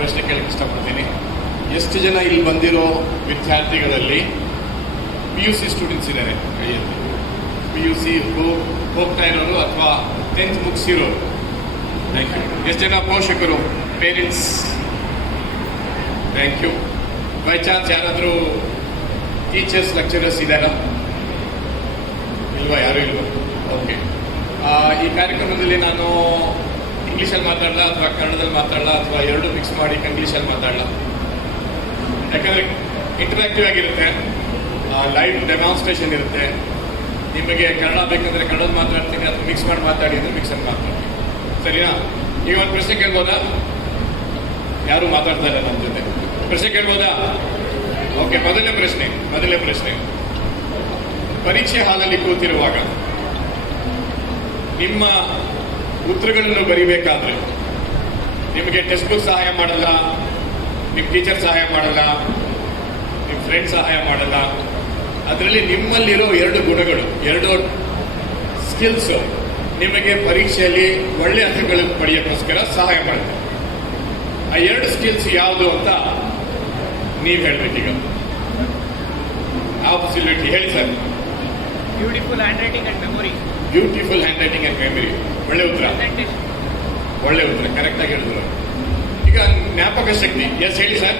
ಪ್ರಶ್ನೆ ಕೇಳಕ್ಕೆ ಇಷ್ಟಪಡ್ತೀನಿ. ಎಷ್ಟು ಜನ ಇಲ್ಲಿ ಬಂದಿರೋ ವಿದ್ಯಾರ್ಥಿಗಳಲ್ಲಿ PUC ಸ್ಟೂಡೆಂಟ್ಸ್ ಇದ್ದಾರೆ? PUC ಹೋಗ್ತಾ ಇರೋರು ಅಥವಾ 10th ಮುಗಿಸಿರೋರು? Thank you. ಎಷ್ಟು ಜನ ಪೋಷಕರು, parents? Thank you. By chance ಯಾರಾದರೂ ಟೀಚರ್ಸ್, ಲೆಕ್ಚರರ್ಸ್ ಇದ್ದಾರಾ? ಇಲ್ವಾ? ಯಾರೂ ಇಲ್ವಾ? ಓಕೆ. ಈ ಕಾರ್ಯಕ್ರಮದಲ್ಲಿ ನಾನು ಇಂಗ್ಲೀಷಲ್ಲಿ ಮಾತಾಡಲ್ಲ ಅಥವಾ ಕನ್ನಡದಲ್ಲಿ ಮಾತಾಡಲ್ಲ ಅಥವಾ ಎರಡು ಮಿಕ್ಸ್ ಮಾಡಿ ಇಂಗ್ಲೀಷಲ್ಲಿ ಮಾತಾಡಲ್ಲ. ಯಾಕಂದರೆ ಇಂಟರಾಕ್ಟಿವ್ ಆಗಿರುತ್ತೆ, ಲೈವ್ ಡೆಮಾನ್ಸ್ಟ್ರೇಷನ್ ಇರುತ್ತೆ. ನಿಮಗೆ ಕನ್ನಡ ಬೇಕಂದರೆ ಕನ್ನಡದಲ್ಲಿ ಮಾತಾಡ್ತೀನಿ, ಅಥವಾ ಮಿಕ್ಸ್ ಮಾಡಿ ಮಾತಾಡಿ ಅಂದರೆ ಮಿಕ್ಸಲ್ಲಿ ಮಾತಾಡ್ತೀನಿ. ಸರಿನಾ? ಈಗ ಒಂದು ಪ್ರಶ್ನೆ ಕೇಳ್ಬೋದಾ? ಯಾರು ಮಾತಾಡ್ತಾ ಇಲ್ಲ ನಮ್ಮ ಜೊತೆ. ಪ್ರಶ್ನೆ ಕೇಳ್ಬೋದಾ? ಓಕೆ. ಮೊದಲನೇ ಪ್ರಶ್ನೆ. ಪರೀಕ್ಷೆ ಹಾಲಲ್ಲಿ ಕೂತಿರುವಾಗ ನಿಮ್ಮ ಉತ್ತರಗಳನ್ನು ಬರೀಬೇಕಾದ್ರೆ ನಿಮಗೆ ಟೆಕ್ಸ್ಟ್ ಬುಕ್ ಸಹಾಯ ಮಾಡಲ್ಲ, ನಿಮ್ಮ ಟೀಚರ್ ಸಹಾಯ ಮಾಡಲ್ಲ, ನಿಮ್ಮ ಫ್ರೆಂಡ್ ಸಹಾಯ ಮಾಡಲ್ಲ. ಅದರಲ್ಲಿ ನಿಮ್ಮಲ್ಲಿರೋ ಎರಡು ಗುಣಗಳು, ಎರಡು ಸ್ಕಿಲ್ಸ್ ನಿಮಗೆ ಪರೀಕ್ಷೆಯಲ್ಲಿ ಒಳ್ಳೆಯ ಅಂಕಗಳು ಪಡೆಯೋಕ್ಕೋಸ್ಕರ ಸಹಾಯ ಮಾಡುತ್ತೆ. ಆ ಎರಡು ಸ್ಕಿಲ್ಸ್ ಯಾವುದು ಅಂತ ನೀವು ಹೇಳ್ಬೇಕೀಗ. ಯಾವ ಫೆಸಿಲಿಟಿ ಹೇಳಿ sir? Beautiful handwriting and memory. Beautiful handwriting and memory. ಒಳ್ಳೆ ಉತ್ತರ, ಕರೆಕ್ಟಾಗಿ ಹೇಳಿದ್ರು. ಈಗ ಜ್ಞಾಪಕ ಶಕ್ತಿ. ಎಸ್ ಹೇಳಿ sir.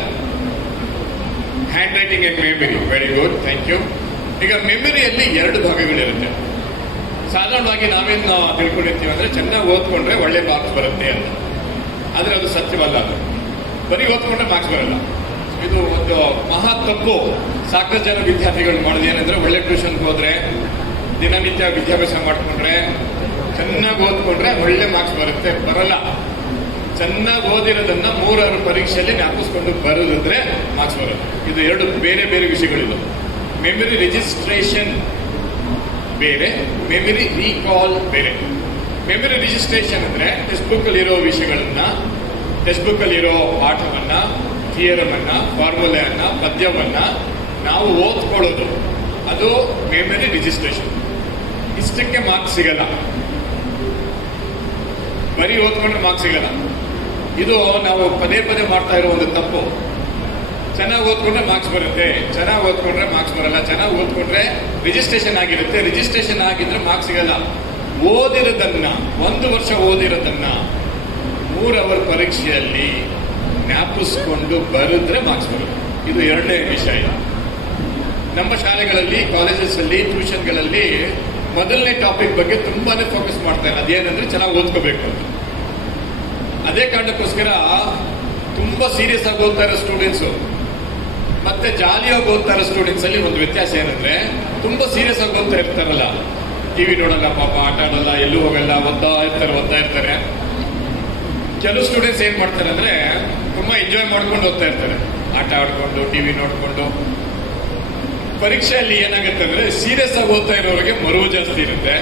Handwriting and memory. Very good, thank you. ಈಗ ಮೆಮೊರಿಯಲ್ಲಿ ಎರಡು ಭಾಗಗಳಿರುತ್ತೆ. ಸಾಧಾರಣವಾಗಿ ನಾವೇನು ತಿಳ್ಕೊಂಡಿರ್ತೀವಿ ಅಂದರೆ ಚೆನ್ನಾಗಿ ಓದ್ಕೊಂಡ್ರೆ ಒಳ್ಳೆ ಮಾರ್ಕ್ಸ್ ಬರುತ್ತೆ ಅಂತ. ಆದರೆ ಅದು ಸತ್ಯವಲ್ಲ. ಅದು ಬರೀ ಓದ್ಕೊಂಡ್ರೆ ಮಾರ್ಕ್ಸ್ ಬರಲ್ಲ. ಇದು ಒಂದು ಮಹಾ ತಪ್ಪು. ಸಾಕಷ್ಟು ಜನ ವಿದ್ಯಾರ್ಥಿಗಳು ಮಾಡೋದು ಏನಂದ್ರೆ, ಒಳ್ಳೆ ಟ್ಯೂಷನ್ಗೆ ಹೋದ್ರೆ, ದಿನನಿತ್ಯ ವಿದ್ಯಾಭ್ಯಾಸ ಮಾಡಿಕೊಂಡ್ರೆ, ಚೆನ್ನಾಗಿ ಓದ್ಕೊಂಡ್ರೆ ಒಳ್ಳೆ ಮಾರ್ಕ್ಸ್ ಬರುತ್ತೆ. ಬರಲ್ಲ. ಚೆನ್ನಾಗಿ ಓದಿರೋದನ್ನ 3 ಪರೀಕ್ಷೆಯಲ್ಲಿ ಜ್ಞಾಪಿಸ್ಕೊಂಡು ಬರೋದಿದ್ರೆ ಮಾರ್ಕ್ಸ್ ಬರುತ್ತೆ. ಇದು ಎರಡು ಬೇರೆ ಬೇರೆ ವಿಷಯಗಳಿವೆ. ಮೆಮೊರಿ ರಿಜಿಸ್ಟ್ರೇಷನ್ ಬೇರೆ, ಮೆಮೊರಿ ರೀಕಾಲ್ ಬೇರೆ. ಮೆಮೊರಿ ರಿಜಿಸ್ಟ್ರೇಷನ್ ಅಂದ್ರೆ ಟೆಕ್ಸ್ಟ್ ಬುಕ್ ಅಲ್ಲಿರೋ ವಿಷಯಗಳನ್ನ, ಟೆಕ್ಸ್ಟ್ ಬುಕ್ ಅಲ್ಲಿರೋ ಪಾಠವನ್ನ, ಥಿಯರಮ್ ಅನ್ನ, ಫಾರ್ಮುಲೆಯನ್ನ, ಪದ್ಯವನ್ನ ನಾವು ಓದ್ಕೊಳ್ಳೋದು. ಅದು ಮೆಮೊರಿ ರಿಜಿಸ್ಟ್ರೇಷನ್. ಇಷ್ಟಕ್ಕೆ ಮಾರ್ಕ್ಸ್ ಸಿಗಲ್ಲ. ಬರೀ ಓದ್ಕೊಂಡ್ರೆ ಮಾರ್ಕ್ಸ್ ಸಿಗಲ್ಲ. ಇದು ನಾವು ಪದೇ ಪದೇ ಮಾಡ್ತಾ ಇರೋ ಒಂದು ತಪ್ಪು. ಚೆನ್ನಾಗಿ ಓದ್ಕೊಂಡ್ರೆ ಮಾರ್ಕ್ಸ್ ಬರುತ್ತೆ, ಚೆನ್ನಾಗಿ ಓದ್ಕೊಂಡ್ರೆ ಮಾರ್ಕ್ಸ್ ಬರಲ್ಲ. ಚೆನ್ನಾಗಿ ಓದ್ಕೊಂಡ್ರೆ ರಿಜಿಸ್ಟ್ರೇಷನ್ ಆಗಿರುತ್ತೆ, ರಿಜಿಸ್ಟ್ರೇಷನ್ ಆಗಿದ್ರೆ ಮಾರ್ಕ್ಸ್ ಸಿಗಲ್ಲ. ಓದಿರೋದನ್ನ, 1 ವರ್ಷ ಓದಿರೋದನ್ನ 3 ಅವರ್ ಪರೀಕ್ಷೆಯಲ್ಲಿ ಜ್ಞಾಪಿಸ್ಕೊಂಡು ಬರೆದ್ರೆ ಮಾರ್ಕ್ಸ್ ಬರುತ್ತೆ. ಇದು ಎರಡನೇ ವಿಷಯ. ನಮ್ಮ ಶಾಲೆಗಳಲ್ಲಿ, ಕಾಲೇಜಸ್ ಅಲ್ಲಿ, ಟ್ಯೂಷನ್ಗಳಲ್ಲಿ ಮೊದಲನೇ ಟಾಪಿಕ್ ಬಗ್ಗೆ ತುಂಬಾನೇ ಫೋಕಸ್ ಮಾಡ್ತಾರೆ. ಅದೇನಂದ್ರೆ ಚೆನ್ನಾಗಿ ಓದ್ಕೋಬೇಕು ಅಂತ. ಅದೇ ಕಾರಣಕ್ಕೋಸ್ಕರ ತುಂಬಾ ಸೀರಿಯಸ್ ಆಗಿ ಓದ್ತಾ ಇರೋ ಸ್ಟೂಡೆಂಟ್ಸು ಮತ್ತೆ ಜಾಲಿಯಾಗಿ ಓದ್ತಾ ಇರೋ ಸ್ಟೂಡೆಂಟ್ಸ್ ಅಲ್ಲಿ ಒಂದು ವ್ಯತ್ಯಾಸ ಏನಂದ್ರೆ, ತುಂಬಾ ಸೀರಿಯಸ್ ಆಗಿ ಓದ್ತಾ ಇರ್ತಾರಲ್ಲ, ಟಿವಿ ನೋಡಲ್ಲ, ಪಾಪ ಆಟ ಆಡಲ್ಲ, ಎಲ್ಲೂ ಹೋಗಲ್ಲ, ಓದ್ತಾ ಇರ್ತಾರೆ. ಕೆಲವು ಸ್ಟೂಡೆಂಟ್ಸ್ ಏನ್ ಮಾಡ್ತಾರೆ ಅಂದ್ರೆ, ತುಂಬಾ ಎಂಜಾಯ್ ಮಾಡ್ಕೊಂಡು ಓದ್ತಾ ಇರ್ತಾರೆ, ಆಟ ಆಡ್ಕೊಂಡು, ಟಿವಿ ನೋಡ್ಕೊಂಡು. ಪರೀಕ್ಷೆಯಲ್ಲಿ ಏನಾಗುತ್ತೆ ಅಂದ್ರೆ, ಸೀರಿಯಸ್ ಆಗಿ ಓದ್ತಾ ಇರೋರಿಗೆ ಮರುವು ಜಾಸ್ತಿ ಇರುತ್ತೆ.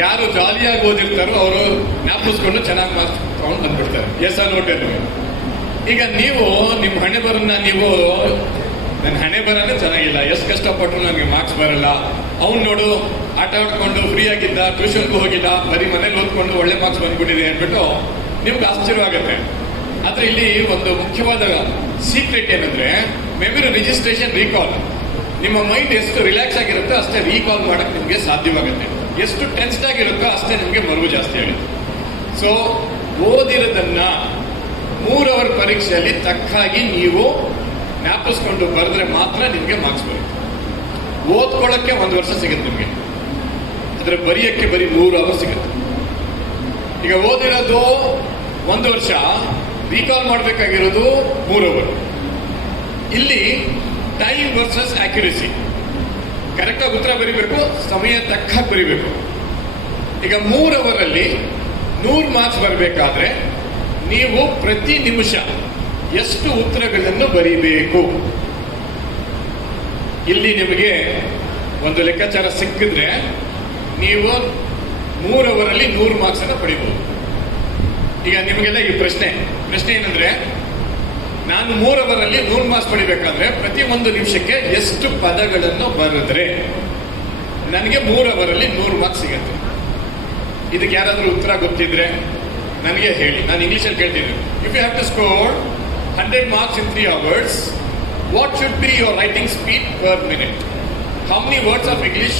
ಯಾರು ಜಾಲಿಯಾಗಿ ಓದಿರ್ತಾರೋ ಅವರು ಜ್ಞಾಪಿಸ್ಕೊಂಡು ಚೆನ್ನಾಗಿ ಮಾರ್ಕ್ಸ್ ತಗೊಂಡು ಬಂದ್ಬಿಡ್ತಾರೆ. ಎಸ್ ಆರ್ ನೋಟ್. ಈಗ ನೀವು ನಿಮ್ಮ ಹಣೆ ಬರನ್ನ ನೀವು, ನನ್ನ ಹಣೆ ಬರನೇ ಚೆನ್ನಾಗಿಲ್ಲ, ಎಷ್ಟು ಕಷ್ಟಪಟ್ಟರು ನನಗೆ ಮಾರ್ಕ್ಸ್ ಬರಲ್ಲ, ಅವ್ನು ನೋಡು ಆಟ ಆಡ್ಕೊಂಡು ಫ್ರೀ ಆಗಿದ್ದ, ಟ್ಯೂಷನ್ಗೂ ಹೋಗಿಲ್ಲ, ಬರೀ ಮನೇಲಿ ಓದ್ಕೊಂಡು ಒಳ್ಳೆ ಮಾರ್ಕ್ಸ್ ಬಂದ್ಬಿಟ್ಟಿದೆ ಅಂದ್ಬಿಟ್ಟು ನಿಮ್ಗೆ ಆಶ್ಚರ್ಯವಾಗುತ್ತೆ. ಆದ್ರೆ ಇಲ್ಲಿ ಒಂದು ಮುಖ್ಯವಾದ ಸೀಕ್ರೆಟ್ ಏನಂದ್ರೆ, ಮೆಮೊರಿ ರಿಜಿಸ್ಟ್ರೇಷನ್, ರೀಕಾಲ್. ನಿಮ್ಮ ಮೈಂಡ್ ಎಷ್ಟು ರಿಲ್ಯಾಕ್ಸ್ ಆಗಿರುತ್ತೋ ಅಷ್ಟೇ ರೀಕಾಲ್ ಮಾಡಕ್ಕೆ ನಿಮಗೆ ಸಾಧ್ಯವಾಗುತ್ತೆ. ಎಷ್ಟು ಟೆನ್ಸ್ಡ್ ಆಗಿರುತ್ತೋ ಅಷ್ಟೇ ನಿಮಗೆ ಮರುವು ಜಾಸ್ತಿ ಆಗುತ್ತೆ. ಸೊ ಓದಿರೋದನ್ನ 3 ಅವರ್ ಪರೀಕ್ಷೆಯಲ್ಲಿ ತಕ್ಕಾಗಿ ನೀವು ಜ್ಞಾಪಿಸ್ಕೊಂಡು ಬರೆದ್ರೆ ಮಾತ್ರ ನಿಮಗೆ ಮಾರ್ಕ್ಸ್ ಬರುತ್ತೆ. ಓದ್ಕೊಳ್ಳೋಕ್ಕೆ 1 ವರ್ಷ ಸಿಗುತ್ತೆ ನಿಮಗೆ, ಆದ್ರೆ ಬರೆಯಕ್ಕೆ ಬರೀ 3 ಅವರ್ ಸಿಗುತ್ತೆ. ಈಗ ಓದಿರೋದು 1 ವರ್ಷ, ರೀಕಾಲ್ ಮಾಡಬೇಕಾಗಿರೋದು 3 ಅವರ್. ಇಲ್ಲಿ ಟೈಮ್ ವರ್ಸಸ್ ಆಕ್ಯುರಸಿ. ಕರೆಕ್ಟಾಗಿ ಉತ್ತರ ಬರೀಬೇಕು, ಸಮಯ ತಕ್ಕಾಗಿ ಬರೀಬೇಕು. ಈಗ 3 ಅವರಲ್ಲಿ 100 ಮಾರ್ಕ್ಸ್ ಬರಬೇಕಾದ್ರೆ ನೀವು ಪ್ರತಿ ನಿಮಿಷ ಎಷ್ಟು ಉತ್ತರಗಳನ್ನು ಬರೀಬೇಕು? ಇಲ್ಲಿ ನಿಮಗೆ ಒಂದು ಲೆಕ್ಕಾಚಾರ ಸಿಕ್ಕಿದ್ರೆ ನೀವು 3 ಅವರಲ್ಲಿ 100 ಮಾರ್ಕ್ಸ್ ಅನ್ನು ಪಡಿಬಹುದು. ಈಗ ನಿಮಗೆಲ್ಲ ಈ ಪ್ರಶ್ನೆ ಏನಂದ್ರೆ, ನಾನು 3 ಅವರಲ್ಲಿ 100 ಮಾರ್ಕ್ಸ್ ಪಡಿಬೇಕಾದ್ರೆ ಪ್ರತಿ 1 ನಿಮಿಷಕ್ಕೆ ಎಷ್ಟು ಪದಗಳನ್ನು ಬರೆದ್ರೆ ನನಗೆ 3 ಅವರಲ್ಲಿ 100 ಮಾರ್ಕ್ಸ್ ಸಿಗುತ್ತೆ? ಇದಕ್ಕೆ ಯಾರಾದ್ರೂ ಉತ್ತರ ಗೊತ್ತಿದ್ರೆ ನನಗೆ ಹೇಳಿ, ನಾನು ಇಂಗ್ಲೀಷಲ್ಲಿ ಕೇಳ್ತೀನಿ. If you have to score 100 marks in 3 hours, what should be your writing speed per minute? How many words of English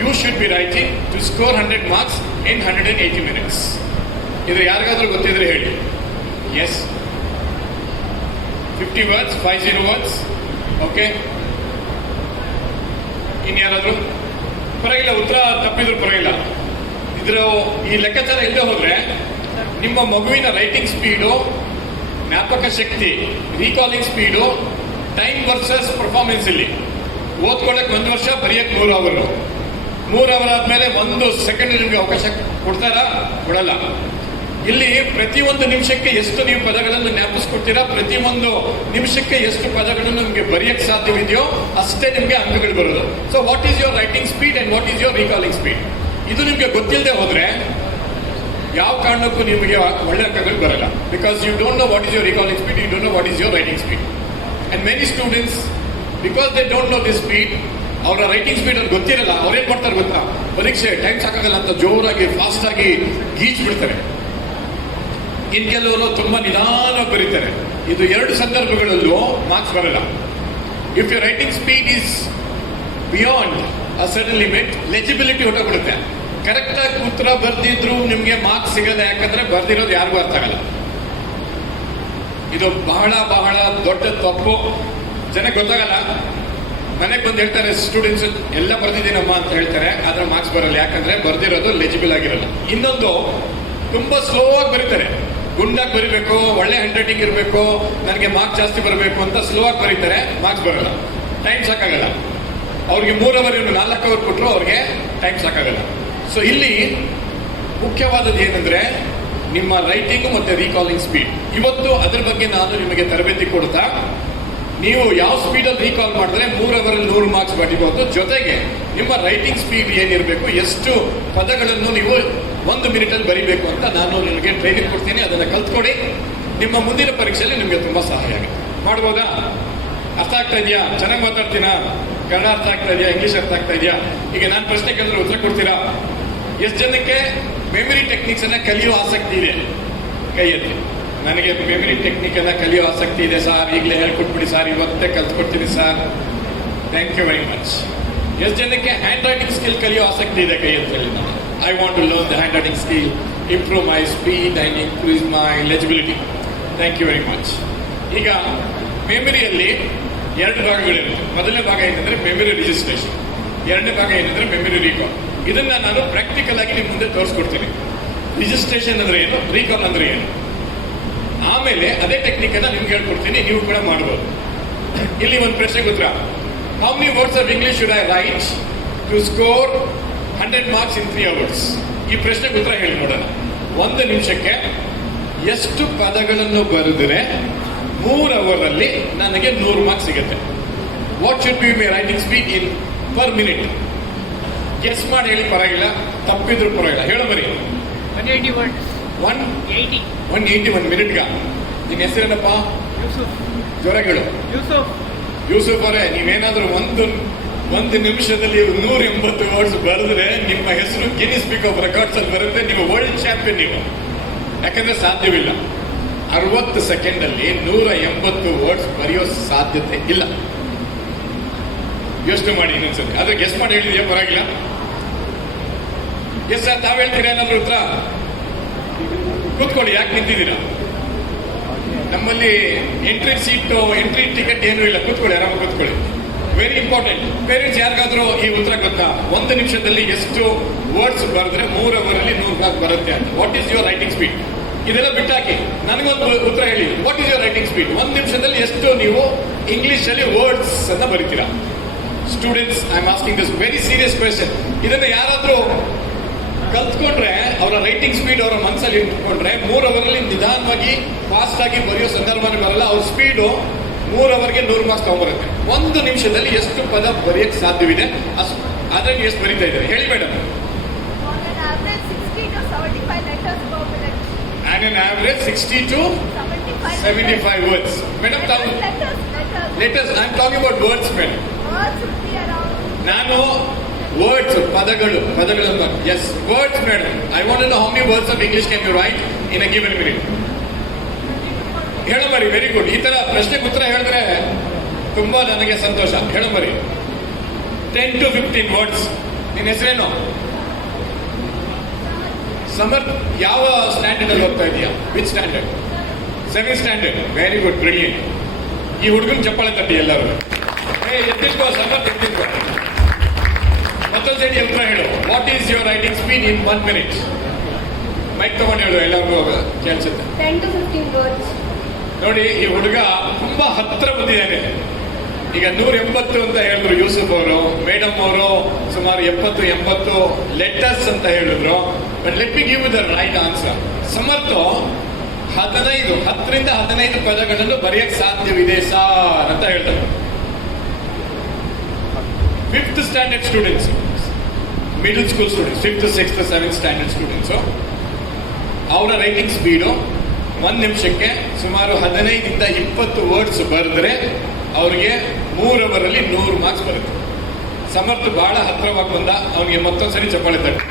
you should be writing to score 100 marks in 180 minutes? ಇದು ಯಾರಿಗಾದ್ರೂ ಗೊತ್ತಿದ್ರೆ ಹೇಳಿ. Yes, 50 words, 50 words. ಓಕೆ, ಇನ್ಯಾರಾದ್ರು? ಪರವಾಗಿಲ್ಲ, ಉತ್ತರ ತಪ್ಪಿದ್ರು ಪರವಾಗಿಲ್ಲ. ಇದ್ರ ಈ ಲೆಕ್ಕಾಚಾರ ಇಲ್ಲದೆ ಹೋದ್ರೆ ನಿಮ್ಮ ಮಗುವಿನ ರೈಟಿಂಗ್ ಸ್ಪೀಡು, ಜ್ಞಾಪಕ ಶಕ್ತಿ, recalling speed, time versus performance ಇಲ್ಲಿ ಓದ್ಕೊಳ್ಳಕ್ಕೆ 1 ವರ್ಷ, ಬರೆಯಕ್ಕೆ 3 ಅವರ್. 3 ಅವರ್ ಆದ್ಮೇಲೆ 1 ಸೆಕೆಂಡ್ ನಿಮ್ಗೆ ಅವಕಾಶ ಕೊಡ್ತಾರಾ? ಕೊಡಲ್ಲ. ಇಲ್ಲಿ ಪ್ರತಿಯೊಂದು ನಿಮಿಷಕ್ಕೆ ಎಷ್ಟು ನೀವು ಪದಗಳನ್ನು ಜ್ಞಾಪಿಸ್ಕೊಡ್ತೀರಾ, ಪ್ರತಿಯೊಂದು ನಿಮಿಷಕ್ಕೆ ಎಷ್ಟು ಪದಗಳನ್ನು ನಿಮಗೆ ಬರೆಯಕ್ಕೆ ಸಾಧ್ಯವಿದೆಯೋ ಅಷ್ಟೇ ನಿಮಗೆ ಅಂಕಗಳು ಬರೋದು. So what is your writing speed and what is your recalling speed? ಇದು ನಿಮಗೆ ಗೊತ್ತಿಲ್ಲದೆ ಹೋದ್ರೆ ಯಾವ ಕಾರಣಕ್ಕೂ ನಿಮಗೆ ಒಳ್ಳೆ ಅಂಕಗಳು ಬರಲ್ಲ. Because you don't know what is your recalling speed, you don't know what is your writing speed. And many students, because they don't know this speed, ಅವರ ರೈಟಿಂಗ್ ಸ್ಪೀಡ್ ಅಲ್ಲಿ ಗೊತ್ತಿರಲ್ಲ, ಅವ್ರೇನ್ ಮಾಡ್ತಾರೆ ಗೊತ್ತಾ, ಪರೀಕ್ಷೆ ಟೈಮ್ ಸಾಕಾಗಲ್ಲ ಅಂತ ಜೋರಾಗಿ ಫಾಸ್ಟ್ ಆಗಿ ಗೀಚ್ ಬಿಡ್ತಾರೆ. ಇನ್ ಕೆಲವರು ತುಂಬಾ ನಿಧಾನವಾಗಿ ಬರೀತಾರೆ. ಇದು 2 ಸಂದರ್ಭಗಳಲ್ಲೂ ಮಾರ್ಕ್ಸ್ ಬರಲ್ಲ. If your writing speed is beyond a certain limit, legibility ಹೊಟ್ಟೋಗ್ಬಿಡುತ್ತೆ. ಕರೆಕ್ಟ್ ಆಗಿ ಉತ್ತರ ಬರ್ದಿದ್ರು ನಿಮ್ಗೆ ಮಾರ್ಕ್ಸ್ ಸಿಗಲ್ಲ. ಯಾಕಂದ್ರೆ ಬರ್ದಿರೋದು ಯಾರಿಗೂ ಅರ್ಥ ಆಗಲ್ಲ. ಇದು ಬಹಳ ಬಹಳ ದೊಡ್ಡ ತಪ್ಪು. ಜನಕ್ಕೆ ಗೊತ್ತಾಗಲ್ಲ. ಮನೆಗೆ ಬಂದು ಹೇಳ್ತಾರೆ ಸ್ಟೂಡೆಂಟ್ಸ್, ಎಲ್ಲ ಬರ್ದಿದ್ದೀನಮ್ಮ ಅಂತ ಹೇಳ್ತಾರೆ, ಆದ್ರೆ ಮಾರ್ಕ್ಸ್ ಬರಲ್ಲ. ಯಾಕಂದ್ರೆ ಬರ್ದಿರೋದು ಲೆಜಿಬಲ್ ಆಗಿರಲ್ಲ. ಇನ್ನೊಂದು, ತುಂಬಾ ಸ್ಲೋ ಆಗಿ ಬರೀತಾರೆ. ಗುಂಡಾಗಿ ಬರೀಬೇಕು, ಒಳ್ಳೆ ಹ್ಯಾಂಡ್ ರೈಟಿಂಗ್ ಇರಬೇಕು, ನನಗೆ ಮಾರ್ಕ್ಸ್ ಜಾಸ್ತಿ ಬರಬೇಕು ಅಂತ ಸ್ಲೋ ಆಗಿ ಬರೀತಾರೆ, ಮಾರ್ಕ್ಸ್ ಬರಲ್ಲ. ಟೈಮ್ ಸಾಕಾಗಲ್ಲ. ಅವ್ರಿಗೆ 3 ಅವರ್ 4 ಅವರ್ ಕೊಟ್ಟರು ಅವ್ರಿಗೆ ಟೈಮ್ ಸಾಕಾಗಲ್ಲ. ಸೊ ಇಲ್ಲಿ ಮುಖ್ಯವಾದದ್ದು ಏನಂದ್ರೆ ನಿಮ್ಮ ರೈಟಿಂಗ್ ಮತ್ತೆ ರೀಕಾಲಿಂಗ್ ಸ್ಪೀಡ್. ಇವತ್ತು ಅದರ ಬಗ್ಗೆ ನಾನು ನಿಮಗೆ ತರಬೇತಿ ಕೊಡ್ತಾ, ನೀವು ಯಾವ ಸ್ಪೀಡಲ್ಲಿ ರೀಕಾಲ್ ಮಾಡಿದ್ರೆ 3 ಅವರಲ್ಲಿ 100 ಮಾರ್ಕ್ಸ್ ಬರೀಬಹುದು. ಜೊತೆಗೆ ನಿಮ್ಮ ರೈಟಿಂಗ್ ಸ್ಪೀಡ್ ಏನಿರಬೇಕು, ಎಷ್ಟು ಪದಗಳನ್ನು ನೀವು 1 ಮಿನಿಟಲ್ಲಿ ಬರೀಬೇಕು ಅಂತ ನಾನು ನಿಮಗೆ ಟ್ರೈನಿಂಗ್ ಕೊಡ್ತೀನಿ. ಅದನ್ನು ಕಲ್ತ್ಕೊಡಿ. ನಿಮ್ಮ ಮುಂದಿನ ಪರೀಕ್ಷೆಯಲ್ಲಿ ನಿಮಗೆ ತುಂಬಾ ಸಹಾಯ ಆಗುತ್ತೆ. ಮಾಡ್ಬೋದಾ? ಅರ್ಥ ಆಗ್ತಾ ಇದೆಯಾ? ಚೆನ್ನಾಗಿ ಮಾತಾಡ್ತೀನಾ? ಕನ್ನಡ ಅರ್ಥ ಆಗ್ತಾ ಇದೆಯಾ? ಇಂಗ್ಲಿಷ್ ಅರ್ಥ ಆಗ್ತಾ ಇದೆಯಾ? ಈಗ ನಾನು ಪ್ರಶ್ನೆ ಕೇಳಿದ್ರೆ ಉತ್ತರ ಕೊಡ್ತೀರಾ? ಎಷ್ಟು ಜನಕ್ಕೆ ಮೆಮರಿ ಟೆಕ್ನಿಕ್ಸ್ ಅನ್ನ ಕಲಿಯೋ ಆಸಕ್ತಿ ಇದೆ? ಕೈ ಎತ್ತಿ. ನನಗೆ ಮೆಮರಿ ಟೆಕ್ನಿಕ್ ಅನ್ನ ಕಲಿಯೋ ಆಸಕ್ತಿ ಇದೆ ಸರ್, ಈಗಲೇ ಹೇಳ್ಕೊಟ್ಬಿಡಿ ಸರ್, ಇವತ್ತೇ ಕಲ್ತ್ಕೊಡ್ತೀನಿ sir. Thank you very much. ಎಷ್ಟು ಜನಕ್ಕೆ ಹ್ಯಾಂಡ್ ರೈಟಿಂಗ್ ಸ್ಕಿಲ್ ಕಲಿಯೋ ಆಸಕ್ತಿ ಇದೆ? ಕೈ ಎತ್ತಿ. ನಾನು I want to learn the handwriting skill, improve my speed and increase my legibility. Thank you very much. ಈಗ ಮೆಮರಿಯಲ್ಲಿ 2 ಭಾಗಗಳಿರುತ್ತೆ. ಮೊದಲನೇ ಭಾಗ ಏನಂದ್ರೆ ಮೆಮರಿ ರಿಜಿಸ್ಟ್ರೇಷನ್, ಎರಡನೇ ಭಾಗ ಏನಂದ್ರೆ ಮೆಮರಿ ರೀಕಾಲ್. ಇದನ್ನ ನಾನು ಪ್ರಾಕ್ಟಿಕಲ್ ಆಗಿ ನಿಮ್ಮ ಮುಂದೆ ತೋರಿಸ್ಕೊಡ್ತೀನಿ. ರಿಜಿಸ್ಟ್ರೇಷನ್ ಅಂದ್ರೆ ಏನು, ರೀಕಾಲ್ ಅಂದ್ರೆ ಏನು. ಆಮೇಲೆ ಅದೇ ಟೆಕ್ನಿಕ್ ಅನ್ನ ನಿಮ್ಗೆ ಹೇಳ್ಕೊಡ್ತೀನಿ, ನೀವು ಕೂಡ ಮಾಡಬಹುದು. ಇಲ್ಲಿ ಒಂದು ಪ್ರಶ್ನೆಗೆ ಉತ್ತರ. How many words of English should I write to score 100 marks in 3 hours? ಈ ಪ್ರಶ್ನೆಗೆ ಉತ್ತರ ಹೇಳಿ ನೋಡೋಣ. 1 ನಿಮಿಷಕ್ಕೆ ಎಷ್ಟು ಪದಗಳನ್ನು ಬರೆದರೆ 3 ಅವರಲ್ಲಿ ನನಗೆ 100 ಮಾರ್ಕ್ಸ್ ಸಿಗುತ್ತೆ? What should be my writing speed in per minute? Guess ಮಾಡಿ ಹೇಳಿ, ಪರವಾಗಿಲ್ಲ, ತಪ್ಪಿದ್ರು ಪರವಾಗಿಲ್ಲ, ಹೇಳೋ ಬರೀ. 180 words. 180 180. 1 ಮಿನಿಟ್ಗ. ನಿನ್ನ ಹೆಸರೇನಪ್ಪ? ಯೂಸುಫ್. ಜೋರಾಗಿ ಹೇಳು. ಯೂಸುಫ್. ಯೂಸುಫ್ ಅವರೇ, ನೀವೇನಾದ್ರೂ ಒಂದು ನಿಮಿಷದಲ್ಲಿ 180 ವರ್ಡ್ಸ್ ಬರೆದ್ರೆ ನಿಮ್ಮ ಹೆಸರು ಗಿನ್ನಿಸ್ ಬುಕ್ ಆಫ್ ರೆಕಾರ್ಡ್ಸ್ ಅಲ್ಲಿ ಬರುತ್ತೆ. ನೀವು ವರ್ಲ್ಡ್ ಚಾಂಪಿಯನ್ ನೀವು. ಯಾಕಂದ್ರೆ ಸಾಧ್ಯವಿಲ್ಲ 60 ಸೆಕೆಂಡ್ ಅಲ್ಲಿ 180 ವರ್ಡ್ಸ್ ಬರೆಯೋ ಸಾಧ್ಯತೆ ಇಲ್ಲ. ಯೋಚನೆ ಮಾಡಿ ಇನ್ನೊಂದ್ಸರಿ. ಆದ್ರೆ ಗೆಸ್ ಮಾಡಿ ಹೇಳಿದೆಯಾ? ಪರವಾಗಿಲ್ಲ. ಎಸ್ ಸರ್, ತಾವ್ ಹೇಳ್ತೀರಾ ಏನಾದ್ರು ಉತ್ತರ? ಕೂತ್ಕೊಳ್ಳಿ, ಯಾಕೆ ನಿಂತಿದ್ದೀರಾ? ನಮ್ಮಲ್ಲಿ ಎಂಟ್ರಿ ಟಿಕೆಟ್ ಏನೂ ಇಲ್ಲ. ಕೂತ್ಕೊಳ್ಳಿ, ಆರಾಮಾಗಿ ಕೂತ್ಕೊಳ್ಳಿ. Very important. ಪೇರೆಂಟ್ಸ್ ಯಾರಿಗಾದ್ರೂ ಈ ಉತ್ತರ ಗೊತ್ತಾ? 1 ನಿಮಿಷದಲ್ಲಿ ಎಷ್ಟು ವರ್ಡ್ಸ್ ಬರೆದ್ರೆ 3 ಅವರಲ್ಲಿ 100 ಮಾರ್ಕ್ಸ್ ಬರುತ್ತೆ ಅಂತ? What is your writing speed? ಇದೆಲ್ಲ ಬಿಟ್ಟಾಕಿ ನನಗೊಂದು ಉತ್ತರ ಹೇಳಿ. What is your writing speed? 1 ನಿಮಿಷದಲ್ಲಿ ಎಷ್ಟು ನೀವು ಇಂಗ್ಲಿಷ್ ಅಲ್ಲಿ ವರ್ಡ್ಸ್ ಅನ್ನ ಬರೀತೀರಾ? Students, I am asking this very serious question. ಇದನ್ನ ಯಾರಾದ್ರೂ ಕಲ್ತ್ಕೊಂಡ್ರೆ, ಅವರ ರೈಟಿಂಗ್ ಸ್ಪೀಡ್ ಅವರ ಮನಸ್ಸಲ್ಲಿ ಇಟ್ಕೊಂಡ್ರೆ 3 ಅವರಲ್ಲಿ ನಿಧಾನವಾಗಿ ಫಾಸ್ಟ್ ಆಗಿ ಬರೆಯೋ ಸಂದರ್ಭನೇ ಬರಲ್ಲ. ಅವ್ರ ಸ್ಪೀಡು 3 ಅವರ್ಗೆ 100 ಮಾರ್ಕ್ಸ್ ತಗೊಂಡ್ಬರುತ್ತೆ. 1 ನಿಮಿಷದಲ್ಲಿ ಎಷ್ಟು ಪದ ಬರೆಯಕ್ಕೆ ಸಾಧ್ಯವಿದೆ ಅಷ್ಟು. ಆದ್ರೆ ನೀವು ಎಷ್ಟು ಬರೀತಾ ಇದ್ದಾರೆ ಹೇಳಿ madam? On an average 60 to 75 words. Madam, letters. I am talking about words, madam. Words would be around. ನಾನು ವರ್ಡ್ಸ್, ಪದಗಳನ್ನು yes words madam. I want know how many words of English can you write in a given minute. ಹೇಳು ಮರಿ, very good. ಈ ತರ ಪ್ರಶ್ನೆಗೆ ಉತ್ತರ ಹೇಳಿದ್ರೆ ತುಂಬಾ ನನಗೆ ಸಂತೋಷ. ಹೇಳು ಮರಿ, 10 to 15 ವರ್ಡ್ಸ್. ನಿನ್ನ ಹೆಸರೇನು? ಸಮರ್. ಯಾವ ಸ್ಟ್ಯಾಂಡರ್ಡ್ ಅಲ್ಲಿ ಹೋಗ್ತಾ ಇದೆಯಾ? Which standard? 7th standard. Very good, brilliant. ಈ ಹುಡುಗನ ಚಪ್ಪಾಳೆ ತಟ್ಟಿ ಎಲ್ಲರೂ. ಎತ್ತಿಸ್ಕೋ ಸಮರ್, ಎತ್ತಿಸ್ಕೋ. ಮತ್ತೊಂದ್ಸರಿ ಉತ್ತರ ಹೇಳು. What is your writing speed in 1 minute? Mic ತಗೊಂಡು ಹೇಳು, ಎಲ್ಲರಿಗೂ ಕೇಳಿಸುತ್ತೆ. 10 to 15 words. ನೋಡಿ, ಈ ಹುಡುಗ ತುಂಬಾ ಹತ್ರ ಬಂದಿದ್ದಾನೆ. ಈಗ 180 ಅಂತ ಹೇಳಿದ್ರು ಯೂಸುಫ್ ಅವರು, ಮೇಡಮ್ ಅವರು ಸುಮಾರು 70-80 ಲೆಟರ್ಸ್ ಅಂತ ಹೇಳಿದ್ರು. But let me give you the right answer. ಸಮರ್ಥ 10 ರಿಂದ 15 ಪದಗಳನ್ನು ಬರೆಯಕ್ಕೆ ಸಾಧ್ಯವಿದೆ ಸಾರ್ ಅಂತ ಹೇಳ್ತಾರೆ. 5th standard students, middle school students, 5th, 6th, 7th standard students, ಅವರ ರೈಟಿಂಗ್ ಸ್ಪೀಡು 1 ನಿಮಿಷಕ್ಕೆ ಸುಮಾರು 15 ರಿಂದ 20 ವರ್ಡ್ಸ್ ಬರೆದ್ರೆ ಅವ್ರಿಗೆ 3 ಅವರಲ್ಲಿ 100 ಮಾರ್ಕ್ಸ್ ಬರುತ್ತೆ. ಸಮರ್ಥ ಬಹಳ ಹತ್ರವಾಗಿ ಬಂದ. ಅವನಿಗೆ ಮತ್ತೊಂದ್ಸರಿ ಚಪ್ಪಾಳೆ ತಟ್ಟಿ.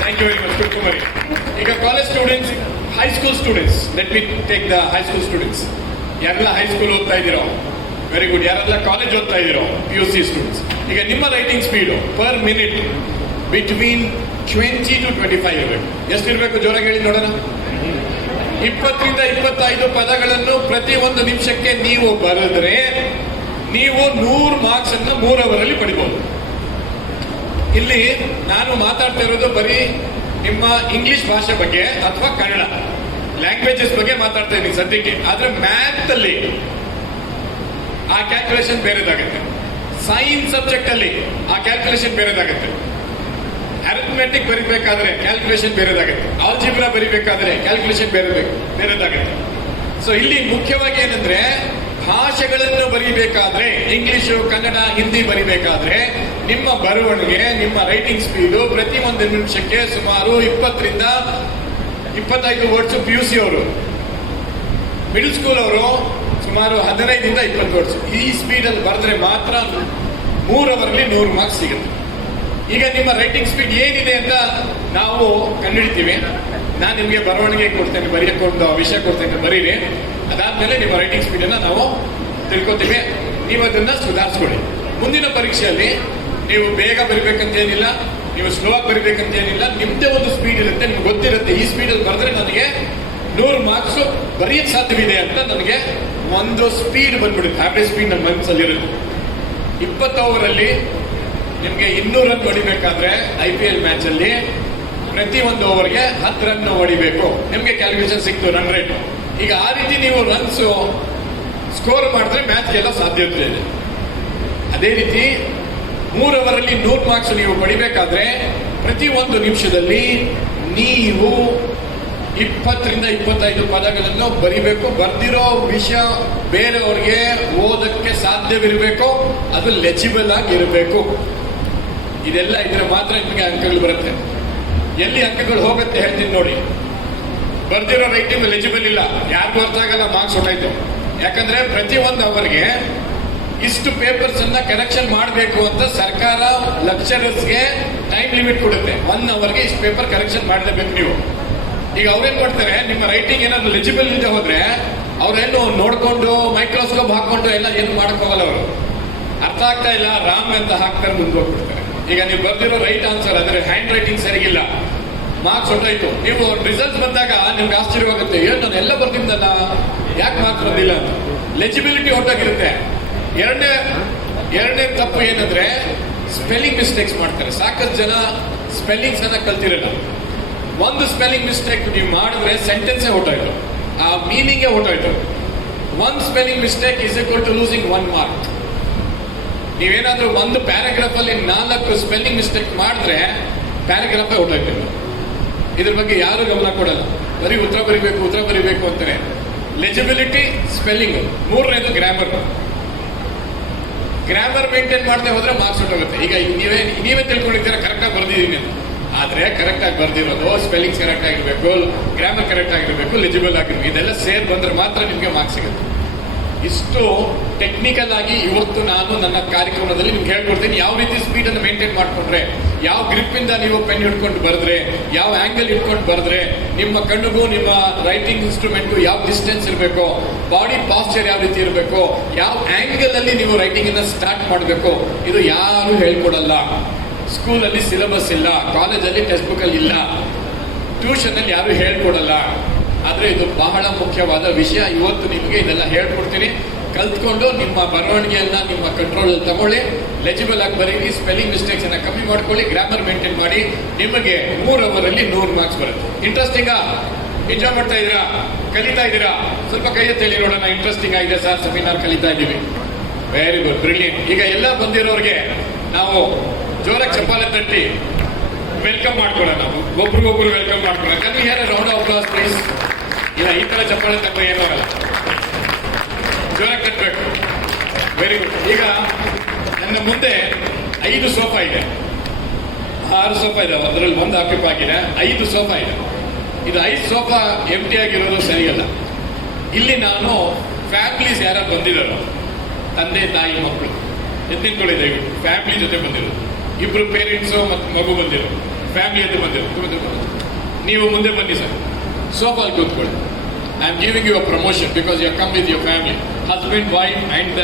ಥ್ಯಾಂಕ್ ಯು ವೆರಿ ಮಚ್ ಕುಮಾರಿ. ಈಗ college students, high school students, let me take the high school students. ಯಾರೆಲ್ಲ ಹೈಸ್ಕೂಲ್ ಓದ್ತಾ ಇದ್ದೀರೋ ವೆರಿ ಗುಡ್. ಯಾರೆಲ್ಲ ಕಾಲೇಜ್ ಓದ್ತಾ ಇದ್ದೀರೋ PUC ಸ್ಟೂಡೆಂಟ್ಸ್, ಈಗ ನಿಮ್ಮ writing speed per minute between 20 to 25 ಇರಬೇಕು. ಎಷ್ಟಿರ್ಬೇಕು? ಜೋರಾಗಿ ಹೇಳಿ ನೋಡೋಣ. 20 ರಿಂದ 25 ಪದಗಳನ್ನು ಪ್ರತಿ 1 ನಿಮಿಷಕ್ಕೆ ನೀವು ಬರೆದ್ರೆ ನೀವು 100 ಮಾರ್ಕ್ಸ್ ಅನ್ನ 3 ಅವರಲ್ಲಿ ಪಡಿಬಹುದು. ಇಲ್ಲಿ ನಾನು ಮಾತಾಡ್ತಾ ಇರೋದು ಬರೀ ನಿಮ್ಮ ಇಂಗ್ಲಿಷ್ ಭಾಷೆ ಬಗ್ಗೆ ಅಥವಾ ಕನ್ನಡ ಲ್ಯಾಂಗ್ವೇಜಸ್ ಬಗ್ಗೆ ಮಾತಾಡ್ತಾ ಇದ್ದೀನಿ ಸದ್ಯಕ್ಕೆ. ಆದ್ರೆ ಮ್ಯಾಥ್ ಅಲ್ಲಿ ಆ ಕ್ಯಾಲ್ಕುಲೇಷನ್ ಬೇರೆದಾಗುತ್ತೆ. ಸೈನ್ಸ್ ಸಬ್ಜೆಕ್ಟ್ ಅಲ್ಲಿ ಆ ಕ್ಯಾಲ್ಕುಲೇಷನ್ ಬೇರೆದಾಗುತ್ತೆ. ಅರಿಥಮೆಟಿಕ್ ಬರೀಬೇಕಾದ್ರೆ ಕ್ಯಾಲ್ಕುಲೇಷನ್ ಬೇರೆದಾಗುತ್ತೆ. ಆಲ್ಜಿಬ್ರಾ ಬರೀಬೇಕಾದ್ರೆ ಕ್ಯಾಲ್ಕುಲೇಷನ್ ಬೇರೆದಾಗುತ್ತೆ. ಸೊ ಇಲ್ಲಿ ಮುಖ್ಯವಾಗಿ ಏನಂದ್ರೆ ಭಾಷೆಗಳನ್ನು ಬರೀಬೇಕಾದ್ರೆ ಇಂಗ್ಲಿಷು, ಕನ್ನಡ, ಹಿಂದಿ ಬರೀಬೇಕಾದ್ರೆ ನಿಮ್ಮ ಬರವಣಿಗೆ, ನಿಮ್ಮ ರೈಟಿಂಗ್ ಸ್ಪೀಡು ಪ್ರತಿ 1 ನಿಮಿಷಕ್ಕೆ ಸುಮಾರು 20 ರಿಂದ 25 ವರ್ಡ್ಸ್. PUC ಅವರು, ಮಿಡಲ್ ಸ್ಕೂಲ್ ಅವರು ಸುಮಾರು 15 ರಿಂದ 20 ವರ್ಡ್ಸ್. ಈ ಸ್ಪೀಡಲ್ಲಿ ಬರೆದ್ರೆ ಮಾತ್ರ 3 ಅವರಲ್ಲಿ 100 ಮಾರ್ಕ್ಸ್ ಸಿಗುತ್ತೆ. ಈಗ ನಿಮ್ಮ ರೈಟಿಂಗ್ ಸ್ಪೀಡ್ ಏನಿದೆ ಅಂತ ನಾವು ಕಂಡುಹಿಡಿತೀವಿ. ನಾನು ನಿಮಗೆ ಬರವಣಿಗೆ ಕೊಡ್ತೇನೆ, ಬರೆಯಕ್ಕೊಂದು ವಿಷಯ ಕೊಡ್ತೇನೆ, ಬರೀರಿ. ಅದಾದ್ಮೇಲೆ ನಿಮ್ಮ ರೈಟಿಂಗ್ ಸ್ಪೀಡ್ ಅನ್ನ ನಾವು ತಿಳ್ಕೊತೀವಿ. ನೀವು ಅದನ್ನ ಸುಧಾರಿಸ್ಕೊಳ್ಳಿ. ಮುಂದಿನ ಪರೀಕ್ಷೆಯಲ್ಲಿ ನೀವು ಬೇಗ ಬರಿಬೇಕಂತ ಏನಿಲ್ಲ, ನೀವು ಸ್ಲೋ ಆಗಿ ಬರಿಬೇಕಂತ ಏನಿಲ್ಲ. ನಿಮ್ದೇ ಒಂದು ಸ್ಪೀಡ್ ಇರುತ್ತೆ, ನಿಮ್ಗೆ ಗೊತ್ತಿರುತ್ತೆ. ಈ ಸ್ಪೀಡಲ್ಲಿ ಬರೆದ್ರೆ ನನಗೆ 100 ಮಾರ್ಕ್ಸ್ ಬರೆಯಕ್ಕೆ ಸಾಧ್ಯವಿದೆ ಅಂತ ನನಗೆ ಒಂದು ಸ್ಪೀಡ್ ಬಂದ್ಬಿಡುತ್ತೆ. ಆವ್ರೇಜ್ ಸ್ಪೀಡ್ ನನ್ನ ಮನಸ್ಸಲ್ಲಿರುತ್ತೆ. 20 ಓವರಲ್ಲಿ ನಿಮಗೆ 200 ರನ್ ಹೊಡಿಬೇಕಾದ್ರೆ IPL ಮ್ಯಾಚ್ ಅಲ್ಲಿ ಪ್ರತಿ 1 ಓವರ್ಗೆ 10 ರನ್ ಹೊಡಿಬೇಕು. ನಿಮ್ಗೆ ಕ್ಯಾಲ್ಕುಲೇಷನ್ ಸಿಕ್ತು ರನ್ ರೇಟ್. ಈಗ ಆ ರೀತಿ ನೀವು ರನ್ಸ್ ಸ್ಕೋರ್ ಮಾಡಿದ್ರೆ ಮ್ಯಾಚ್ಗೆಲ್ಲ ಸಾಧ್ಯತೆ ಇದೆ. ಅದೇ ರೀತಿ 3 ಅವರಲ್ಲಿ 100 ಮಾರ್ಕ್ಸ್ ನೀವು ಪಡಿಬೇಕಾದ್ರೆ ಪ್ರತಿ 1 ನಿಮಿಷದಲ್ಲಿ ನೀವು 20 ರಿಂದ 25 ಪದಗಳನ್ನು ಬರಿಬೇಕು. ಬರ್ದಿರೋ ವಿಷಯ ಬೇರೆಯವ್ರಿಗೆ ಓದಕ್ಕೆ ಸಾಧ್ಯವಿರಬೇಕು, ಅದು ಲೆಜಿಬಲ್ ಆಗಿರಬೇಕು. ಇದೆಲ್ಲ ಇದ್ರೆ ಮಾತ್ರ ನಿಮಗೆ ಅಂಕಗಳು ಬರುತ್ತೆ. ಎಲ್ಲಿ ಅಂಕಗಳು ಹೋಗುತ್ತೆ ಹೇಳ್ತೀನಿ ನೋಡಿ. ಬರ್ದಿರೋ ರೈಟಿಂಗ್ ಲೆಜಿಬಲ್ ಇಲ್ಲ, ಯಾರಿಗೂ ಅರ್ಥ ಆಗಲ್ಲ, ಮಾರ್ಕ್ಸ್ ಹೊಟ್ಟಾಯ್ತು. ಯಾಕಂದ್ರೆ ಪ್ರತಿ 1 ಅವರ್ಗೆ ಇಷ್ಟು ಪೇಪರ್ಸ್ ಅನ್ನ ಕರೆಕ್ಷನ್ ಮಾಡಬೇಕು ಅಂತ ಸರ್ಕಾರ ಲೆಕ್ಚರರ್ಸ್ಗೆ ಟೈಮ್ ಲಿಮಿಟ್ ಕೊಡುತ್ತೆ. 1 ಅವರ್ಗೆ ಇಷ್ಟು ಪೇಪರ್ ಕರೆಕ್ಷನ್ ಮಾಡಲೇಬೇಕು ನೀವು. ಈಗ ಅವ್ರೇನ್ ಮಾಡ್ತಾರೆ, ನಿಮ್ಮ ರೈಟಿಂಗ್ ಏನಾದ್ರು ಲೆಜಿಬಲ್ ಇಲ್ಲದೆ ಹೋದ್ರೆ ಅವ್ರೇನು ನೋಡ್ಕೊಂಡು ಮೈಕ್ರೋಸ್ಕೋಪ್ ಹಾಕೊಂಡು ಎಲ್ಲ ಏನು ಮಾಡಕ್ ಹೋಗಲ್ಲ. ಅವರು ಅರ್ಥ ಆಗ್ತಾ ಇಲ್ಲ ರಾಮ್ ಅಂತ ಹಾಕ್ತಾರೆ, ಮುಂದೆ ಹೋಗ್ಬಿಡ್ತಾರೆ. ಈಗ ನೀವು ಬರ್ದಿರೋ ರೈಟ್ ಆನ್ಸರ್ ಅಂದ್ರೆ ಹ್ಯಾಂಡ್ ರೈಟಿಂಗ್ ಸರಿಗಿಲ್ಲ, ಮಾರ್ಕ್ಸ್ ಹೊಟ್ಟಾಯ್ತು. ನೀವು ರಿಸಲ್ಟ್ ಬಂದಾಗ ನಿಮ್ಗೆ ಆಶ್ಚರ್ಯವಾಗುತ್ತೆ, ಏನು ನಾನು ಎಲ್ಲ ಬರ್ತಿದ್ದಲ್ಲ, ಯಾಕೆ ಮಾರ್ಕ್ಸ್ ಬಂದಿಲ್ಲ ಅಂತ. ಲೆಜಿಬಿಲಿಟಿ ಹೊಟ್ಟಾಗಿರುತ್ತೆ. ಎರಡನೇ ತಪ್ಪು ಏನಂದ್ರೆ ಸ್ಪೆಲ್ಲಿಂಗ್ ಮಿಸ್ಟೇಕ್ಸ್ ಮಾಡ್ತಾರೆ. ಸಾಕಷ್ಟು ಜನ ಸ್ಪೆಲ್ಲಿಂಗ್ಸ್ ಅನ್ನ ಕಲ್ತಿರಲ್ಲ. ಒಂದು ಸ್ಪೆಲ್ಲಿಂಗ್ ಮಿಸ್ಟೇಕ್ ನೀವು ಮಾಡಿದ್ರೆ ಸೆಂಟೆನ್ಸೇ ಹೊಟ್ಟಾಯ್ತು, ಆ ಮೀನಿಂಗೇ ಹೊಟ್ಟಾಯ್ತು. 1 spelling mistake is equal to losing 1 mark. ನೀವೇನಾದ್ರೂ ಒಂದು ಪ್ಯಾರಾಗ್ರಾಫ್ ಅಲ್ಲಿ 4 ಸ್ಪೆಲ್ಲಿಂಗ್ ಮಿಸ್ಟೇಕ್ ಮಾಡಿದ್ರೆ ಪ್ಯಾರಾಗ್ರಾಫೇ ಹೊಟ್ಟಾಯ್ತು. ಇದ್ರ ಬಗ್ಗೆ ಯಾರು ಗಮನ ಕೊಡಲ್ಲ, ಬರೀ ಉತ್ತರ ಬರಿಬೇಕು ಅಂತಾರೆ. ಲೆಜಿಬಿಲಿಟಿ, ಸ್ಪೆಲ್ಲಿಂಗ್. 3ನೇದು ಗ್ರಾಮರ್ ಮೇಂಟೈನ್ ಮಾಡದೆ ಹೋದ್ರೆ ಮಾರ್ಕ್ಸ್ ಹೊಟ್ಟೋಗುತ್ತೆ. ಈಗ ನೀವೇ ತಿಳ್ಕೊಂಡಿದ್ದೀರಾ ಕರೆಕ್ಟಾಗಿ ಬರ್ದಿದ್ದೀನಿ ಅಂತ. ಆದ್ರೆ ಕರೆಕ್ಟ್ ಆಗಿ ಬರ್ದಿರೋದು, ಸ್ಪೆಲ್ಲಿಂಗ್ಸ್ ಕರೆಕ್ಟ್ ಆಗಿರ್ಬೇಕು, ಗ್ರಾಮರ್ ಕರೆಕ್ಟ್ ಆಗಿರ್ಬೇಕು, ಲೆಜಿಬಲ್ ಆಗಿರ್ಬೇಕು. ಇದೆಲ್ಲ ಸೇರ್ ಬಂದ್ರೆ ಮಾತ್ರ ನಿಮ್ಗೆ ಮಾರ್ಕ್ಸ್ ಸಿಗುತ್ತೆ. ಇಷ್ಟು ಟೆಕ್ನಿಕಲ್ ಆಗಿ ಇವತ್ತು ನಾನು ನನ್ನ ಕಾರ್ಯಕ್ರಮದಲ್ಲಿ ನಿಮ್ಗೆ ಹೇಳ್ಕೊಡ್ತೀನಿ ಯಾವ ರೀತಿ ಸ್ಪೀಡ್ ಅನ್ನು ಮೇಂಟೈನ್ ಮಾಡ್ಕೊಂಡ್ರೆ, ಯಾವ ಗ್ರಿಪ್ ಇಂದ ನೀವು ಪೆನ್ ಹಿಡ್ಕೊಂಡು ಬರೆದ್ರೆ, ಯಾವ ಆಂಗಲ್ ಇಟ್ಕೊಂಡು ಬರೆದ್ರೆ, ನಿಮ್ಮ ಕಣ್ಣಿಗೂ ನಿಮ್ಮ ರೈಟಿಂಗ್ ಇನ್ಸ್ಟ್ರೂಮೆಂಟ್ಗೂ ಯಾವ ಡಿಸ್ಟೆನ್ಸ್ ಇರಬೇಕು, ಬಾಡಿ ಪಾಸ್ಚರ್ ಯಾವ ರೀತಿ ಇರಬೇಕು, ಯಾವ ಆಂಗಲ್ ಅಲ್ಲಿ ನೀವು ರೈಟಿಂಗ್ ಅನ್ನ ಸ್ಟಾರ್ಟ್ ಮಾಡಬೇಕು, ಇದು ಯಾರು ಹೇಳ್ಕೊಡಲ್ಲ. ಸ್ಕೂಲಲ್ಲಿ ಸಿಲೆಬಸ್ ಇಲ್ಲ, ಕಾಲೇಜಲ್ಲಿ ಟೆಕ್ಸ್ಟ್ ಬುಕ್ ಅಲ್ಲಿ ಇಲ್ಲ, ಟ್ಯೂಷನ್ ಅಲ್ಲಿ ಯಾರು ಹೇಳ್ಕೊಡಲ್ಲ. ಆದ್ರೆ ಇದು ಬಹಳ ಮುಖ್ಯವಾದ ವಿಷಯ. ಇವತ್ತು ನಿಮಗೆ ಇದೆಲ್ಲ ಹೇಳ್ಕೊಡ್ತೀನಿ. ಕಲ್ತ್ಕೊಂಡು ನಿಮ್ಮ ಬರವಣಿಗೆಯನ್ನ ನಿಮ್ಮ ಕಂಟ್ರೋಲ್ ಅಲ್ಲಿ ತಗೊಳ್ಳಿ, ಲೆಜಿಬಲ್ ಆಗಿ ಬರೀರಿ, ಸ್ಪೆಲ್ಲಿಂಗ್ ಮಿಸ್ಟೇಕ್ಸ್ ಅನ್ನ ಕಮ್ಮಿ ಮಾಡ್ಕೊಳ್ಳಿ, ಗ್ರಾಮರ್ ಮೇಂಟೈನ್ ಮಾಡಿ. ನಿಮಗೆ 3 ಅವರಲ್ಲಿ 100 ಮಾರ್ಕ್ಸ್ ಬರುತ್ತೆ. ಇಂಟ್ರೆಸ್ಟಿಂಗಾ? ಎಂಜಾಯ್ ಮಾಡ್ತಾ ಇದ್ದೀರಾ? ಕಲಿತಾ ಇದ್ದೀರಾ? ಸ್ವಲ್ಪ ಕೈ ಎತ್ತೇಳಿ ನೋಡೋಣ. ಇಂಟ್ರೆಸ್ಟಿಂಗ್ ಆಗಿದೆ ಸರ್, ಸೆಮಿನಾರ್ ಕಲಿತಾ ಇದ್ದೀವಿ. Very good, brilliant. ಈಗ ಎಲ್ಲ ಬಂದಿರೋರಿಗೆ ನಾವು ಜೋರಾಗಿ ಚಪ್ಪಾಳೆ ತಟ್ಟಿ ವೆಲ್ಕಮ್ ಮಾಡ್ಕೊಳ್ಳೋಣ. ನಾವು ಒಬ್ರಿಗೊಬ್ರು ವೆಲ್ಕಮ್ ಮಾಡ್ಕೊಳ್ಳೋಣ. ಕನ್ we hear A round of applause please? ಇಲ್ಲ, ಈ ತರ ಚಪ್ಪಾಳೆ ತಪ್ಪ ಏನೋ ಅಲ್ಲ, ಜೋರಾಗಿ ಕಟ್ಟಬೇಕು. Very good. ಈಗ ನನ್ನ ಮುಂದೆ 5 ಸೋಫಾ ಇದೆ, 6 ಸೋಫಾ ಇದೆ, ಅದರಲ್ಲಿ 1 ಆಕ್ಯುಪೈ ಆಗಿದೆ. 5 ಸೋಫಾ ಇದೆ. ಇದು 5 ಸೋಫಾ ಎಂಟಿ ಆಗಿರೋದು ಸರಿಯಲ್ಲ. ಇಲ್ಲಿ ನಾನು ಫ್ಯಾಮಿಲೀಸ್ ಯಾರು ಬಂದಿದ್ದಾರೋ, ತಂದೆ ತಾಯಿ ಮಕ್ಕಳು ಎತ್ತಿನ್ಕೊಳ್ಳಿ ದಯವಿಟ್ಟು. ಫ್ಯಾಮಿಲಿ ಜೊತೆ ಬಂದಿರೋದು, ಇಬ್ರು ಪೇರೆಂಟ್ಸು ಮತ್ತು ಮಗು ಬಂದಿರೋ ಫ್ಯಾಮಿಲಿ ಅಂತ ಬಂದಿರೋ, ನೀವು ಮುಂದೆ ಬನ್ನಿ ಸರ್. ಸೋಫಾ ಕೂತ್ಕೊಳ್ಳಿ. I am giving you a promotion because you come with your family, husband, wife and the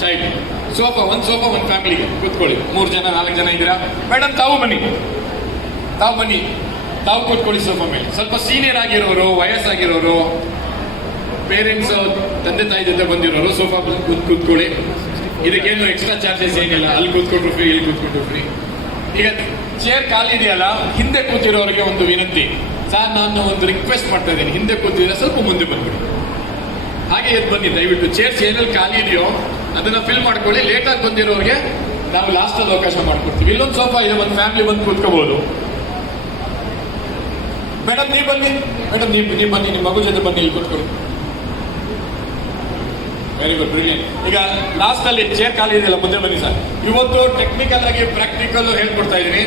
child. Sofa, ಒಂದು ಫ್ಯಾಮಿಲಿಗೆ ಕೂತ್ಕೊಳ್ಳಿ. 3 ಜನ 4 ಜನ ಇದ್ದೀರಾ? ಮೇಡಮ್ ತಾವು ಬನ್ನಿ, ತಾವು ಕೂತ್ಕೊಳ್ಳಿ ಸೋಫಾ ಮೇಲೆ. ಸ್ವಲ್ಪ ಸೀನಿಯರ್ ಆಗಿರೋರು, ವಯಸ್ಸಾಗಿರೋರು, ಪೇರೆಂಟ್ಸ್, ತಂದೆ ತಾಯಿ ಜೊತೆ ಬಂದಿರೋರು ಸೋಫಾ ಕೂತ್ಕೊಳ್ಳಿ. ಇದಕ್ಕೇನು ಎಕ್ಸ್ಟ್ರಾ ಚಾರ್ಜಸ್ ಏನಿಲ್ಲ. ಅಲ್ಲಿ ಕೂತ್ಕೊಂಡ್ರು ಫ್ರೀ, ಇಲ್ಲಿ ಕೂತ್ಕೊಂಡ್ರು ಫ್ರೀ. ಈಗ ಚೇರ್ ಖಾಲಿ ಇದೆಯಲ್ಲ, ಹಿಂದೆ ಕೂತಿರೋರಿಗೆ ಒಂದು ವಿನಂತಿ. ಸರ್, ನಾನು ಒಂದು ರಿಕ್ವೆಸ್ಟ್ ಮಾಡ್ತಾ ಇದ್ದೀನಿ, ಹಿಂದೆ ಕೂತಿದ್ರೆ ಸ್ವಲ್ಪ ಮುಂದೆ ಬಂದ್ಬಿಡಿ. ಹಾಗೆ ಎದ್ದು ಬನ್ನಿ ದಯವಿಟ್ಟು. ಚೇರಲ್ಲಿ ಖಾಲಿ ಇದೆಯೋ ಅದನ್ನ ಫಿಲ್ ಮಾಡ್ಕೊಳ್ಳಿ. ಲೇಟಾಗಿ ಬಂದಿರೋರಿಗೆ ನಾವು ಲಾಸ್ಟ್ ಅಲ್ಲಿ ಅವಕಾಶ ಮಾಡ್ಕೊಡ್ತೀವಿ. ಇಲ್ಲೊಂದು ಸೋಫಾ ಇದೆ, ಒಂದು ಫ್ಯಾಮಿಲಿ ಬಂದು ಕೂತ್ಕೋಬಹುದು. ಮೇಡಮ್ ನೀವು ಬನ್ನಿ, ನೀವು ಬನ್ನಿ, ನಿಮ್ಮ ಮಗು ಜೊತೆ ಬನ್ನಿ, ಇಲ್ಲಿ ಕೂತ್ಕೊಳ್ಳಿ. Very good, brilliant. ಈಗ ಲಾಸ್ಟ್ ಅಲ್ಲಿ ಚೇರ್ ಖಾಲಿ ಇದೆಯಲ್ಲ, ಮುಂದೆ ಬನ್ನಿ ಸರ್. ಇವತ್ತು ಟೆಕ್ನಿಕಲ್ ಆಗಿ ಪ್ರಾಕ್ಟಿಕಲ್ ಹೇಳ್ಕೊಡ್ತಾ ಇದ್ದೀನಿ.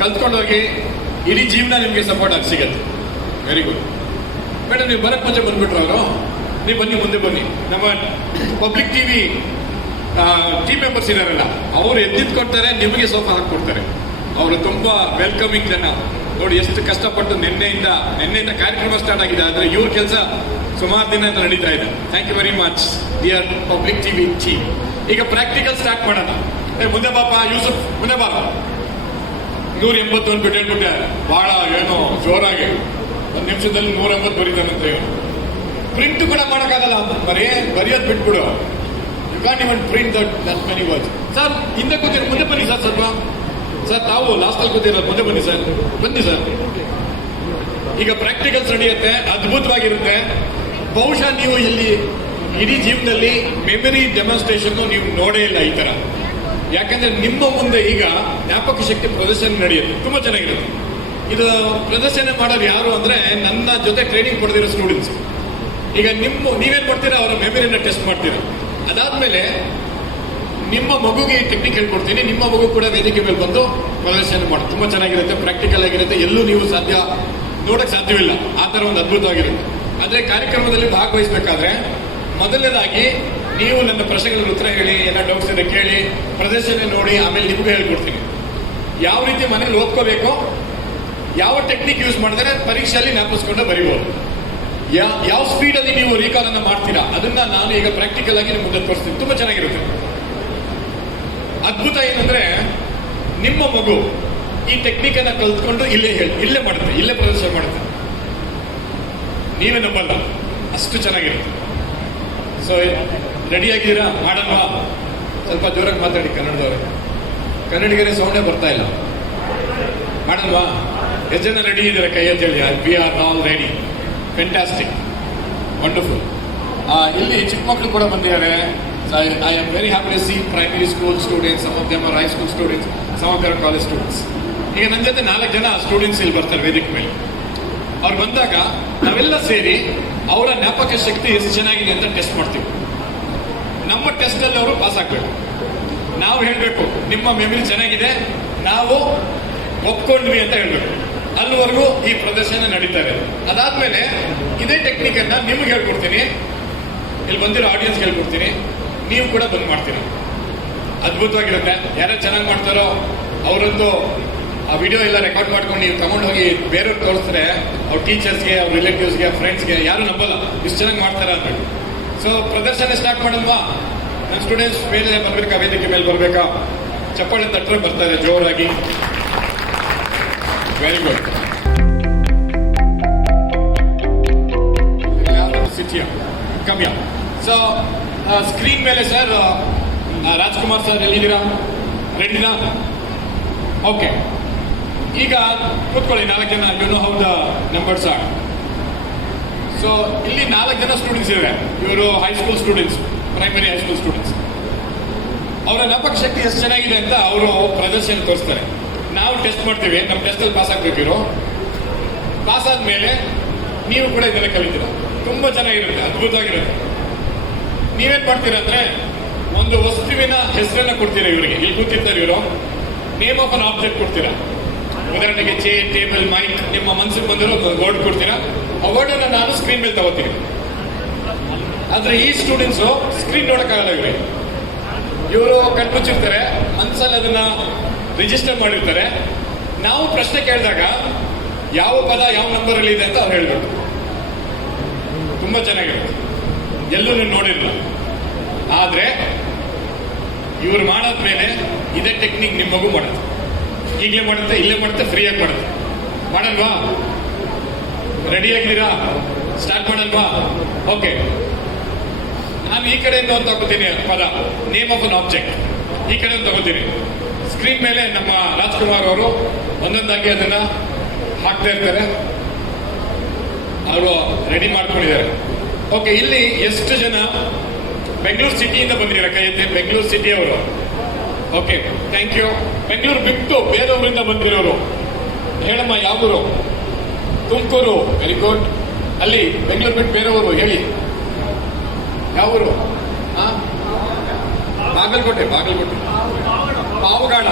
ಕಲ್ತ್ಕೊಂಡೋಗಿ ಇಡೀ ಜೀವನ ನಿಮಗೆ ಸಪೋರ್ಟ್ ಆಗಿ ಸಿಗತ್ತೆ. Very good. ಮೇಡಮ್ ನೀವು ಬರಕ್ ಮುಂಚೆ ಬಂದ್ಬಿಟ್ರು ಅವರು. ನೀವು ಬನ್ನಿ, ಮುಂದೆ ಬನ್ನಿ. ನಮ್ಮ ಪಬ್ಲಿಕ್ ಟಿವಿ ಟೀಮ್ ಮೆಂಬರ್ಸ್ ಇದಾರಲ್ಲ, ಅವರು ಎದ್ದಿದ್ಕೊಡ್ತಾರೆ, ನಿಮಗೆ ಸೋಫಾ ಹಾಕೊಡ್ತಾರೆ. ಅವರು ತುಂಬಾ ವೆಲ್ಕಮಿಂಗ್ ಜನ. ನೋಡಿ ಎಷ್ಟು ಕಷ್ಟಪಟ್ಟು ನಿನ್ನೆಯಿಂದ ಕಾರ್ಯಕ್ರಮ ಸ್ಟಾರ್ಟ್ ಆಗಿದೆ, ಆದ್ರೆ ಇವ್ರ ಕೆಲಸ ಸುಮಾರು ದಿನ ನಡೀತಾ ಇದೆ. Thank you very much dear public TV team. ಈಗ ಪ್ರಾಕ್ಟಿಕಲ್ ಸ್ಟಾರ್ಟ್ ಮಾಡೋಣ. ಮುಂದೆ ಬಾಪ ಯೂಸುಫ್, ಮುಂದೆ ಬಾಪ. 180 ಅಂದ್ಬಿಟ್ಟು ಹೇಳ್ಬಿಟ್ಟೆ, ಬಹಳ ಏನೋ ಜೋರಾಗಿ 1 ನಿಮಿಷದಲ್ಲಿ 180 ಬರೀತಾನಂತ. ಇವನು ಪ್ರಿಂಟ್ ಕೂಡ ಮಾಡೋಕ್ಕಾಗಲ್ಲ, ಬರೆಯೋದು ಬಿಟ್ಬಿಡು. You can't even print that many words. Sir ಹಿಂದೆ ಕೂತಿರೋ, ಮುಂದೆ ಬನ್ನಿ ಸರ್ ಸ್ವಲ್ಪ. ಸರ್ ತಾವು ಲಾಸ್ಟ್ ಅಲ್ಲಿ ಕೂತಿರೋದು, ಮುಂದೆ ಬನ್ನಿ ಸರ್. ಬನ್ನಿ ಸರ್. ಈಗ ಪ್ರಾಕ್ಟಿಕಲ್ಸ್ ನಡೆಯುತ್ತೆ, ಅದ್ಭುತವಾಗಿರುತ್ತೆ. ಬಹುಶಃ ನೀವು ಇಲ್ಲಿ ಇಡೀ ಜೀವನದಲ್ಲಿ ಮೆಮರಿ ಡೆಮಾನ್ಸ್ಟ್ರೇಷನ್ ನೀವು ನೋಡೇ ಇಲ್ಲ ಈ ತರ. ಯಾಕಂದ್ರೆ ನಿಮ್ಮ ಮುಂದೆ ಈಗ ಜ್ಞಾಪಕ ಶಕ್ತಿ ಪ್ರದರ್ಶನ ನಡೆಯುತ್ತೆ, ತುಂಬಾ ಚೆನ್ನಾಗಿರುತ್ತೆ. ಇದು ಪ್ರದರ್ಶನ ಮಾಡೋರು ಯಾರು ಅಂದ್ರೆ ನನ್ನ ಜೊತೆ ಟ್ರೈನಿಂಗ್ ಪಡೆದಿರೋ ಸ್ಟೂಡೆಂಟ್ಸ್. ಈಗ ನೀವೇನ್ ಮಾಡ್ತೀರಾ, ಅವರ ಮೆಮರಿನ ಟೆಸ್ಟ್ ಮಾಡ್ತೀರಾ. ಅದಾದ್ಮೇಲೆ ನಿಮ್ಮ ಮಗುಗೆ ಈ ಟೆಕ್ನಿಕ್ ಹೇಳ್ಕೊಡ್ತೀನಿ. ನಿಮ್ಮ ಮಗು ಕೂಡ ವೇದಿಕೆ ಮೇಲೆ ಬಂದು ಪ್ರದರ್ಶನ ಮಾಡಿ, ತುಂಬಾ ಚೆನ್ನಾಗಿರುತ್ತೆ, ಪ್ರಾಕ್ಟಿಕಲ್ ಆಗಿರುತ್ತೆ. ಎಲ್ಲೂ ನೀವು ನೋಡಕ್ ಸಾಧ್ಯವಿಲ್ಲ, ಆ ತರ ಒಂದು ಅದ್ಭುತವಾಗಿರುತ್ತೆ. ಆದ್ರೆ ಕಾರ್ಯಕ್ರಮದಲ್ಲಿ ಭಾಗವಹಿಸಬೇಕಾದ್ರೆ ಮೊದಲನೇದಾಗಿ ನೀವು ನನ್ನ ಪ್ರಶ್ನೆಗಳ ಉತ್ತರ ಹೇಳಿ, ಏನೋ ಡೌಟ್ಸ್ ಇದೆ ಕೇಳಿ, ಪ್ರದರ್ಶನ ನೋಡಿ, ಆಮೇಲೆ ನಿಮಗೂ ಹೇಳ್ಕೊಡ್ತೀನಿ ಯಾವ ರೀತಿ ಮನೇಲಿ ಓದ್ಕೋಬೇಕು, ಯಾವ ಟೆಕ್ನಿಕ್ ಯೂಸ್ ಮಾಡಿದ್ರೆ ಪರೀಕ್ಷೆಯಲ್ಲಿ ಜ್ಞಾಪಿಸ್ಕೊಂಡು ಬರೀಬಹುದು, ಯಾವ ಸ್ಪೀಡಲ್ಲಿ ನೀವು ರೀಕಾಲ್ ಅನ್ನ ಮಾಡ್ತೀರಾ, ಅದನ್ನ ನಾನು ಈಗ ಪ್ರಾಕ್ಟಿಕಲ್ ಆಗಿ ನಿಮ್ಮ ಮುಂದೆ ತೋರಿಸ್ತೀನಿ. ತುಂಬಾ ಚೆನ್ನಾಗಿರುತ್ತೆ. ಅದ್ಭುತ ಏನಂದ್ರೆ ನಿಮ್ಮ ಮಗು ಈ ಟೆಕ್ನಿಕ್ ಅನ್ನ ಕಲ್ತ್ಕೊಂಡು ಇಲ್ಲೇ ಮಾಡುತ್ತೆ, ಇಲ್ಲೇ ಪ್ರದರ್ಶನ ಮಾಡುತ್ತೆ. ನೀವೇ ನಂಬಲ್ಲ, ಅಷ್ಟು ಚೆನ್ನಾಗಿರುತ್ತೆ. ಸೊ ರೆಡಿ ಆಗಿದ್ದೀರಾ? ಮಾಡಲ್ವಾ? ಸ್ವಲ್ಪ ಜೋರಾಗಿ ಮಾತಾಡಿ ಕನ್ನಡಿಗರೇ ಸೌಂಡೇ ಬರ್ತಾ ಇಲ್ಲ. ಮಾಡಲ್ವಾ? ಎಷ್ಟು ಜನ ರೆಡಿ ಇದ್ದಾರೆ? ಕೈ ಎತ್ತೇಳಿ. We are all ready. Fantastic, wonderful. ಇಲ್ಲಿ ಚಿಕ್ಕ ಮಕ್ಕಳು ಕೂಡ ಬಂದಿದ್ದಾರೆ. I am very happy to see primary school students, some of them are high school students, some of them are college students. ಈಗ ನನ್ನ ಜೊತೆ 4 ಜನ ಸ್ಟೂಡೆಂಟ್ಸ್ ಇಲ್ಲಿ ಬರ್ತಾರೆ ವೇದಿಕೆ ಮೇಲೆ. ಅವ್ರು ಬಂದಾಗ ನಾವೆಲ್ಲ ಸೇರಿ ಅವರ ಜ್ಞಾಪಕ ಶಕ್ತಿ ಎಷ್ಟು ಚೆನ್ನಾಗಿದೆ ಅಂತ ಟೆಸ್ಟ್ ಮಾಡ್ತೀವಿ. ನಮ್ಮ ಟೆಸ್ಟ್ ಅಲ್ಲಿ ಅವರು ಪಾಸ್ ಆಗ್ಬೇಕು. ನಾವು ಹೇಳ್ಬೇಕು ನಿಮ್ಮ ಮೆಮರಿ ಚೆನ್ನಾಗಿದೆ, ನಾವು ಒಪ್ಕೊಂಡ್ವಿ ಅಂತ ಹೇಳ್ಬೇಕು. ಅಲ್ಲಿವರೆಗೂ ಈ ಪ್ರದರ್ಶನ ನಡೀತಾ ಇದೆ. ಅದಾದ್ಮೇಲೆ ಇದೇ ಟೆಕ್ನಿಕ್ ಅನ್ನ ನಿಮ್ಗೆ ಹೇಳ್ಕೊಡ್ತೀನಿ. ಇಲ್ಲಿ ಬಂದಿರೋ ಆಡಿಯನ್ಸ್ ಹೇಳ್ಕೊಡ್ತೀನಿ, ನೀವು ಕೂಡ ಬಂದ್ ಮಾಡ್ತೀರಾ. ಅದ್ಭುತವಾಗಿರುತ್ತೆ. ಯಾರು ಚೆನ್ನಾಗಿ ಮಾಡ್ತಾರೋ ಅವರದ್ದು ಆ ವಿಡಿಯೋ ಎಲ್ಲ ರೆಕಾರ್ಡ್ ಮಾಡ್ಕೊಂಡು ನೀವು ತಗೊಂಡು ಹೋಗಿ ಬೇರೆಯವ್ರು ತೋರಿಸಿದ್ರೆ ಅವ್ರ ಟೀಚರ್ಸ್ಗೆ, ಅವ್ರ ರಿಲೇಟಿವ್ಸ್ಗೆ, ಫ್ರೆಂಡ್ಸ್ಗೆ ಯಾರು ನಂಬಲ್ಲ ಇಷ್ಟು ಚೆನ್ನಾಗಿ ಮಾಡ್ತಾರೆ ಅಂದ್ಬಿಟ್ಟು. ಸೊ ಪ್ರದರ್ಶನ ಸ್ಟಾರ್ಟ್ ಮಾಡಲ್ವಾ? ನನ್ನ ಸ್ಟೂಡೆಂಟ್ಸ್ ಮೇಲೆ ಬರ್ಬೇಕಾ, ವೇದಿಕೆ ಮೇಲೆ ಬರ್ಬೇಕಾ? ಚಪ್ಪಾಳೆ ತಟ್ಟರೆ ಬರ್ತಾರೆ ಜೋರಾಗಿ. Very good. ಕಮ್ಮಿಯ. ಸೊ ಸ್ಕ್ರೀನ್ ಮೇಲೆ ಸರ್ ರಾಜ್ಕುಮಾರ್ ಸರ್ ಎಲ್ಲಿದ್ದೀರಾ? ರೆಡಿನಾ? ಓಕೆ. ಈಗ ಕೂತ್ಕೊಳ್ಳಿ 4 ಜನ. You know how the numbers are. So ಇಲ್ಲಿ 4 ಜನ ಸ್ಟೂಡೆಂಟ್ಸ್ ಇದ್ದಾರೆ. ಇವರು high school students, primary high school students. ಅವರ ಜ್ಞಾಪಕ ಶಕ್ತಿ ಎಷ್ಟು ಚೆನ್ನಾಗಿದೆ ಅಂತ ಅವರು ಪ್ರದರ್ಶನ ತೋರಿಸ್ತಾರೆ. ನಾವು ಟೆಸ್ಟ್ ಮಾಡ್ತೀವಿ, ನಮ್ಮ ಟೆಸ್ಟಲ್ಲಿ ಪಾಸ್ ಆಗ್ಬೇಕಿರೋ. ಪಾಸ್ ಆದ್ಮೇಲೆ ನೀವು ಕೂಡ ಇದನ್ನ ಕಲಿತೀರ. ತುಂಬಾ ಚೆನ್ನಾಗಿರುತ್ತೆ, ಅದ್ಭುತವಾಗಿರುತ್ತೆ. ನೀವೇನ್ ಮಾಡ್ತೀರಾ ಅಂದ್ರೆ ಒಂದು ವಸ್ತುವಿನ ಹೆಸರನ್ನ ಕೊಡ್ತೀರಾ ಇವರಿಗೆ. ಇಲ್ಲಿ ಕೂತಿರ್ತಾರೆ ಇವರು. ನೇಮ್ ಆಫ್ ಅನ್ ಆಬ್ಜೆಕ್ಟ್ ಕೊಡ್ತೀರಾ. ಉದಾಹರಣೆಗೆ ಚೇರ್, ಟೇಬಲ್, ಮೈಕ್, ನಿಮ್ಮ ಮನಸ್ಸಿಗೆ ಬಂದಿರೋ ವರ್ಡ್ ಕೊಡ್ತೀರಾ. ಆ ವರ್ಡ್ ಅನ್ನ ನಾನು ಸ್ಕ್ರೀನ್ ಮೇಲೆ ತಗೋತೀನಿ. ಆದ್ರೆ ಈ ಸ್ಟೂಡೆಂಟ್ಸ್ ಸ್ಕ್ರೀನ್ ನೋಡಕ್ಕಾಗಲ್ಲ ಇವರಿಗೆ. ಇವರು ಕಣ್ಮುಚ್ಚಿರ್ತಾರೆ, ಮನಸ್ಸಲ್ಲಿ ಅದನ್ನ ರಿಜಿಸ್ಟರ್ ಮಾಡಿರ್ತಾರೆ. ನಾವು ಪ್ರಶ್ನೆ ಕೇಳಿದಾಗ ಯಾವ ಪದ ಯಾವ ನಂಬರ್ ಅಲ್ಲಿ ಇದೆ ಅಂತ ಅವ್ರು ಹೇಳ್ಬೇಕು. ತುಂಬಾ ಚೆನ್ನಾಗಿರುತ್ತೆ. ಎಲ್ಲೂ ನೀವು ನೋಡಿರಲ್ಲ. ಆದ್ರೆ ಇವ್ರು ಮಾಡಾದ್ಮೇಲೆ ಇದೇ ಟೆಕ್ನಿಕ್ ನಿಮ್ಮ ಮಗು ಮಾಡುತ್ತೆ. ಈಗಲೇ ಮಾಡುತ್ತೆ, ಇಲ್ಲೇ ಮಾಡುತ್ತೆ, ಫ್ರೀಯಾಗಿ ಮಾಡುತ್ತೆ. ಮಾಡಲ್ವಾ? ರೆಡಿ ಆಗಿದ್ದೀರಾ? ಸ್ಟಾರ್ಟ್ ಮಾಡಲ್ವಾ? ಓಕೆ. ನಾನು ಈ ಕಡೆಯಿಂದ ಒಂದು ತಗೋತೀನಿ ಪದ, ನೇಮ್ ಆಫ್ ಅನ್ ಆಬ್ಜೆಕ್ಟ್. ಈ ಕಡೆ ಒಂದು ತಗೋತೀನಿ. ಸ್ಕ್ರೀನ್ ಮೇಲೆ ನಮ್ಮ ರಾಜ್ಕುಮಾರ್ ಅವರು ಒಂದೊಂದಾಗಿ ಅದನ್ನ ಹಾಕ್ತಾ ಇರ್ತಾರೆ. ಅವರು ರೆಡಿ ಮಾಡ್ಕೊಂಡಿದ್ದಾರೆ. ಓಕೆ. ಇಲ್ಲಿ ಎಷ್ಟು ಜನ ಬೆಂಗಳೂರು ಸಿಟಿಯಿಂದ ಬಂದಿದ್ದೀರಾ? ಕೈ ಎತ್ತಿ. ಬೆಂಗಳೂರು ಸಿಟಿ ಅವರು. Okay, thank you. ಬೆಂಗಳೂರು ಬಿಟ್ಟು ಬೇರೆಯವರಿಂದ ಬಂದಿರೋರು ಹೇಳಮ್ಮ, ಯಾವೂರು? ತುಮಕೂರು. Very good. ಅಲ್ಲಿ ಬೆಂಗಳೂರು ಬಿಟ್ಟು ಬೇರೆಯವರು ಹೇಳಿ, ಯಾವೂರು? Bagalkote. Pavagada.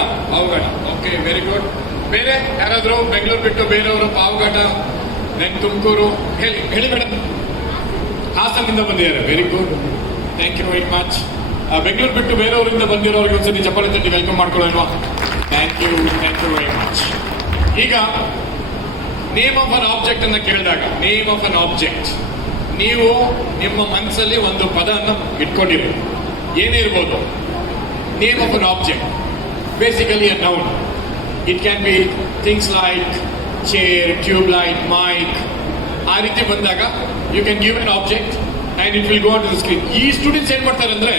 Okay, very good. ಬೇರೆ ಯಾರಾದ್ರು ಬೆಂಗಳೂರು ಬಿಟ್ಟು ಬೇರೆಯವರು? ಪಾವಗಾಡ, ನೆನ್ ತುಮಕೂರು. ಹೇಳಿ ಮೇಡಮ್. ಹಾಸನಿಂದ ಬಂದಿದ್ದಾರೆ. Very good, thank you very much. Bengaluru ಬಿಟ್ಟು ಬೇರೆಯವರಿಂದ ಬಂದಿರೋರಿಗೆ ಒಂದ್ಸತಿ ಚಪ್ಪಾಳೆ ತಟ್ಟಿ ವೆಲ್ಕಮ್ ಮಾಡ್ಕೊಳ್ಳೋಣ. Thank you very much. ಈಗ ನೇಮ್ ಆಫ್ ಅನ್ ಆಬ್ಜೆಕ್ಟ್ ಅನ್ನ ಕೇಳಿದಾಗ, ನೇಮ್ ಆಫ್ ಅನ್ ಆಬ್ಜೆಕ್ಟ್, ನೀವು ನಿಮ್ಮ ಮನಸ್ಸಲ್ಲಿ ಒಂದು ಪದವನ್ನು ಇಟ್ಕೊಂಡಿರಿ. ಏನೇ ಇರ್ಬೋದು. Name of an object, basically a noun. It can be things like chair, tube light, mic. ಆ ರೀತಿ ಬಂದಾಗ you can give an object and it will go on to the screen. ಈ ಸ್ಟೂಡೆಂಟ್ಸ್ ಏನ್ ಮಾಡ್ತಾರೆ ಅಂದ್ರೆ,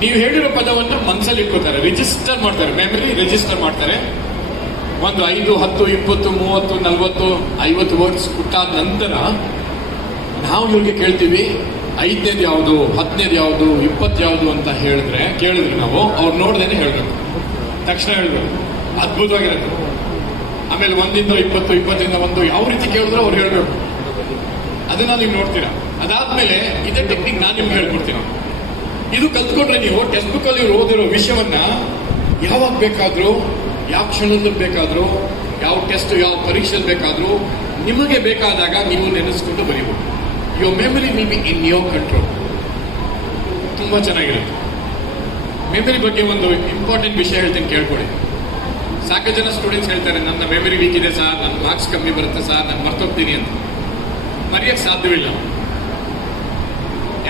ನೀವು ಹೇಳಿರೋ ಪದವನ್ನು ಮನಸ್ಸಲ್ಲಿ ಇಟ್ಕೋತಾರೆ, ರಿಜಿಸ್ಟರ್ ಮಾಡ್ತಾರೆ, ಮೆಮರಿ ರಿಜಿಸ್ಟರ್ ಮಾಡ್ತಾರೆ. ಒಂದು 5, 10, 20, 30, 40, 50 ವರ್ಡ್ಸ್ ಕೊಟ್ಟಾದ ನಂತರ ನಾವು ಇವ್ರಿಗೆ ಕೇಳ್ತೀವಿ 5ನೇದು ಯಾವುದು, 10ನೇದು ಯಾವುದು, 20 ಯಾವುದು ಅಂತ ಕೇಳಿದ್ರೆ ನಾವು ಅವ್ರು ನೋಡ್ದೇನೆ ಹೇಳ್ಬೇಕು, ತಕ್ಷಣ ಹೇಳ್ಬೇಕು. ಅದ್ಭುತವಾಗಿರುತ್ತೆ. ಆಮೇಲೆ 1ರಿಂದ 20, 20ರಿಂದ 1 ಯಾವ ರೀತಿ ಕೇಳಿದ್ರು ಅವ್ರು ಹೇಳ್ಬೇಕು. ಅದನ್ನ ನೀವು ನೋಡ್ತೀರಾ. ಅದಾದ್ಮೇಲೆ ಇದೇ ಟೆಕ್ನಿಕ್ ನಾನು ನಿಮ್ಗೆ ಹೇಳ್ಕೊಡ್ತೀನಿ. ಇದು ಕಲ್ತ್ಕೊಂಡ್ರೆ ನೀವು ಟೆಕ್ಸ್ಟ್ ಬುಕ್ ಅಲ್ಲಿ ಓದಿರೋ ವಿಷಯವನ್ನ ಯಾವಾಗ ಬೇಕಾದ್ರೂ, ಯಾವ ಕ್ಷಣದಲ್ಲಿ ಬೇಕಾದ್ರೂ, ಯಾವ ಟೆಸ್ಟ್, ಯಾವ ಪರೀಕ್ಷೆಯಲ್ಲಿ ಬೇಕಾದ್ರೂ ನಿಮಗೆ ಬೇಕಾದಾಗ ನೀವು ನೆನೆಸ್ಕೊಂಡು ಬರೀಬಹುದು. Your memory will be in your control. ತುಂಬಾ ಚೆನ್ನಾಗಿರುತ್ತೆ. ಮೆಮರಿ ಬಗ್ಗೆ ಒಂದು ಇಂಪಾರ್ಟೆಂಟ್ ವಿಷಯ ಹೇಳ್ತೀನಿ, ಕೇಳ್ಕೊಳ್ಳಿ. ಸಾಕಷ್ಟು ಜನ ಸ್ಟೂಡೆಂಟ್ಸ್ ಹೇಳ್ತಾರೆ, ನನ್ನ ಮೆಮರಿ ವೀಕ್ ಇದೆ ಸರ್, ನನ್ನ ಮಾರ್ಕ್ಸ್ ಕಮ್ಮಿ ಬರುತ್ತೆ ಸರ್, ನಾನು ಮರ್ತೋಗ್ತೀನಿ ಅಂತ. ಮರೆಯಕ್ಕೆ ಸಾಧ್ಯವಿಲ್ಲ.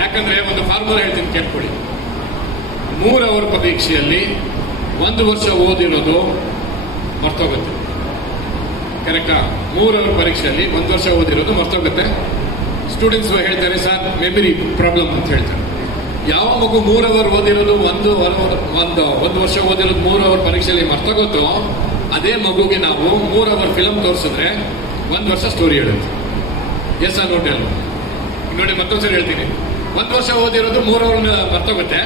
ಯಾಕಂದ್ರೆ ಒಂದು ಫಾರ್ಮುಲಾ ಹೇಳ್ತೀನಿ, ಕೇಳ್ಕೊಳ್ಳಿ. 3 ಅವರ್ ಪರೀಕ್ಷೆಯಲ್ಲಿ 1 ವರ್ಷ ಓದಿರೋದು ಮರ್ತೋಗುತ್ತೆ. ಕರೆಕ್ಟಾ? 3 ಅವರ್ ಪರೀಕ್ಷೆಯಲ್ಲಿ 1 ವರ್ಷ ಓದಿರೋದು ಮರ್ತೋಗುತ್ತೆ. ಸ್ಟೂಡೆಂಟ್ಸ್ ಹೇಳ್ತಾರೆ ಸರ್ ಮೆಮರಿ ಪ್ರಾಬ್ಲಮ್ ಅಂತ ಹೇಳ್ತಾರೆ. ಯಾವ ಮಗು 3 ಅವರ್ ಓದಿರೋದು, 1 ವರ್ಷ ಓದಿರೋದು 3 ಅವರ್ ಪರೀಕ್ಷೆಯಲ್ಲಿ ಮರ್ತೋಗುತ್ತೋ, ಅದೇ ಮಗುಗೆ ನಾವು 3 ಅವರ್ ಫಿಲಮ್ ತೋರಿಸಿದ್ರೆ 1 ವರ್ಷ ಸ್ಟೋರಿ ಹೇಳುತ್ತೆ. ಎಸ್ ಆರ್ ನೋಟ್ ಅಲ್ವಾ? ನೋಡಿ ಮತ್ತೊಂದ್ಸರಿ ಹೇಳ್ತೀನಿ. 1 ವರ್ಷ ಓದಿರೋದು 3 ಅವರ್ ಮರ್ತೋಗುತ್ತೆ.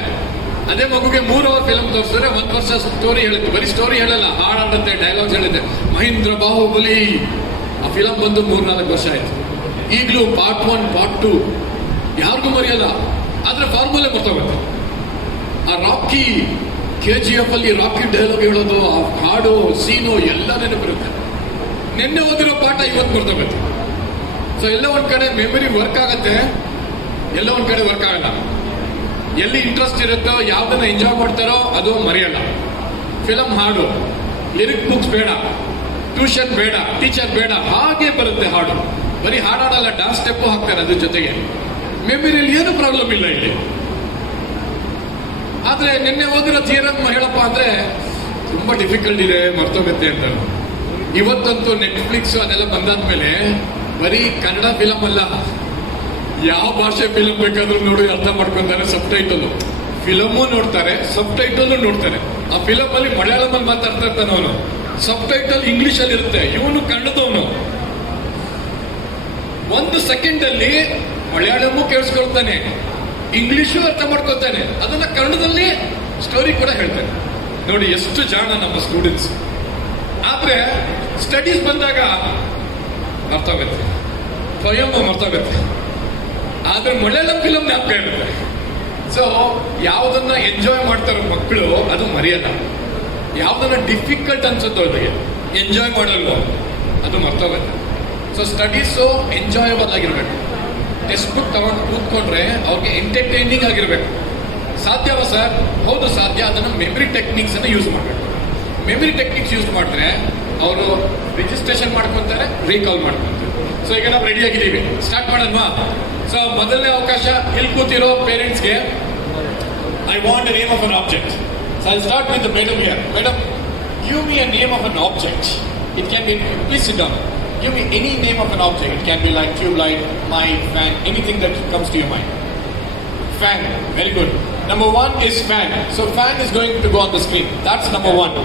ಅದೇ ಮಗುಗೆ 3 ಅವರ್ ಫಿಲಮ್ ತೋರಿಸಿದ್ರೆ 1 ವರ್ಷ ಸ್ಟೋರಿ ಹೇಳುತ್ತೆ. ಬರೀ ಸ್ಟೋರಿ ಹೇಳಲ್ಲ, ಹಾಡಾಡುತ್ತೆ, ಡೈಲಾಗ್ಸ್ ಹೇಳುತ್ತೆ. ಮಹೇಂದ್ರ ಬಾಹುಬಲಿ ಆ ಫಿಲಮ್ ಬಂದು 3-4 ವರ್ಷ ಆಯ್ತು. ಈಗಲೂ ಪಾರ್ಟ್ 1, ಪಾರ್ಟ್ 2 ಯಾರಿಗೂ ಮರೆಯಲ್ಲ. ಆದ್ರೆ ಫಾರ್ಮುಲೆ ಮರ್ತೋಗುತ್ತೆ. ಆ ರಾಕಿ KGF ಅಲ್ಲಿ ರಾಕಿ ಡೈಲಾಗ್ ಹೇಳೋದು, ಆ ಹಾಡು, ಸೀನು ಎಲ್ಲ ನೆನಪಿರುತ್ತೆ. ನಿನ್ನೆ ಓದಿರೋ ಪಾಠ ಇವತ್ತು ಮರ್ತೋಗುತ್ತೆ. ಸೊ ಎಲ್ಲ ಒಂದ್ ಕಡೆ ಮೆಮರಿ ವರ್ಕ್ ಆಗತ್ತೆ, ಎಲ್ಲ ಒಂದ್ ಕಡೆ ವರ್ಕ್ ಆಗಲ್ಲ. ಎಲ್ಲಿ ಇಂಟ್ರೆಸ್ಟ್ ಇರುತ್ತೋ, ಯಾವ್ದನ್ನ ಎಂಜಾಯ್ ಮಾಡ್ತಾರೋ ಅದು ಮರೆಯಲ್ಲ. ಫಿಲಮ್ ಹಾಡು, ಲಿರಿಕ್ ಬುಕ್ಸ್ ಬೇಡ, ಟ್ಯೂಷನ್ ಬೇಡ, ಟೀಚರ್ ಬೇಡ, ಹಾಗೆ ಬರುತ್ತೆ ಹಾಡು. ಬರೀ ಹಾಡಾಡಲ್ಲ, ಡಾನ್ಸ್ ಸ್ಟೆಪ್ ಹಾಕ್ತಾರೆ ಅದ್ರ ಜೊತೆಗೆ. ಮೆಮೊರಿಯಲ್ಲಿ ಏನು ಪ್ರಾಬ್ಲಮ್ ಇಲ್ಲ ಇಲ್ಲಿ. ಆದ್ರೆ ನಿನ್ನೆ ಓದಿರೋ ಥಿಯರಮ್ ಹೇಳಪ್ಪ ಅಂದ್ರೆ ತುಂಬಾ ಡಿಫಿಕಲ್ಟ್ ಇದೆ, ಮರ್ತೋಗುತ್ತೆ ಅಂತ. ಇವತ್ತಂತೂ ನೆಟ್ಫ್ಲಿಕ್ಸ್ ಅದೆಲ್ಲ ಬಂದಾದ್ಮೇಲೆ ಬರೀ ಕನ್ನಡ ಫಿಲಮ್ ಅಲ್ಲ, ಯಾವ ಭಾಷೆ ಫಿಲಮ್ ಬೇಕಾದ್ರೂ ನೋಡಿ ಅರ್ಥ ಮಾಡ್ಕೊಂತಾರೆ. ಸಬ್ ಟೈಟಲ್ ಫಿಲಮು ನೋಡ್ತಾರೆ, ಸಬ್ ಟೈಟಲ್ ನೋಡ್ತಾರೆ. ಆ ಫಿಲಮ್ ಅಲ್ಲಿ ಮಲಯಾಳಂ ಅಲ್ಲಿ ಮಾತಾಡ್ತಾ ಇರ್ತಾನೆ ಅವನು, ಸಬ್ ಟೈಟಲ್ ಇಂಗ್ಲಿಷ್ ಅಲ್ಲಿ ಇರುತ್ತೆ, ಇವನು ಕನ್ನಡದವನು. 1 ಸೆಕೆಂಡ್ ಅಲ್ಲಿ ಮಲಯಾಳಮೂ ಕೇಳಿಸ್ಕೊಳ್ತಾನೆ, ಇಂಗ್ಲಿಷು ಅರ್ಥ ಮಾಡ್ಕೊತಾನೆ, ಅದನ್ನ ಕನ್ನಡದಲ್ಲಿ ಸ್ಟೋರಿ ಕೂಡ ಹೇಳ್ತಾನೆ. ನೋಡಿ ಎಷ್ಟು ಜಾಣ ನಮ್ಮ ಸ್ಟೂಡೆಂಟ್ಸ್. ಆದ್ರೆ ಸ್ಟಡೀಸ್ ಬಂದಾಗ ಮರ್ತೋಗುತ್ತೆ, ಸ್ವಯಂ ಮರ್ತೋಗುತ್ತೆ. ಆದ್ರೆ ಮಲಯಾಳಂ ಫಿಲಮ್ ಜ್ಞಾಪಕ ಇರುತ್ತೆ. ಸೊ ಯಾವ್ದನ್ನ ಎಂಜಾಯ್ ಮಾಡ್ತಾರೋ ಮಕ್ಕಳು ಅದು ಮರೆಯಲ್ಲ. ಯಾವ್ದನ್ನ ಡಿಫಿಕಲ್ಟ್ ಅನ್ಸುತ್ತೋ ಅವ್ರಿಗೆ, ಎಂಜಾಯ್ ಮಾಡಲ್ವೋ ಅದು ಮರ್ತೋಗುತ್ತೆ. ಸೊ ಸ್ಟಡೀಸು ಎಂಜಾಯಬಲ್ ಆಗಿರ್ಬೇಕು. ಟೆಕ್ಸ್ಟ್ ಬುಕ್ ತಗೊಂಡು ಕೂತ್ಕೊಂಡ್ರೆ ಅವ್ರಿಗೆ ಎಂಟರ್ಟೈನಿಂಗ್ ಆಗಿರ್ಬೇಕು. ಸಾಧ್ಯವ ಸರ್? ಹೌದು ಸಾಧ್ಯ. ಅದನ್ನ ಮೆಮರಿ ಟೆಕ್ನಿಕ್ಸ್ ಅನ್ನ ಯೂಸ್ ಮಾಡಬೇಕು. ಮೆಮರಿ ಟೆಕ್ನಿಕ್ಸ್ ಯೂಸ್ ಮಾಡಿದ್ರೆ ಅವರು ರಿಜಿಸ್ಟ್ರೇಷನ್ ಮಾಡ್ಕೊಂತಾರೆ, ರೀಕಾಲ್ ಮಾಡ್ಕೊಂತಾರೆ. ಸೊ ಈಗ ನಾವು ರೆಡಿ ಆಗಿದ್ದೀವಿ, ಸ್ಟಾರ್ಟ್ ಮಾಡೋಣವಾ? ಸೊ ಮೊದಲನೇ ಅವಕಾಶ ಇಲ್ಲಿ ಕೂತಿರೋ ಪೇರೆಂಟ್ಸ್ಗೆ. I want a name of an object. So I start with madam here. Madam, give me a name of an object. It can be, please sit down. Give me any name of an object. It can be like tube light, mic, fan, anything that comes to your mind. Fan, very good. Number 1 is fan. So fan is going to go on the screen. That's number 1.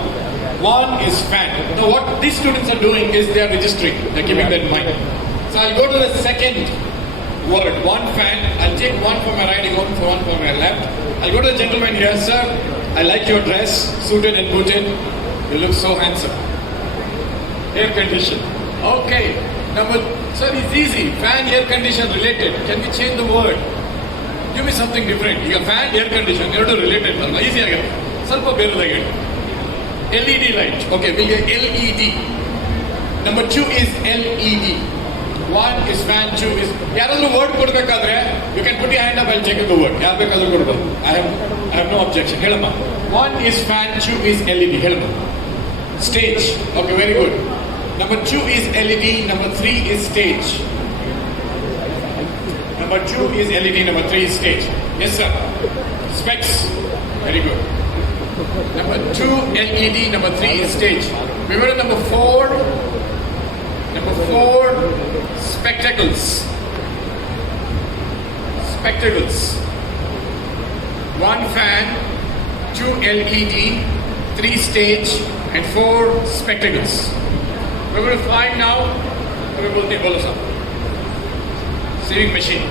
1 is fan. Now what these students are doing is they are registering. They're keeping that in mind. So I'll go to the second word. 1 fan. I'll take 1 for my right, one for my left. I'll go to the gentleman here. Sir, I like your dress, suited and booted. You look so handsome. Air condition. Okay. Number, sir, it's easy. Fan, air condition related. Can we change the word? Give me something different. ಈಗ fan, air condition ಎರಡು related ಅಲ್ವಾ? Easy ಆಗುತ್ತೆ. ಸ್ವಲ್ಪ ಬೇರೆದಾಗಿ LED light. Okay, we'll get LED. Number 2 is LED. 1 is fan, 2 is... ಯಾರಾದ್ರೂ word ಕೊಡ್ಬೇಕಾದ್ರೆ you can put your hand up, I'll take the word. ಯಾರು ಬೇಕಾದ್ರೂ ಕೊಡ್ಬೋದು. I have no objection. ಹೇಳಮ್ಮ. 1 is fan, 2 is LED. ಹೇಳಮ್ಮ. Stage. Okay, very good. Number 2 is LED. Number 3 is stage. Number 2 is LED. Number 3 is stage. Yes, sir. Specs. Very good. Number 2 LED. Number 3 is stage. We were at number 4. Number 4, spectacles. Spectacles. 1 fan, 2 LED, 3 stage, and 4 spectacles. We're going to find now. We're going to follow some sewing machine.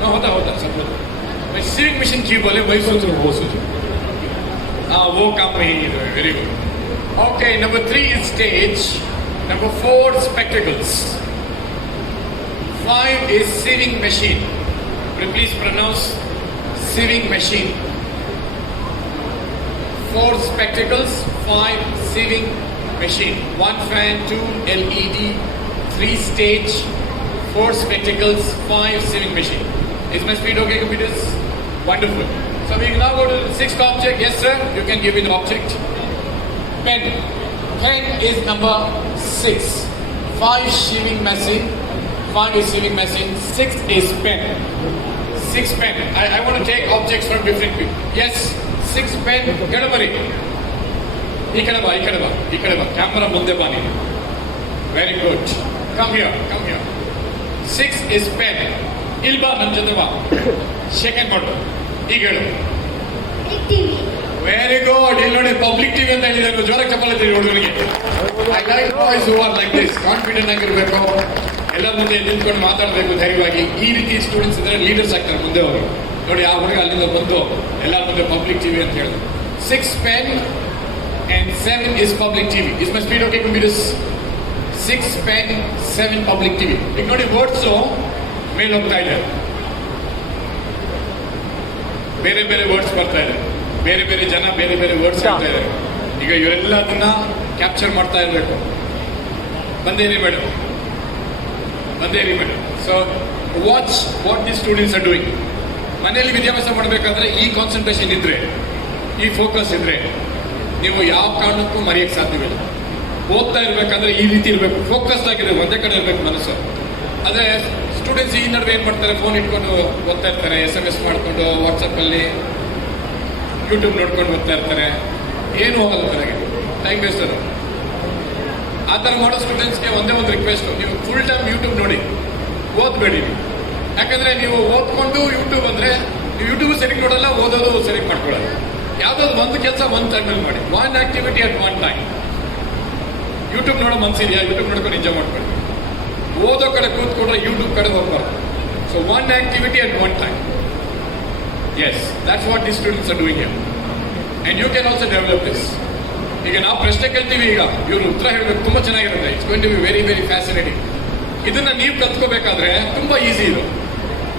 No, होता सब लोग. मैं sewing machine की बोले वही सोच रहा हूँ, वो सोच. हाँ, वो काम में ही है. Very good. Okay, number 3 is stage. Number 4 spectacles. 5 is sewing machine. Will you please pronounce sewing machine? 4 spectacles, 5 sewing machine. 1 fan, 2 LED, 3 stage, 4 spectacles, 5 sewing machine. Is my speed okay, computers? Wonderful. So we can now go to the 6th object. Yes, sir. You can give me the object. Pen. Pen is number 6. 5 sewing machine. 5 is sewing machine. 6 is pen. 6 pen. I want to take objects from different people. Yes. 6 pen. Kadabari. Ikadaba. Camera munde bani. Very good. Come here. 6 is pen. Ilba namjadava. Second bottle. Igadu. TV. Very good. ಇಲ್ಲಿ ನೋಡಿ public TV ಅಂತ ಹೇಳಿದ್ರು. ಜೋರಾಗಿ ಚಪ್ಪಲಿ ತಡಿ ಹುಡುಗರಿಗೆ. I like boys who are like this. Confident ಆಗಿರ್ಬೇಕು. ಎಲ್ಲರ ಮುಂದೆ ನಿಂತ್ಕೊಂಡು ಮಾತಾಡಬೇಕು ಧೈರ್ಯವಾಗಿ. ಈ ರೀತಿ ಸ್ಟೂಡೆಂಟ್ಸ್ ಇದ್ರೆ ಲೀಡರ್ಸ್ ಆಗ್ತಾರೆ ಮುಂದೆ ಅವರು. ನೋಡಿ ಆ ಹುಡುಗ ಅಲ್ಲಿಂದ ಬಂದು ಎಲ್ಲರ ಮುಂದೆ ಪಬ್ಲಿಕ್ ಟಿವಿ ಅಂತ ಹೇಳಿದ್ರು. 6 pen and 7 is public TV. Is my speed okay, computers? 6 pen, 7 public TV. ಈಗ ನೋಡಿ ವರ್ಡ್ಸ್ ಮೇಲೆ ಹೋಗ್ತಾ ಇದೆ. ಬೇರೆ ಬೇರೆ ವರ್ಡ್ಸ್ ಬರ್ತಾ ಇದೆ. ಬೇರೆ ಬೇರೆ ಜನ ಬೇರೆ ಬೇರೆ ವರ್ಡ್ಸ್ ಹೇಳ್ತಾ ಇದ್ದಾರೆ. ಈಗ ಇವರೆಲ್ಲ ಅದನ್ನ ಕ್ಯಾಪ್ಚರ್ ಮಾಡ್ತಾ ಇರಬೇಕು. ಬಂದೇರಿ madam. So watch what the students are doing. ಮನೆಯಲ್ಲಿ ವಿದ್ಯಾಭ್ಯಾಸ ಮಾಡಬೇಕಾದ್ರೆ ಈ ಕಾನ್ಸಂಟ್ರೇಷನ್ ಇದ್ರೆ, ಈ ಫೋಕಸ್ ಇದ್ರೆ ನೀವು ಯಾವ ಕಾರಣಕ್ಕೂ ಮರೆಯಕ್ಕೆ ಸಾಧ್ಯವಿಲ್ಲ. ಓದ್ತಾ ಇರ್ಬೇಕಾದ್ರೆ ಈ ರೀತಿ ಇರಬೇಕು, ಫೋಕಸ್ಡ್ ಆಗಿದೆ, ಒಂದೇ ಕಡೆ ಇರಬೇಕು ಮನಸ್ಸು. ಅದೇ ಸ್ಟೂಡೆಂಟ್ಸ್ ಈ ನಡುವೆ ಏನು ಮಾಡ್ತಾರೆ, ಫೋನ್ ಇಟ್ಕೊಂಡು ಓದ್ತಾ ಇರ್ತಾರೆ, SMS ಮಾಡಿಕೊಂಡು ವಾಟ್ಸಪ್ಪಲ್ಲಿ ಯೂಟ್ಯೂಬ್ ನೋಡ್ಕೊಂಡು ಓದ್ತಾ ಇರ್ತಾರೆ, ಏನು ಹೋಗಲ್ಲ ತನಗೆ, ಟೈಮ್ ವೇಸ್ಟ್ ಅದು. ಆ ಥರ ಮಾಡೋ ಸ್ಟೂಡೆಂಟ್ಸ್ಗೆ ಒಂದೇ ಒಂದು ರಿಕ್ವೆಸ್ಟ್, ನೀವು ಫುಲ್ ಟೈಮ್ ಯೂಟ್ಯೂಬ್ ನೋಡಿ, ಓದ್ಬೇಡಿ ನೀವು. ಯಾಕಂದ್ರೆ ನೀವು ಓದ್ಕೊಂಡು ಯೂಟ್ಯೂಬ್ ಅಂದ್ರೆ ನೀವು ಯೂಟ್ಯೂಬ್ ಸರಿಯಾಗಿ ನೋಡಲ್ಲ, ಓದೋದು ಸರಿಯಾಗಿ ಮಾಡ್ಕೊಳ್ಳಲ್ಲ. ಯಾವ್ದಾದ್ರು ಒಂದು ಕೆಲಸ ಒಂದು ಟೈಮಲ್ಲಿ ಮಾಡಿ, one activity at one time. YouTube ನೋಡೋ ಮನ್ಸಿದೆಯಾ, ಯೂಟ್ಯೂಬ್ ನೋಡ್ಕೊಂಡು ಎಂಜಾಯ್ ಮಾಡ್ಕೊಳ್ಳಿ. ಓದೋ ಕಡೆ ಕೂತ್ಕೊಂಡ್ರೆ ಯೂಟ್ಯೂಬ್ ಕಡೆ ಹೋಗ್ಬಾರ್ದು. So one activity at one time. Yes, that's what the students are doing here. And you can also develop this. ಈಗ ನಾವು ಪ್ರಶ್ನೆ ಕೇಳ್ತೀವಿ, ಈಗ ಇವರು ಉತ್ತರ ಹೇಳಬೇಕು, ತುಂಬಾ ಚೆನ್ನಾಗಿರುತ್ತೆ. It's going to be very very fascinating. ಇದನ್ನ ನೀವು ಕಲ್ತ್ಕೋಬೇಕಾದ್ರೆ ತುಂಬಾ ಈಸಿ ಇದು.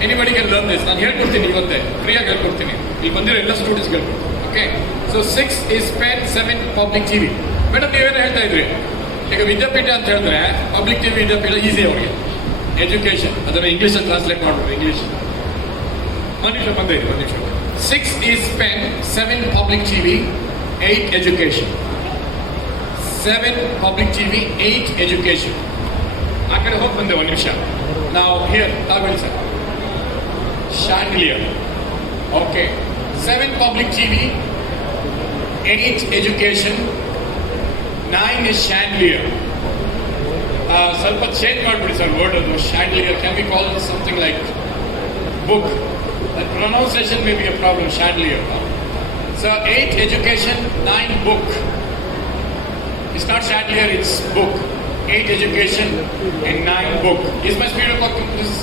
Anybody can learn this. ನಾನು ಹೇಳ್ಕೊಡ್ತೀನಿ, ಇವತ್ತೇ ಫ್ರೀಯಾಗಿ ಹೇಳ್ಕೊಡ್ತೀನಿ. ಇಲ್ಲಿ ಬಂದಿರೋ ಎಲ್ಲ ಸ್ಟೂಡೆಂಟ್ಸ್ ಹೇಳ್ಕೊಡ್ತೀನಿ. Okay, so 6 is pen, 7 public TV. Madam ನೀವೇನು ಹೇಳ್ತಾ ಇದ್ರಿ, ಈಗ ವಿದ್ಯಾಪೀಠ ಅಂತ ಹೇಳಿದ್ರೆ ಪಬ್ಲಿಕ್ ಟಿವಿ ವಿದ್ಯಾಪೀಠ ಈಸಿ ಅವರಿಗೆ. ಎಜುಕೇಶನ್ ಅದನ್ನು ಇಂಗ್ಲೀಷಲ್ಲಿ ಟ್ರಾನ್ಸ್ಲೇಟ್ ಮಾಡ್ಬೋದು. ಇಂಗ್ಲೀಷ್ ಮನುಷ್ಯ ಬಂದ ಇದೆ, ಒಂದು ನಿಮಿಷ. 6 is pen, 7 public TV, 8 education. 7 public TV, 8 education. ಆ ಕಡೆ ಹೋಗಿ ಬಂದೆ ಒಂದು ನಿಮಿಷ. ನಾವು here ತಾವೇಳಿ sir, chandelier. Okay, 7 public TV, 8 education, 9 is chandelier. ಸ್ವಲ್ಪ ಚೇಂಜ್ ಮಾಡ್ಬಿಡಿ ಸರ್ ವರ್ಡ್ ಅದು. chandelier, can we call it something like book? That pronunciation may be a problem. Chandelier. So 8 education, 9 book. It's not chandelier, it's book. 8 education and 9 book. Is my speed of this?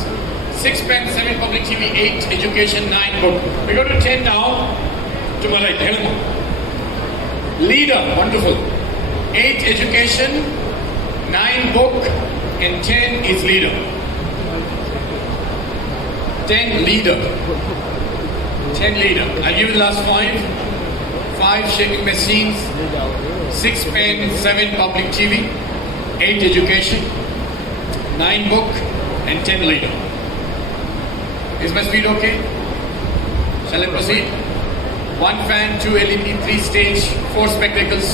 6 pen, 7 public TV, 8 education, 9 book. We go to 10 now. To my right, hello. Leader, wonderful. 8 education, 9 book, and 10 is leader. 10 leader. 10 leader. I'll give you the last point. 5 shaking machines, 6 pen, 7 public TV, 8 education, 9 book, and 10 leader. Is my speed okay? Shall I proceed? 1 fan, 2 LED, 3 stage, 4 spectacles,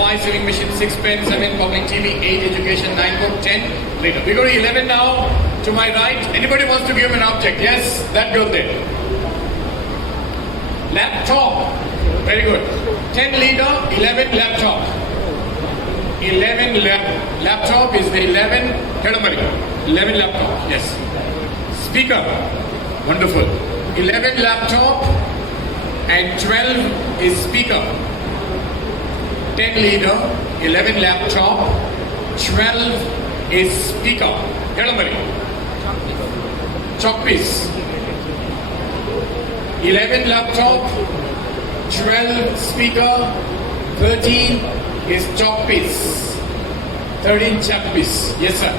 5 sewing machine, 6 pen, 7 public TV, 8 education, 9 book, 10 later. We go to 11 now. To my right. Anybody wants to give an object? Yes, that girl there. Laptop. Very good. 10 leader, 11 laptop. 11 laptop is the 11. 11 laptop. Yes. Speaker. Wonderful. 11 laptop and 12 is speaker. 10 leader, 11 laptop, 12 is speaker. Hello, chalk piece. 11 laptop, 12 speaker, 13 is chalk piece. 13 chalk piece. Yes, sir.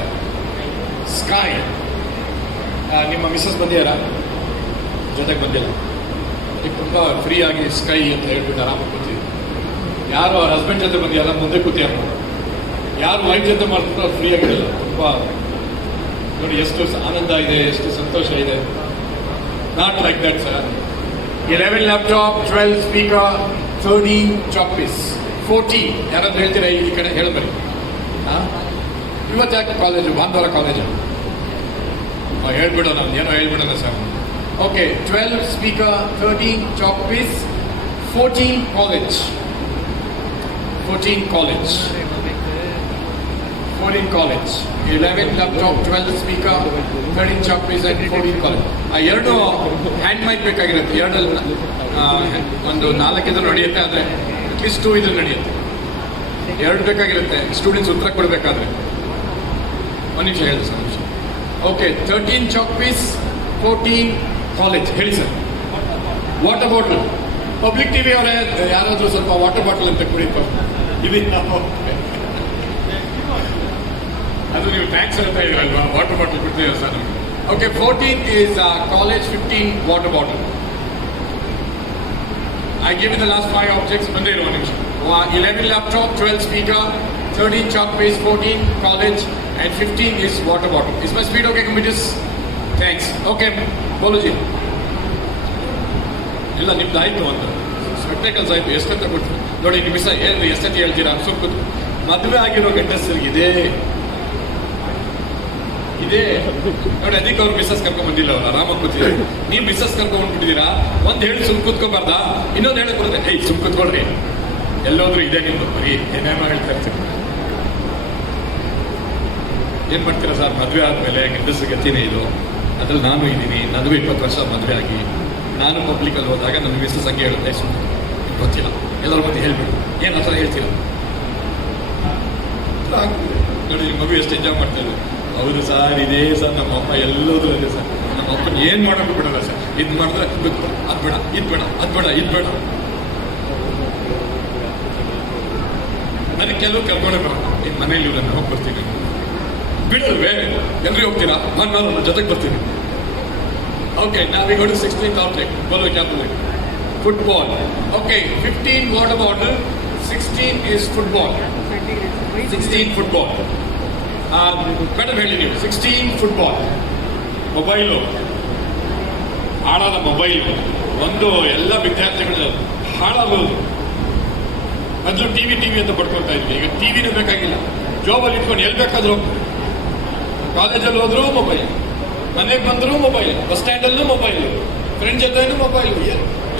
Sky. ನಿಮ್ಮ missus ಬಂದಿದ್ದಾರಾ? ಜೊತೆಗೆ ಬಂದಿಲ್ಲ. ಈಗ ತುಂಬ free ಆಗಿ sky ಅಂತ ಹೇಳ್ಬಿಟ್ಟು ಆರಾಮಾಗಿ ಕೂತೀವಿ. ಯಾರು ಅವ್ರ ಹಸ್ಬೆಂಡ್ ಜೊತೆ ಬಂದಿಲ್ಲ, ಮುಂದೆ ಕೂತಿಯಾರ. ಯಾರು ವೈಫ್ ಜೊತೆ ಮಾಡ್ತಿದ್ರು ಅವ್ರು ಫ್ರೀ ಆಗಿರಲಿಲ್ಲ. ತುಂಬ ನೋಡಿ ಎಷ್ಟು ಆನಂದ ಇದೆ, ಎಷ್ಟು ಸಂತೋಷ ಇದೆ. Not like that sir. 11 laptop, 12 speaker, 13 chalk piece, 14 ಯಾರಾದ್ರೂ ಹೇಳ್ತೀರಾ ಈ ಕಡೆ ಹೇಳಬರಿ. ಇವತ್ತು ಯಾಕೆ ಕಾಲೇಜು, ಬಾಂಧವರ ಕಾಲೇಜು ಹೇಳ್ಬಿಡೋಣ, ಏನೋ ಹೇಳ್ಬಿಡೋಣ sir. Okay, 12 speaker, 13 chalk piece, 14 college. 14 college. 14 college. 11 laptop, 12 speaker, 13 chalk piece and 14 college. ಆ ಎರಡು ಹ್ಯಾಂಡ್ ಮೈಕ್ ಬೇಕಾಗಿರುತ್ತೆ. ಎರಡಲ್ಲಿ ಒಂದು 4 ಇದ್ರು ನಡೆಯುತ್ತೆ, ಆದರೆ ಅಟ್ಲೀಸ್ಟ್ 2 ಇದ್ರು ನಡೆಯುತ್ತೆ. ಎರಡು ಬೇಕಾಗಿರುತ್ತೆ ಸ್ಟೂಡೆಂಟ್ಸ್ ಉತ್ತರ ಕೊಡಬೇಕಾದ್ರೆ. ಒಂದು ನಿಮಿಷ ಹೇಳಿ ಸರ್, ನಿಮಿಷ. Okay, 13 chalk piece, 14 college. ಹೇಳಿ sir. Water bottle. Public TV ಅವರೇ ಯಾರಾದರೂ ಸ್ವಲ್ಪ ವಾಟರ್ ಬಾಟಲ್ ಅಂತ ಕುಡಿತಾರೆ. ಇದೀಗ ಅದು ನೀವು ಟ್ಯಾಕ್ಸ್ ಹೇಳ್ತಾ ಇದ್ರಲ್ವಾ, ವಾಟರ್ ಬಾಟಲ್ ಕೊಡ್ತೀವಿ ಸರ್ ನಮಗೆ. Okay, 14 is college, 15 water bottle. I give you the last 5 objects. ಬಂದೇ ಇರುವ ನಿಮಿಷ. 11 laptop, 12 speaker, 13 chalk piece, 14 college, and 15 is water bottle. Is my speed okay, computers? Thanks. Okay ಬೋಲುಜಿ, ಇಲ್ಲ ನಿಮ್ದು ಆಯ್ತು ಅಂತ ಸ್ಪೆಕ್ಟೇಕಲ್ಸ್ ಆಯ್ತು. ಎಷ್ಟಂತ ಕೊಡ್ತೀವಿ ನೋಡಿ, ನಿಮಿಷ ಏನು ಎಷ್ಟಂತ ಹೇಳ್ತೀರಾ? ಸುಮ್ಮನೆ ಮದುವೆ ಆಗಿರೋ ಗಂಡಸರಿಗೆ ಇದೇ ನೋಡಿ. ಅದಕ್ಕೆ ಅವ್ರು ಮಿಸ್ಸಸ್ ಕರ್ಕೊಂಡ್ ಬಂದಿಲ್ಲ, ಅವ್ರು ಆರಾಮಾಗಿ ಕೂತಿದ್ದಾರೆ. ನೀವು ಮಿಸ್ಸಸ್ ಕರ್ಕೊಂಡ್ ಬಂದ್ಬಿಟ್ಟಿದ್ದೀರಾ. ಒಂದ್ ಹೇಳಿ ಸುಮ್ ಕೂತ್ಕೊಂಬಾರ್ದಾ? ಇನ್ನೊಂದು ಹೇಳಕ್ ಬರುತ್ತೆ, ಏಯ್ ಸುಮ್ ಕೂತ್ಕೊಳ್ರಿ, ಎಲ್ಲೋದ್ರು ಇದೆ ನಿಮ್ದು ಬರೀ ಏನೇನೋ ಹೇಳ್ತಾ ಇರ್ತೀವಿ. ಏನ್ ಮಾಡ್ತೀರಾ ಸರ್? ಮದುವೆ ಆದ್ಮೇಲೆ ಗಂಡಸ ಗತಿನೇ ಇದು. ಅದ್ರಲ್ಲಿ ನಾನು ಇದ್ದೀನಿ, ನನಗೂ 20 ವರ್ಷ ಮದುವೆ ಆಗಿ ನಾನು ಪಬ್ಲಿಕಲ್ಲಿ ಹೋದಾಗ ನನ್ನ ಮಿಸ್ಸಸ್ ಹಂಗೆ ಹೇಳುತ್ತೆ, ಸುಮ್ಮನೆ ಗೊತ್ತಿಲ್ಲ ಎಲ್ಲರ ಮಧ್ಯೆ ಹೇಳ್ಬಿಡು, ಏನು ಆ ಥರ ಹೇಳ್ತೀರ? ನೋಡಿ ನಿಮ್ಮ ಮಗು ಎಷ್ಟು ಎಂಜಾಯ್ ಮಾಡ್ತಾ ಇದ್ರು. ಹೌದು ಸರ್, ಇದೇ ಸರ್ ನಮ್ಮ ಅಮ್ಮ ಎಲ್ಲೋದ್ರೂ ಇದೆ ಸರ್. ನಮ್ಮ ಅಪ್ಪನ ಏನು ಮಾಡೋಕ್ಕೂ ಬಿಡಲ್ಲ ಸರ್. ಇದು ಮಾಡಿದ್ರೆ ಅದು ಬೇಡ, ಇದು ಬೇಡ, ಅದು ಬೇಡ, ಇದು ಬೇಡ. ನನಗೆ ಕೆಲವು ಕರ್ಕೊಂಡೆ ಬರೋಣ, ನಿಮ್ಮ ಮನೇಲಿ ಇವ್ರನ್ನ ಹೋಗಿ ಬರ್ತೀನಿ. ಬಿಡಲ್ವೇ? ಎಲ್ರಿ ಹೋಗ್ತೀರಾ? ನಾನು ನನ್ನ ಜೊತೆಗೆ ಬರ್ತೀನಿ. ಓಕೆ, ನಾವು ಈಗ 16th object, follow vocabulary. Football. Okay, 15 water bottle, 16 is football. 16 football. Madam ಹೇಳಿ ನೀವು, 16 ಫುಟ್ಬಾಲ್. ಮೊಬೈಲು, ಹಾಳಾದ ಮೊಬೈಲು ಒಂದು ಎಲ್ಲ ವಿದ್ಯಾರ್ಥಿಗಳು ಹಾಳಾಗೋದು. ಮೊದಲು ಟಿವಿ ಅಂತ ಪಡ್ಕೊಳ್ತಾ ಇದ್ವಿ, ಈಗ ಟಿವಿನೂ ಬೇಕಾಗಿಲ್ಲ. ಜಾಬಲ್ಲಿ ಇಟ್ಕೊಂಡು ಎಲ್ಲಿ ಬೇಕಾದ್ರೂ, ಕಾಲೇಜಲ್ಲಿ ಹೋದ್ರೂ ಮೊಬೈಲ್, ಮನೆಗೆ ಬಂದರೂ ಮೊಬೈಲ್, ಬಸ್ ಸ್ಟ್ಯಾಂಡಲ್ಲೂ ಮೊಬೈಲು, ಫ್ರೆಂಡ್ ಜೊತೆನೂ ಮೊಬೈಲು,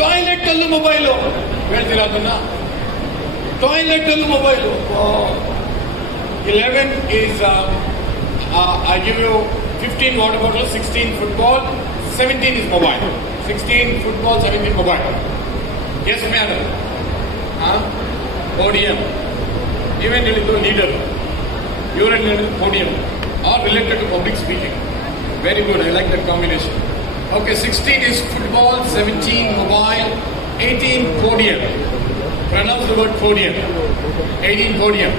ಟಾಯ್ಲೆಟ್ ಅಲ್ಲೂ ಮೊಬೈಲು. ಹೇಳ್ತೀರಾ ಅದನ್ನ? ಟಾಯ್ಲೆಟ್ ಅಲ್ಲೂ mobile. 11 is I give you 15 water bottles, 16 football, 17 is mobile. 16 football, 17 mobile. Yes, madam. Podium. Even ಹೇಳಿದ್ದು leader. You're in podium. All related to public speaking. Very good. I like that combination. Okay, 16 is football, 17 mobile, 18 podium. Pronounce the word podium. 18 podium.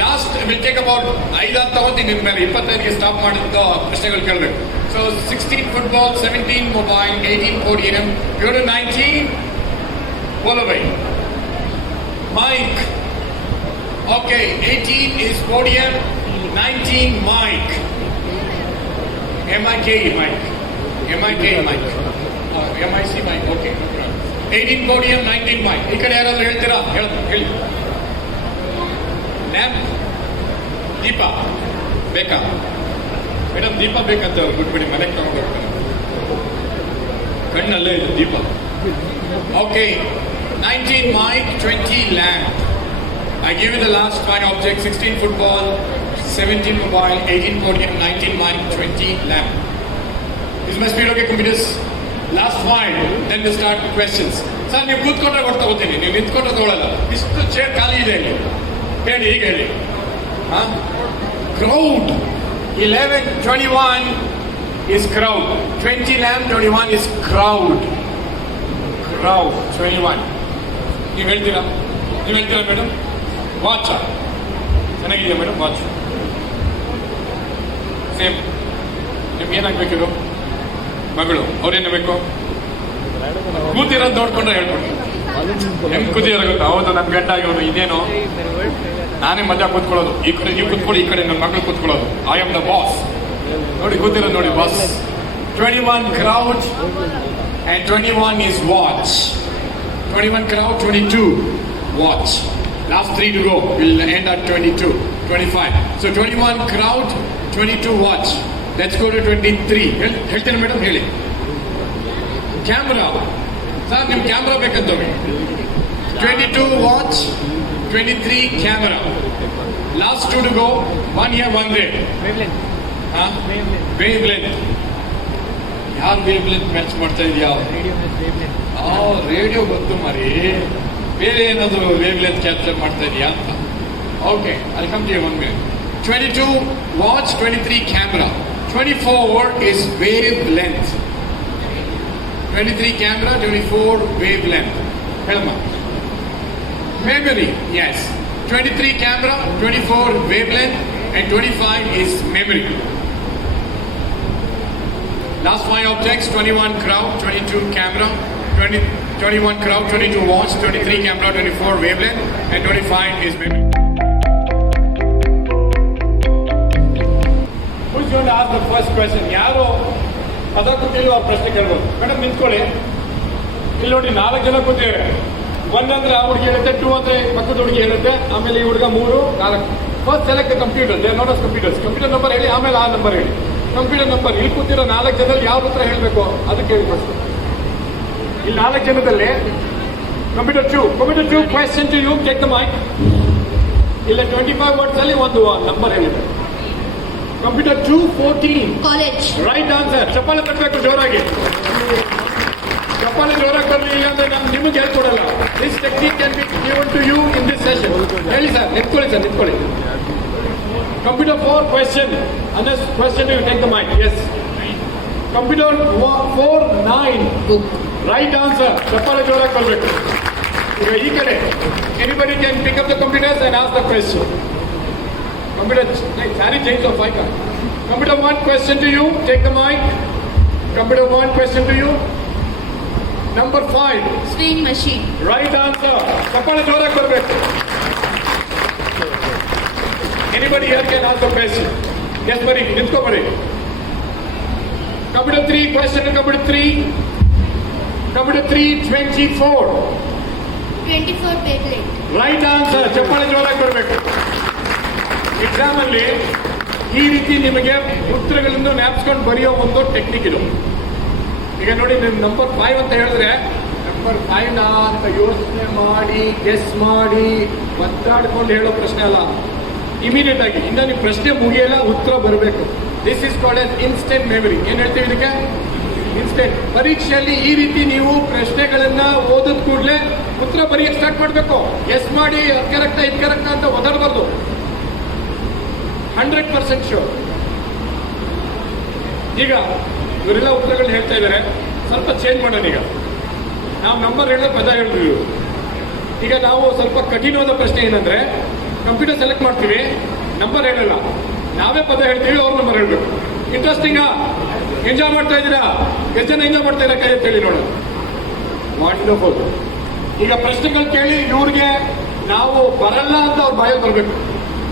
Last will take about 5 ತಗೋತೀನಿ ನಿಮ್ಮ ಮೇಲೆ. 25ಗೆ stop ಮಾಡಿದ ಪ್ರಶ್ನೆಗಳು ಕೇಳಬೇಕು. So 16 football, 17 mobile, 18 podium, 19 ಬೋಲಬೈ mic. Okay, 18 is podium, 19 mic. M-I-K mic. M-I-K mic. M-I-C mic. Okay. 18 podium, 19 mic. ಈ ಕಡೆ ಯಾರಾದ್ರೂ ಹೇಳ್ತೀರಾ? ಹೇಳಿ. ಲ್ಯಾಂಪ್, ದೀಪ ಬೇಕಾ ಮೇಡಮ್? ದೀಪ ಬೇಕಂತ ಅವ್ರು ಬಿಟ್ಬಿಡಿ, ಮನೆಗೆ ತಗೊಂಡು ಹೋಗ್ತಾರೆ. ಕಣ್ಣಲ್ಲೇ ಇದು ದೀಪ. Okay, 19 mic, 20 lamp. I give you the last 5 objects: 16 football, 17 mobile, 18 podium, 19 mic, 20 lamp. Is my speed okay, computers? Last 5, then we start questions. Sir, ನೀವು ಕೂತ್ಕೊಂಡ್ರೆ ಕೊಡ್ತಾ ಹೋಗ್ತೀನಿ, ನೀವು ನಿಂತ್ಕೊಂಡ್ರೆ ತಗೊಳ್ಳಲ್ಲ. ಇಷ್ಟು ಚೇರ್ ಖಾಲಿ ಇದೆ ಇಲ್ಲಿ. ಹೇಳಿ, ಈಗ ಹೇಳಿ. Crowd. 11, 21 is crowd. 20 lamp, 21 is crowd. Crowd, 21. ನೀವು ಹೇಳ್ತೀರಾ ಮೇಡಮ್? ವಾಚ್ ಚೆನ್ನಾಗಿದೆಯಾ ಮೇಡಮ್? Watch same. ನಿಮ್ಗೆ ಏನಾಗಬೇಕಿದು? ಮಗಳು, ಅವ್ರೇನು ಬೇಕು? ಕೂತಿರೋದು ನೋಡ್ಕೊಂಡ್ರೆ ಹೇಳ್ಕೊಡಿ. ಹೆಂಗ್ ಕೂತಿರೋ ಗೊತ್ತಾ? ಹೌದು, ನನ್ನ ಗಂಡ ಆಗಿರೋದು ಇದೇನೋ, ನಾನೇ ಮಜಾ ಕೂತ್ಕೊಳ್ಳೋದು. ಈ ಕಡೆ ನೀವು ಕೂತ್ಕೊಳ್ಳಿ, ಈ ಕಡೆ ನನ್ನ ಮಗಳು ಕೂತ್ಕೊಳ್ಳೋದು. I am the boss. ನೋಡಿ ಕೂತಿರೋದು ನೋಡಿ, boss. 21 crowd and 21 is watch. 21 crowd, 22 watch. Last 3 to go. We'll end at 22, 25. So 21 crowd, 22 watch. Let's go to 23. ಹೇಳ್ತೇನೆ ಮೇಡಮ್, ಹೇಳಿ. ಕ್ಯಾಮ್ರಾ. ಸರ್, ನಿಮ್ ಕ್ಯಾಮ್ರಾ ಬೇಕಂತ. 22 watch, 23 camera. Last 2 to go. 1 here, 1 there. Wavelength. Wavelength. ಯಾರು wavelength match ಮಾಡ್ತಾ ಇದೆಯಾ? Radio has wavelength. Radio ಗೊತ್ತು ಮರಿ, ಬೇರೆ ಏನಾದರೂ wavelength ಕ್ಯಾಪ್ಚರ್ ಮಾಡ್ತಾ ಇದೆಯಾ ಅಂತ. Okay, I'll come to you 1 minute. 22 watch, 23 camera. 24 is wavelength. 23 camera, 24 wavelength. ಹೇಳಮ್ಮ. Memory, yes. 23 camera, 24 wavelength, and 25 is memory. Last 5 objects: 21 crowd, 22 camera, 21 crowd, 22 watch, 23 camera, 24 wavelength, and 25 is memory. Who's going to ask the first question? Yaro ಪದ ಕೂತಿಲ್ವ ಅವ್ರ ಪ್ರಶ್ನೆ ಕೇಳ್ಬೋದು. Madam ನಿಂತ್ಕೊಳ್ಳಿ. ಇಲ್ಲಿ ನೋಡಿ 4 ಜನ ಕೂತಿದ್ದಾರೆ. 1 ಅಂದ್ರೆ ಆ ಹುಡುಗಿ ಹೇಳುತ್ತೆ, 2 ಅಂದ್ರೆ ಪಕ್ಕದ ಹುಡುಗಿ ಹೇಳುತ್ತೆ, ಆಮೇಲೆ ಈ ಹುಡುಗ 3, 4. First select computer, they note computers. Computer number ಹೇಳಿ, ಆಮೇಲೆ ಆ ನಂಬರ್ ಹೇಳಿ. ಕಂಪ್ಯೂಟರ್ ನಂಬರ್ ಇಲ್ಲಿ ಕೂತಿರೋ 4 ಜನದಲ್ಲಿ ಯಾವ್ದು ಉತ್ತರ ಹೇಳಬೇಕು ಅದಕ್ಕೆ ಹೇಳಿ ಫಸ್ಟ್. ಇಲ್ಲಿ 4 ಜನದಲ್ಲಿ computer 2 question to you, take the mic. ಇಲ್ಲ 25 ವರ್ಡ್ಸ್ ಅಲ್ಲಿ ಒಂದು ನಂಬರ್ ಹೇಳಿದೆ. Computer 214 college. Right answer. ಚಪ್ಪಾಳೆ ತಟ್ಟಬೇಕು ಜೋರಾಗಿ. ಚಪ್ಪಾಳೆ ಜೋರಾಗಿ ಬರಲಿ, ಇಲ್ಲಾಂದ್ರೆ ನಾನು ನಿಮಗೆ ಹೇಳ್ಕೊಡಲ್ಲ. This technique can be given to you in this session. ಹೇಳಿ ಸರ್, ನಿಂತ್ಕೊಳ್ಳಿ ಸರ್, ನಿಂತ್ಕೊಳ್ಳಿ. Computer 4 question. ಅನಸ್ question you take the mic. Yes. Computer 4 9 book. Right answer. ಚಪ್ಪಾಳೆ ಜೋರಾಗಿ ಬರಬೇಕು. ಈಗ ಈ ಕಡೆ anybody can pick up the computers and ask the question. Computer, sorry, change of mic. Computer 1 question to you, take the mic. Computer 1 question to you. Number 5. Swing machine. Right answer. Kapala Jorak Barbet. Anybody here can ask a question? Yes, Mari, let's go, Mari. Computer 3 question to Computer 3. Computer 3, 24. 24 platelet. Right answer. Kapala Jorak Barbet. Exam ಅಲ್ಲಿ ಈ ರೀತಿ ನಿಮಗೆ ಉತ್ತರಗಳನ್ನು ಜ್ಞಾಪಿಸ್ಕೊಂಡು ಬರೆಯೋ ಒಂದು technique ಇದು. ಈಗ ನೋಡಿ, ನೀವು ನಂಬರ್ 5 ಅಂತ ಹೇಳಿದ್ರೆ ನಂಬರ್ 5 ಅಂತ ಯೋಚನೆ ಮಾಡಿ, ಗೆಸ್ ಮಾಡಿ, ಒತ್ತಾಡ್ಕೊಂಡು ಹೇಳೋ ಪ್ರಶ್ನೆ ಅಲ್ಲ. ಇಮಿಡಿಯೇಟ್ ಆಗಿ ಇನ್ನು ನೀವು ಪ್ರಶ್ನೆ ಮುಗಿಯಲ್ಲ, ಉತ್ತರ ಬರಬೇಕು. This is called as instant memory. ಏನ್ ಹೇಳ್ತೀವಿ ಇದಕ್ಕೆ? ಇನ್ಸ್ಟೆಂಟ್. ಪರೀಕ್ಷೆಯಲ್ಲಿ ಈ ರೀತಿ ನೀವು ಪ್ರಶ್ನೆಗಳನ್ನ ಓದಿದ ಕೂಡಲೇ ಉತ್ತರ ಬರೆಯಕ್ಕೆ ಸ್ಟಾರ್ಟ್ ಮಾಡಬೇಕು. ಗೆಸ್ ಮಾಡಿ, ಅದು ಕರೆಕ್ಟಾ ಇದು ಕರೆಕ್ಟಾ ಅಂತ ಒದಾಡಬಾರ್ದು. 100% ಶೋರ್. ಈಗ ಇವರೆಲ್ಲ ಉತ್ತರಗಳನ್ನ ಹೇಳ್ತಾ ಇದ್ದಾರೆ, ಸ್ವಲ್ಪ ಚೇಂಜ್ ಮಾಡೋಣ. ಈಗ ನಾವು ನಂಬರ್ ಹೇಳಿದ್ರೆ ಪದ ಹೇಳಿದ್ವಿ. ಈಗ ನಾವು ಸ್ವಲ್ಪ ಕಠಿಣವಾದ ಪ್ರಶ್ನೆ ಏನಂದ್ರೆ, ಕಂಪ್ಯೂಟರ್ ಸೆಲೆಕ್ಟ್ ಮಾಡ್ತೀವಿ, ನಂಬರ್ ಹೇಳಲ್ಲ, ನಾವೇ ಪದ ಹೇಳ್ತೀವಿ, ಅವ್ರ ನಂಬರ್ ಹೇಳ್ಬೇಕು. ಇಂಟ್ರೆಸ್ಟಿಂಗಾ? ಎಂಜಾಯ್ ಮಾಡ್ತಾ ಇದ್ದೀರಾ? ಎಷ್ಟು ಜನ ಎಂಜಾಯ್ ಮಾಡ್ತಾ ಇದ್ದೀರಾ? ಕೈ ಎತ್ತಿ ನೋಡೋಣ. ವಂಡರ್ಫುಲ್. ಈಗ ಪ್ರಶ್ನೆಗಳು ಕೇಳಿ ಇವ್ರಿಗೆ ನಾವು ಬರಲ್ಲ ಅಂತ ಅವ್ರ ಬಾಯಲ್ಲಿ ಬರಬೇಕು.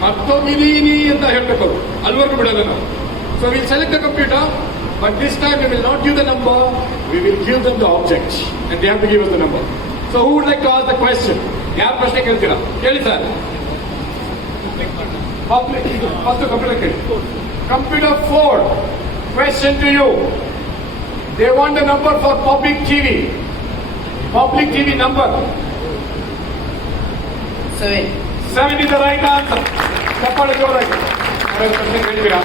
ಮತ್ತೊಂದಿದೀನಿ ಅಂತ ಹೇಳ್ಬೇಕು, ಅಲ್ವರೆಗೂ ಬಿಡಲ್ಲ ನಾವು. So will select the computer, but this time we will not give the number, we will give them the object and they have to give us the number. So who would like to ask the question? ಯಾರು ಪ್ರಶ್ನೆ ಕೇಳ್ತೀರಾ? ಕೇಳಿ sir. First computer ಕೇಳಿ. Computer 4 question to you. They want the number for public TV. Public TV number 7 is the right answer. ಚಪ್ಪಾಳೆ ಜೋರಾಗಿ. ಪ್ರಶ್ನೆ ಕೇಳಿದ್ದೀರಾ?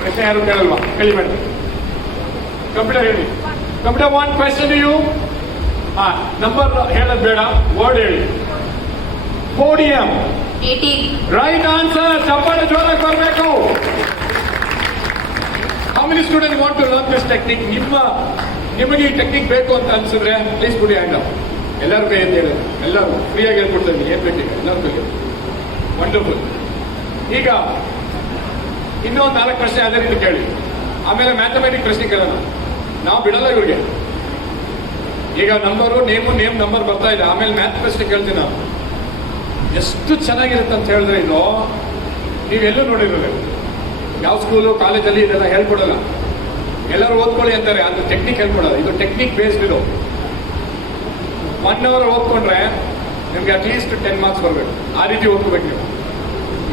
ಪ್ರಶ್ನೆ ಯಾರು ಕೇಳಲ್ವಾ? ಕೇಳಿ ಮೇಡಮ್. ಕಂಪ್ಯೂಟರ್ ಹೇಳಿ. Computer 1 question you. ನಂಬರ್ ಹೇಳೋದು ಬೇಡ, ವರ್ಡ್ ಹೇಳಿ. ಪೋಡಿಯಂ. 18. Right answer. ಚಪ್ಪಾಳೆ ಜೋರಾಗಿ ಬರಬೇಕು. How many student want to learn this technique? ನಿಮಗೆ ಈ ಟೆಕ್ನಿಕ್ ಬೇಕು ಅಂತ ಅನ್ಸಿದ್ರೆ ಪ್ಲೀಸ್ ಪುಡಿ ಹ್ಯಾಂಡ್ ಅಪ್. ಎಲ್ಲರೂ ಕೈ ಅಂತ ಹೇಳಿ, ಎಲ್ಲರೂ ಫ್ರೀಯಾಗಿ ಹೇಳ್ಕೊಡ್ತಾ ಇದ್ದೀನಿ. ಏನ್ ಬೇಕಿಲ್ಲ, ಎಲ್ಲರೂ ಕೈ. ವಂಡರ್ಫುಲ್. ಈಗ ಇನ್ನೊಂದು 4 ಪ್ರಶ್ನೆ ಅದೇ ರೀತಿ ಕೇಳಿ, ಆಮೇಲೆ ಮ್ಯಾಥಮೆಟಿಕ್ ಪ್ರಶ್ನೆ ಕೇಳೋಣ. ನಾವು ಬಿಡಲ್ಲ ಇವ್ರಿಗೆ. ಈಗ ನಂಬರು ನೇಮ್ ನಂಬರ್ ಬರ್ತಾ ಇದೆ, ಆಮೇಲೆ ಮ್ಯಾಥ್ ಪ್ರಶ್ನೆ ಕೇಳ್ತೀನಿ ನಾವು. ಎಷ್ಟು ಚೆನ್ನಾಗಿರುತ್ತೆ ಅಂತ ಹೇಳಿದ್ರೆ ಇದು ನೀವೆಲ್ಲೂ ನೋಡಿರೋದು. ಯಾವ ಸ್ಕೂಲು ಕಾಲೇಜಲ್ಲಿ ಇದೆಲ್ಲ ಹೇಳ್ಕೊಡಲ್ಲ. ಎಲ್ಲರೂ ಓದ್ಕೊಳ್ಳಿ ಅಂತಾರೆ, ಅದು ಟೆಕ್ನಿಕ್ ಹೇಳ್ಕೊಡಲ್ಲ. ಇದು ಟೆಕ್ನಿಕ್ ಬೇಸ್ಡ್. ಇದು 1 hour ಓದ್ಕೊಂಡ್ರೆ ನಿಮ್ಗೆ ಅಟ್ಲೀಸ್ಟ್ 10 ಮಾರ್ಕ್ಸ್ ಬರಬೇಕು. ಆ ರೀತಿ ಓದ್ಕೋಬೇಕು ನೀವು.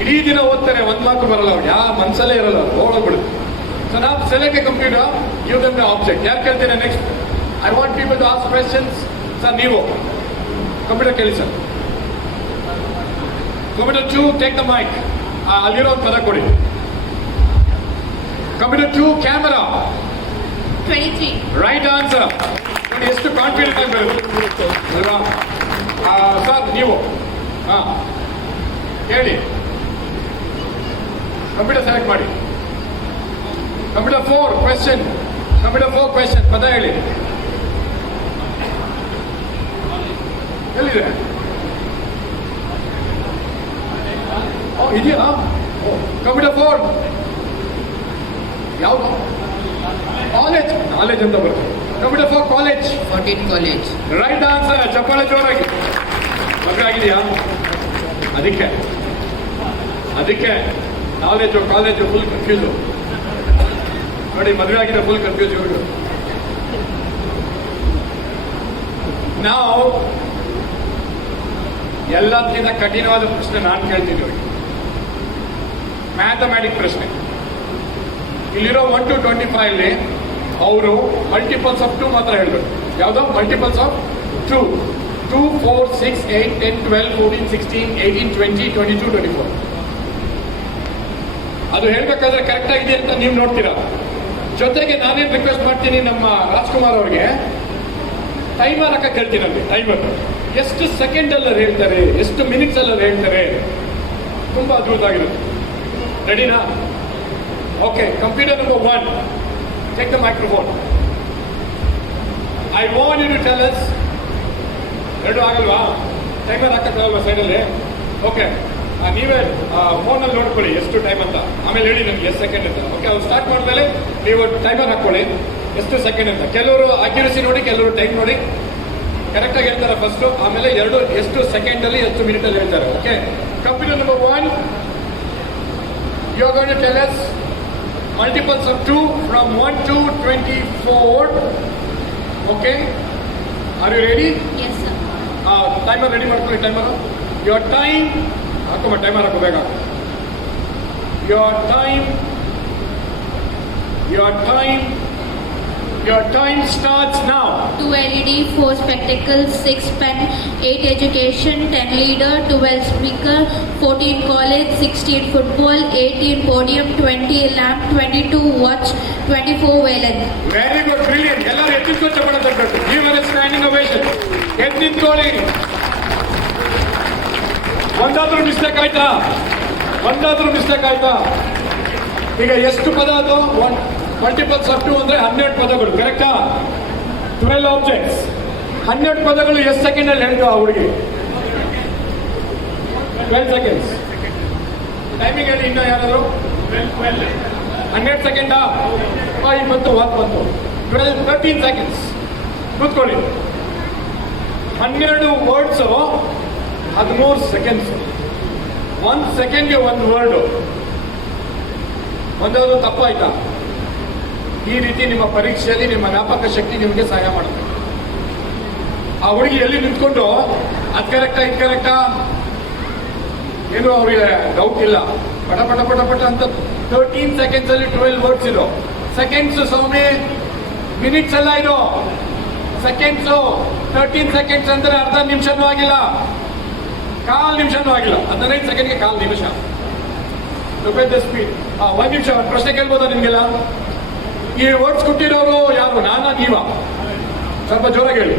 ಇಡೀ ದಿನ ಓದ್ತಾರೆ, 1 ಮಾರ್ಕ್ ಬರಲ್ಲ ಅವ್ರು, ಯಾವ ಮನಸ್ಸಲ್ಲೇ ಇರಲ್ಲ, ಹೋಗ್ಬಿಡುತ್ತೆ. ಸೊ ನಾವು select a computer, give them the object. ಯಾರು ಕೇಳ್ತೀರಾ next? I want people to ask questions. Sir ನೀವು ಕಂಪ್ಯೂಟರ್ ಕೇಳಿ sir. Computer 2 take the mic. ಅಲ್ಲಿರೋ ಒಂದು ಪದ ಕೊಡಿ. Computer 2 camera. 23. Right answer. ನೋಡಿ ಎಷ್ಟು ಕಾನ್ಫಿಡೆಂಟ್ ಆಗಿ ಬರುತ್ತೆ ಅಲ್ವಾ? ಸರ್ ನೀವು ಹೇಳಿ. ಕಂಪ್ಯೂಟರ್ ಸೆಲೆಕ್ಟ್ ಮಾಡಿ. Computer 4 question. ಕಂಪ್ಯೂಟರ್ 4 ಕ್ವೆಶ್ಚನ್ ಪದ ಹೇಳಿ. ಎಲ್ಲಿದೆ? ಇದೆಯಾ? ಕಂಪ್ಯೂಟರ್ 4 ಯಾವುದು? ಕಾಲೇಜ್ ಅಂತ ಬರುತ್ತೆ. Computer 4 college. 14 college. Right answer. ಚಪ್ಪಾಳೆ ಜೋರಾಗಿ. ಮದುವೆ ಆಗಿದೆಯಾ? ಅದಕ್ಕೆ ಕಾಲೇಜು ಫುಲ್ ಕನ್ಫ್ಯೂಸು. ನೋಡಿ, ಮದುವೆ ಆಗಿದೆ, ಫುಲ್ ಕನ್ಫ್ಯೂಸ್ ಇವ್ರಿಗೆ. ನಾವು ಎಲ್ಲಕ್ಕಿಂತ ಕಠಿಣವಾದ ಪ್ರಶ್ನೆ ನಾನು ಕೇಳ್ತೀನಿ ಇವ್ರಿಗೆ. ಮ್ಯಾಥಮ್ಯಾಟಿಕ್ ಪ್ರಶ್ನೆ. ಇಲ್ಲಿರೋ 1 to 25 ಅಲ್ಲಿ ಅವರು ಮಲ್ಟಿಪಲ್ಸ್ ಆಫ್ 2 ಮಾತ್ರ ಹೇಳ್ಬೇಕು. ಯಾವ್ದೋ ಮಲ್ಟಿಪಲ್ಸ್ ಆಫ್ 2. 2, 4, 6, 8, 10, 12, 14, 16, 18, 20, 22, 24. ಅದು ಹೇಳ್ಬೇಕಾದ್ರೆ ಕರೆಕ್ಟ್ ಆಗಿದೆ ಅಂತ ನೀವು ನೋಡ್ತೀರಾ. ಜೊತೆಗೆ ನಾನೇನು ರಿಕ್ವೆಸ್ಟ್ ಮಾಡ್ತೀನಿ ನಮ್ಮ ರಾಜ್ಕುಮಾರ್ ಅವ್ರಿಗೆ, ಟೈಮರ್ ಹಾಕಕ್ಕೆ ಹೇಳ್ತೀನಿ. ಅಲ್ಲಿ ಟೈಮರ್ ಎಷ್ಟು ಸೆಕೆಂಡ್ ಅಲ್ಲಿ ಹೇಳ್ತಾರೆ, ಎಷ್ಟು ಮಿನಿಟ್ಸ್ ಅಲ್ಲಿ ಹೇಳ್ತಾರೆ, ತುಂಬಾ ಅದ್ಭುತ ಆಗಿರುತ್ತೆ. ರೆಡಿನಾ? Okay, computer number 1, take the microphone. I want you to tell us. ಎರಡು ಆಗಲ್ವಾ? ಟೈಮರ್ ಹಾಕಕ್ಕಾಗಲ್ವಾ ಸೈಡಲ್ಲಿ? ಓಕೆ, ನೀವೇ ಫೋನಲ್ಲಿ ನೋಡ್ಕೊಳ್ಳಿ ಎಷ್ಟು ಟೈಮ್ ಅಂತ, ಆಮೇಲೆ ಹೇಳಿ ನಮ್ಗೆ ಎಷ್ಟು ಸೆಕೆಂಡ್ ಅಂತ. ಓಕೆ, ಅವ್ರು ಸ್ಟಾರ್ಟ್ ಮಾಡಿದ್ಮೇಲೆ ನೀವು ಟೈಮರ್ ಹಾಕೊಳ್ಳಿ ಎಷ್ಟು ಸೆಕೆಂಡ್ ಅಂತ. ಕೆಲವರು ಅಕ್ಯುರಸಿ ನೋಡಿ, ಕೆಲವರು ಟೈಮ್ ನೋಡಿ ಕರೆಕ್ಟಾಗಿ ಹೇಳ್ತಾರೆ ಫಸ್ಟು, ಆಮೇಲೆ ಎರಡು ಎಷ್ಟು ಸೆಕೆಂಡಲ್ಲಿ ಎಷ್ಟು ಮಿನಿಟಲ್ಲಿ ಹೇಳ್ತಾರೆ. Okay, computer number 1, you are going to tell us multiples of 2 from 1 to 24. Okay, are you ready? Yes, sir. Timer ready ಮಾಡ್ಕೊಳ್ಳಿ. ಟೈಮರ್, your time ಹಾಕೋಮ್ಮ, ಟೈಮರ್ ಹಾಕೋ ಬೇಗ. your time starts now. 2 LED, 4 spectacles, 6 pen, 8 education, 10 leader, 12 speaker, 14 college, 16 football, 18 podium, 20 lamp, 22 watch, 24 valence. Very good, brilliant. ಎಲ್ಲರೂ ಎತ್ತಿಸ್ಕೊಂಡು ಚಪ್ಪಳ. Give a standing ovation. ಎದ್ದು ನಿಂತ್ಕೊಳ್ಳಿ. ಒಂದಾದ್ರೂ mistake ಆಯ್ತಾ? ಈಗ ಎಷ್ಟು ಪದ ಅದು? ಮಲ್ಟಿಪಲ್ಸ್ ಆಫ್ 2 ಅಂದ್ರೆ 12 ಪದಗಳು. ಕರೆಕ್ಟಾ? 12 ಆಬ್ಜೆಕ್ಟ್ಸ್, 12 ಪದಗಳು. ಎಷ್ಟು ಸೆಕೆಂಡ್ ಅಲ್ಲಿ ಹೇಳಿದ್ರು ಆ ಹುಡುಗಿ? 12 ಸೆಕೆಂಡ್ಸ್. ಟೈಮಿಂಗ್ ಹೇಳಿ. ಇನ್ನ ಯಾರಾದ್ರು? 12 ಸೆಕೆಂಡಾ? ಬಂತು 13 ಸೆಕೆಂಡ್ಸ್. ಕೂತ್ಕೊಳ್ಳಿ. 12 ವರ್ಡ್ಸು 13 ಸೆಕೆಂಡ್ಸ್. 1 ಸೆಕೆಂಡ್ಗೆ 1 ವರ್ಡು. ಒಂದಾದ್ರು ತಪ್ಪಾಯ್ತಾ? ಈ ರೀತಿ ನಿಮ್ಮ ಪರೀಕ್ಷೆಯಲ್ಲಿ ನಿಮ್ಮ ಜ್ಞಾಪಕ ಶಕ್ತಿ ನಿಮಗೆ ಸಹಾಯ ಮಾಡುತ್ತೆ. ಆ ಹುಡುಗಿ ಎಲ್ಲಿ ನಿಂತ್ಕೊಂಡು ಅದು ಕರೆಕ್ಟಾ ಇದು ಕರೆಕ್ಟಾ ಏನು ಅವರಿಗೆ ಡೌಟ್ ಇಲ್ಲ. ಪಟ ಪಟ ಪಟ ಪಟ ಅಂತ 13 ಸೆಕೆಂಡ್ಸ್ ಅಲ್ಲಿ 12 ವರ್ಡ್ಸ್ ಇದು. ಸೆಕೆಂಡ್ಸ್ ಸ್ವಾಮಿ, ಮಿನಿಟ್ಸ್ ಎಲ್ಲ ಇದು. ಸೆಕೆಂಡ್ಸು 13 ಸೆಕೆಂಡ್ಸ್ ಅಂದ್ರೆ ಅರ್ಧ ನಿಮಿಷನೂ ಆಗಿಲ್ಲ, ಕಾಲ್ ನಿಮಿಷನೂ ಆಗಿಲ್ಲ. 15 ಸೆಕೆಂಡ್ಗೆ ಕಾಲ್ ನಿಮಿಷ. ಸ್ಪೀಡ್. 1 ನಿಮಿಷ. ಒಂದು ಪ್ರಶ್ನೆ ಕೇಳ್ಬೋದಾ ನಿಮ್ಗೆಲ್ಲ? ಈ ವರ್ಡ್ಸ್ ಕೊಟ್ಟಿರೋರು ಯಾರು? ನಾನಾ ನೀವಾ? ಸ್ವಲ್ಪ ಜೋರಾಗಿ ಹೇಳಿ.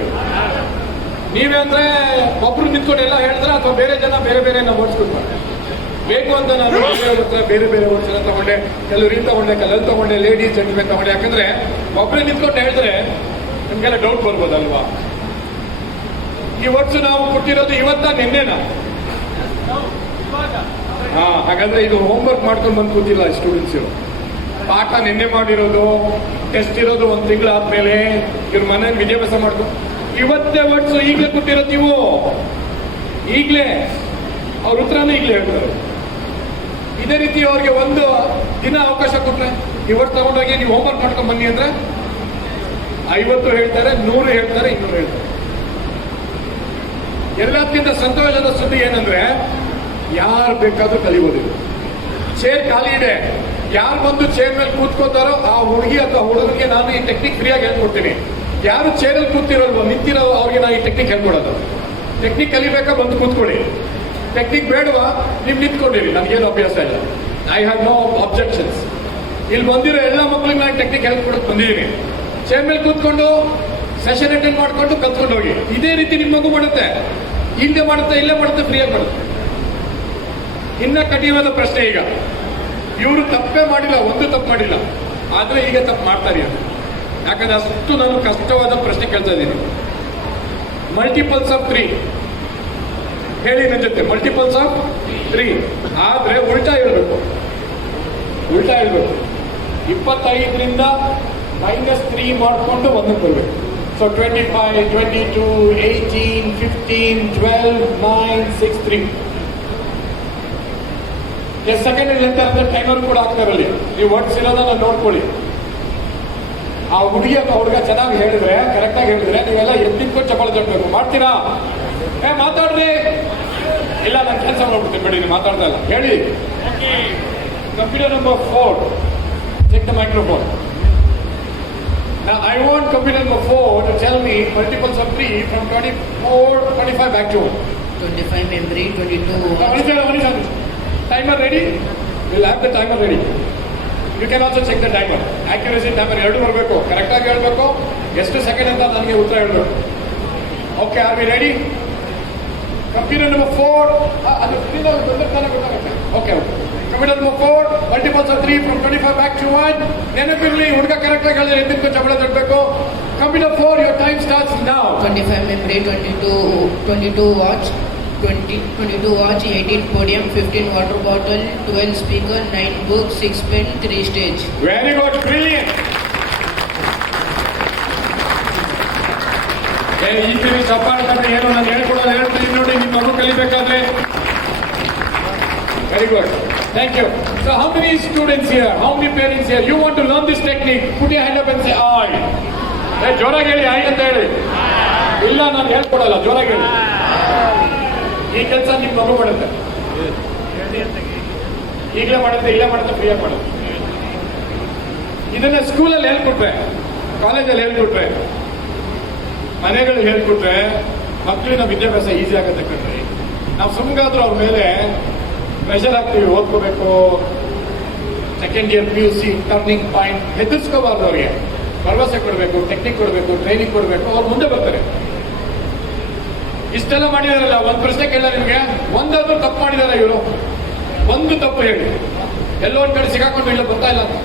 ನೀವೇ ಅಂದ್ರೆ ಒಬ್ರು ನಿಂತ್ಕೊಂಡು ಎಲ್ಲ ಹೇಳಿದ್ರೆ, ಅಥವಾ ಬೇರೆ ಜನ ಬೇರೆ ಬೇರೆ ವರ್ಡ್ಸ್ ಕೊಡ್ತಾರೆ? ಬೇಕು ಅಂತ ನಾನು ಬೇರೆ ಬೇರೆ ವರ್ಡ್ಸ್ ಎಲ್ಲ ತಗೊಂಡೆ, ಕೆಲವರು ಇಲ್ಲಿ ತಗೊಂಡೆ, ಕೆಲವರು ತಗೊಂಡೆ, ಲೇಡೀಸ್ ಜೆಂಟ್ಮೆನ್ ತಗೊಂಡೆ. ಯಾಕಂದ್ರೆ ಒಬ್ಬರೇ ನಿಂತ್ಕೊಂಡು ಹೇಳಿದ್ರೆ ನಿಮ್ಗೆಲ್ಲ ಡೌಟ್ ಬರ್ಬೋದಲ್ವಾ? ಈ ವರ್ಡ್ಸ್ ನಾವು ಕೊಟ್ಟಿರೋದು ಇವತ್ತ ನಿನ್ನೆನಾ? ಹಾಗಾದ್ರೆ ಇದು ಹೋಮ್ವರ್ಕ್ ಮಾಡ್ಕೊಂಡು ಬಂದು ಕೂತಿಲ್ಲ ಸ್ಟೂಡೆಂಟ್ಸ್. ಪಾಠ ನಿನ್ನೆ ಮಾಡಿರೋದು, ಟೆಸ್ಟ್ ಇರೋದು 1 ತಿಂಗಳಾದ್ಮೇಲೆ ಇವ್ರ ಮನೇಲಿ ವಿದ್ಯಾಭ್ಯಾಸ ಮಾಡ್ಕೊಂಡು ಇವತ್ತೇ ವರ್ಡ್ಸ್ ಈಗಲೇ ಕೊಟ್ಟಿರೋದು. ನೀವು ಈಗಲೇ ಅವ್ರ ಉತ್ತರನೂ ಈಗಲೇ ಹೇಳ್ತಾರೆ. ಇದೇ ರೀತಿ ಅವ್ರಿಗೆ 1 ದಿನ ಅವಕಾಶ ಕೊಟ್ರೆ ಇವತ್ತು ತಗೊಂಡೋಗಿ ನೀವು ಹೋಮ್ವರ್ಕ್ ಮಾಡ್ಕೊಂಡು ಬನ್ನಿ ಅಂದ್ರೆ 50 ಹೇಳ್ತಾರೆ, 100 ಹೇಳ್ತಾರೆ, 200 ಹೇಳ್ತಾರೆ. ಎಲ್ಲಕ್ಕಿಂತ ಸಂತೋಷದ ಸುದ್ದಿ ಏನಂದ್ರೆ ಯಾರು ಬೇಕಾದ್ರೂ ಕಲಿಬೋದು. ಚೇರ್ ಖಾಲಿ ಇದೆ, ಯಾರು ಬಂದು ಚೇರ್ ಮೇಲೆ ಕೂತ್ಕೋತಾರೋ ಆ ಹುಡುಗಿ ಅಥವಾ ಹುಡುಗನಿಗೆ ನಾನು ಈ ಟೆಕ್ನಿಕ್ ಫ್ರೀಯಾಗಿ ಹೇಳ್ಕೊಡ್ತೀನಿ. ಯಾರು ಚೇರಲ್ಲಿ ಕೂತಿರೋಲ್ವ, ನಿಂತಿರೋ ಅವ್ರಿಗೆ ನಾನು ಈ ಟೆಕ್ನಿಕ್ ಹೇಳ್ಕೊಡೋದು. ಟೆಕ್ನಿಕ್ ಕಲಿಬೇಕಾ ಬಂದು ಕೂತ್ಕೊಳ್ಳಿ. ಟೆಕ್ನಿಕ್ ಬೇಡವಾ ನೀವು ನಿಂತ್ಕೊಂಡಿರಿ, ನನಗೇನು ಅಭ್ಯಾಸ ಇಲ್ಲ. I have no objections. ಇಲ್ಲಿ ಬಂದಿರೋ ಎಲ್ಲ ಮಕ್ಕಳಿಗೆ ನಾನು ಟೆಕ್ನಿಕ್ ಹೇಳ್ಕೊಡೋಕೆ ಬಂದಿದ್ದೀನಿ. ಚೇರ್ ಮೇಲೆ ಕೂತ್ಕೊಂಡು ಸೆಷನ್ ಅಟೆಂಡ್ ಮಾಡ್ಕೊಂಡು ಕಲ್ತ್ಕೊಂಡು ಹೋಗಿ. ಇದೇ ರೀತಿ ನಿಮ್ಮ ಮಗು ಮಾಡುತ್ತೆ, ಇಲ್ಲೇ ಮಾಡುತ್ತೆ, ಇಲ್ಲೇ ಮಾಡುತ್ತೆ, ಫ್ರೀಯಾಗಿ ಮಾಡುತ್ತೆ. ಇನ್ನ ಕಠಿಣವಾದ ಪ್ರಶ್ನೆ ಈಗ. ಇವರು ತಪ್ಪೇ ಮಾಡಿಲ್ಲ, 1 ತಪ್ಪು ಮಾಡಿಲ್ಲ, ಆದ್ರೆ ಈಗ ತಪ್ಪು ಮಾಡ್ತಾರೆ ಅದು. ಯಾಕಂದ್ರೆ ಅಷ್ಟು ನಾನು ಕಷ್ಟವಾದ ಪ್ರಶ್ನೆ ಕೇಳ್ತಾ ಇದ್ದೀನಿ. ಮಲ್ಟಿಪಲ್ಸ್ ಆಫ್ 3 ಹೇಳಿ ನನ್ನ ಜೊತೆ. ಮಲ್ಟಿಪಲ್ಸ್ ಆಫ್ 3 ಆದ್ರೆ ಉಲ್ಟಾ ಹೇಳ್ಬೇಕು. 25ರಿಂದ -3 ಮಾಡಿಕೊಂಡು 1 ಬರಬೇಕು. ಸೊ 25, 22, 18, 15, 12, 9, 6, 3. ಎಷ್ಟು ಸೆಕೆಂಡ್ ಇದೆ ಅಂತ ಅಂದ್ರೆ ಟೈಮರ್ ಕೂಡ ಹಾಕ್ತಾರಲ್ಲಿ. ನೀವು ವರ್ಡ್ಸ್ ಇರೋದನ್ನ ನೋಡ್ಕೊಳ್ಳಿ. ಆ ಹುಡುಗಿ ಅಥವಾ ಹುಡುಗ ಚೆನ್ನಾಗಿ ಹೇಳಿದ್ರೆ, ಕರೆಕ್ಟಾಗಿ ಹೇಳಿದ್ರೆ ನೀವೆಲ್ಲ ಎದ್ದಿಟ್ಕೊಂಡು ಚಪ್ಪಾಳೆ ತಟ್ಟಬೇಕು. ಮಾಡ್ತೀರಾ? ಮಾತಾಡ್ರಿ. ಇಲ್ಲ, ನಾನು ಕೆಲಸ ಮಾಡ್ಬಿಡ್ತೀನಿ, ಬಿಡಿ, ನೀವು ಮಾತಾಡ್ತಾ ಇಲ್ಲ. ಹೇಳಿ. Computer number 4, check the microphone. Now I want computer number 4 to tell me multiples of 3 from 24, 25 back to 25 memory, 22. One second. Timer ready? We'll have the timer ready. You can also check the timer. Accuracy timer ಎರಡು ಬರಬೇಕು, ಕರೆಕ್ಟಾಗಿ ಹೇಳಬೇಕು. ಎಷ್ಟು second ಅಂತ ನನಗೆ ಉತ್ತರ ಹೇಳಬೇಕು. Okay, are we ready? Computer number 4 ಅದು ಗೊತ್ತಾಗುತ್ತೆ. Okay, computer number 4 multiples of 3 from 25 back to 1. ನೆನಪಿರಲಿ, ಹುಡುಗ ಕರೆಕ್ಟಾಗಿ ಹೇಳಿದ್ರೆ ಎದ್ದಿದ್ದು ಚಪ್ಪಳ ತಟ್ಟಬೇಕು. Computer 4, your time starts now. 25 memory, 22 watch, 22 watch, 18 podium, 15 water bottle, 12 speaker, 9 book, 6 pen, 3 stage. Very good, brilliant. ಈ ಟಿವಿ ಚಪ್ಪಾಳೆ ತಂದ್ರೆ ಏನು ನಾನು ಹೇಳ್ಕೊಡೋದು ಹೇಳ್ತೀನಿ ನೋಡಿ, ನಿಮ್ಮ ಮಗು ಕಲಿಬೇಕಾದ್ರೆ. Very good. Thank you. So how many students here, how many parents here, you want to learn this technique? Put your hand up and say I. ಜೋರಾಗಿ ಹೇಳಿ, I ಅಂತ ಹೇಳಿ. ಇಲ್ಲ, ನಾನು ಹೇಳ್ಕೊಡಲ್ಲ, ಜೋರಾಗಿ ಹೇಳಿ. ಈ ಕೆಲಸ ನಿಮ್ಮ ಮಗು ಮಾಡುತ್ತೆ, ಈಗಲೇ ಮಾಡುತ್ತೆ, ಇಲ್ಲ ಮಾಡುತ್ತೆ, ಫ್ರೀಯಾಗಿ ಮಾಡುತ್ತೆ. ಇದನ್ನ ಸ್ಕೂಲಲ್ಲಿ ಹೇಳ್ಕೊಟ್ರೆ, ಕಾಲೇಜಲ್ಲಿ ಹೇಳ್ಕೊಟ್ರೆ, ಮನೆಗಳು ಹೇಳ್ಕೊಟ್ರೆ ಮಕ್ಕಳಿನ ವಿದ್ಯಾಭ್ಯಾಸ ಈಸಿ ಆಗುತ್ತೆ ಕಣ್ರಿ. ನಾವು ಸುಮ್ಗಾದ್ರೂ ಅವ್ರ ಮೇಲೆ ಪ್ರೆಷರ್ ಆಗ್ತೀವಿ, ಓದ್ಕೋಬೇಕು, second year PUC turning point, ಹೆದರ್ಸ್ಕೋಬಾರ್ದು. ಅವ್ರಿಗೆ ಭರವಸೆ ಕೊಡಬೇಕು, ಟೆಕ್ನಿಕ್ ಕೊಡಬೇಕು, ಟ್ರೈನಿಂಗ್ ಕೊಡಬೇಕು, ಅವ್ರು ಮುಂದೆ ಬರ್ತಾರೆ. ಇಷ್ಟೆಲ್ಲ ಮಾಡಿದಾರಲ್ಲ, ಒಂದು ಪ್ರಶ್ನೆ ಕೇಳ ನಿಮ್ಗೆ, ಒಂದಾದ್ರೂ ತಪ್ಪು ಮಾಡಿದಾರ ಇವರು? ಒಂದು ತಪ್ಪು ಹೇಳಿ. ಎಲ್ಲೋ ಒಂದ್ ಕಡೆ ಸಿಗಾಕೊಂಡು ಇಲ್ಲ ಬರ್ತಾ ಇಲ್ಲ ಅಂತ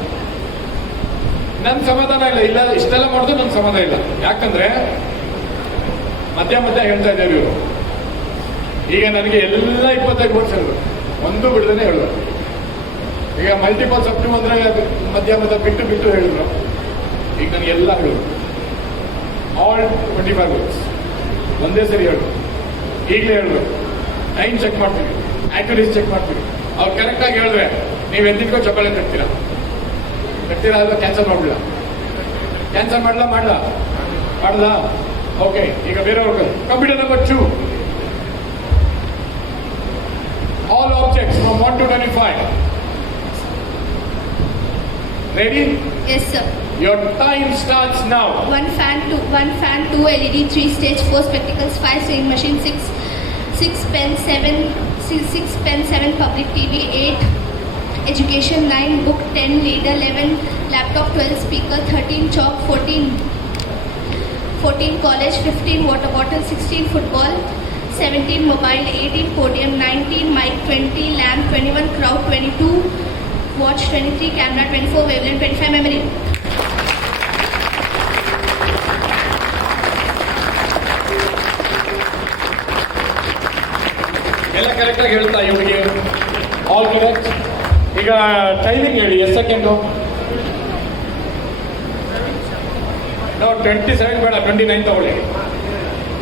ನನ್ ಸಮಾಧಾನ ಇಲ್ಲ. ಇಲ್ಲ, ಇಷ್ಟೆಲ್ಲ ಮಾಡಿದ್ರು ನನ್ ಸಮಾಧಾನ ಇಲ್ಲ. ಯಾಕಂದ್ರೆ ಮಧ್ಯ ಹೇಳ್ತಾ ಇದ್ದೇವೆ ಇವರು. ಈಗ ನನಗೆ ಎಲ್ಲ 25 ವರ್ಷ ಒಂದು ಬಿಡದೇ ಹೇಳಿದ್ರು. ಈಗ ಮಲ್ಟಿಪಲ್ಸ್ ಆಫ್ 2 ಅಂದ್ರೆ ಮಧ್ಯ ಬಿಟ್ಟು ಹೇಳಿದ್ರು. ಈಗ ನನಗೆಲ್ಲ ಹೇಳಿದ್ರು, ಆಲ್ 25 ವರ್ಡ್ಸ್ ಒಂದೇ ಸರಿ ಹೇಳಿದ್ರು. ಈಗಲೇ ಹೇಳಿದ್ರು, ಟೈಮ್ ಚೆಕ್ ಮಾಡ್ತೀವಿ, ಆಕ್ಯುರೇಸಿ ಚೆಕ್ ಮಾಡ್ತೀವಿ. ಅವ್ರು ಕರೆಕ್ಟಾಗಿ ಹೇಳಿದ್ರೆ ನೀವು ಎಂದಿಗೂ ಚಪ್ಪಾಳೆ ಕಟ್ತೀರಾ ಅಲ್ವಾ? ಕ್ಯಾನ್ಸಲ್ ಮಾಡ್ಬಿಡ, ಕ್ಯಾನ್ಸಲ್ ಮಾಡ್ಲಾ? ಓಕೆ, ಈಗ ಬೇರೆಯವ್ರಿಗೆ. Computer number 2, all objects from 1 to 25. Ready? Yes, sir. Your time starts now. One fan, 2 LED, 3 stage, 4 spectacles, 5 sewing machine, 6 pen, 7 public TV, 8 education, 9 book, 10 reader, 11 laptop, 12 speaker, 13 chalk, 14 college, 15 water bottle, 16 football, 17 mobile, 18 podium, 19 mic, 20 lamp, 21 crowd, 22 watch, 23 camera, 24 wavelength, 25 memory. ಎಲ್ಲ ಕರೆಕ್ಟಾಗಿ ಹೇಳ್ತಾ ಇವರಿಗೆ, all correct. ಈಗ timing ಹೇಳಿ, ಎಷ್ಟು second? 27 ಬೇಡ, 29 ತಗೊಳ್ಳಿ.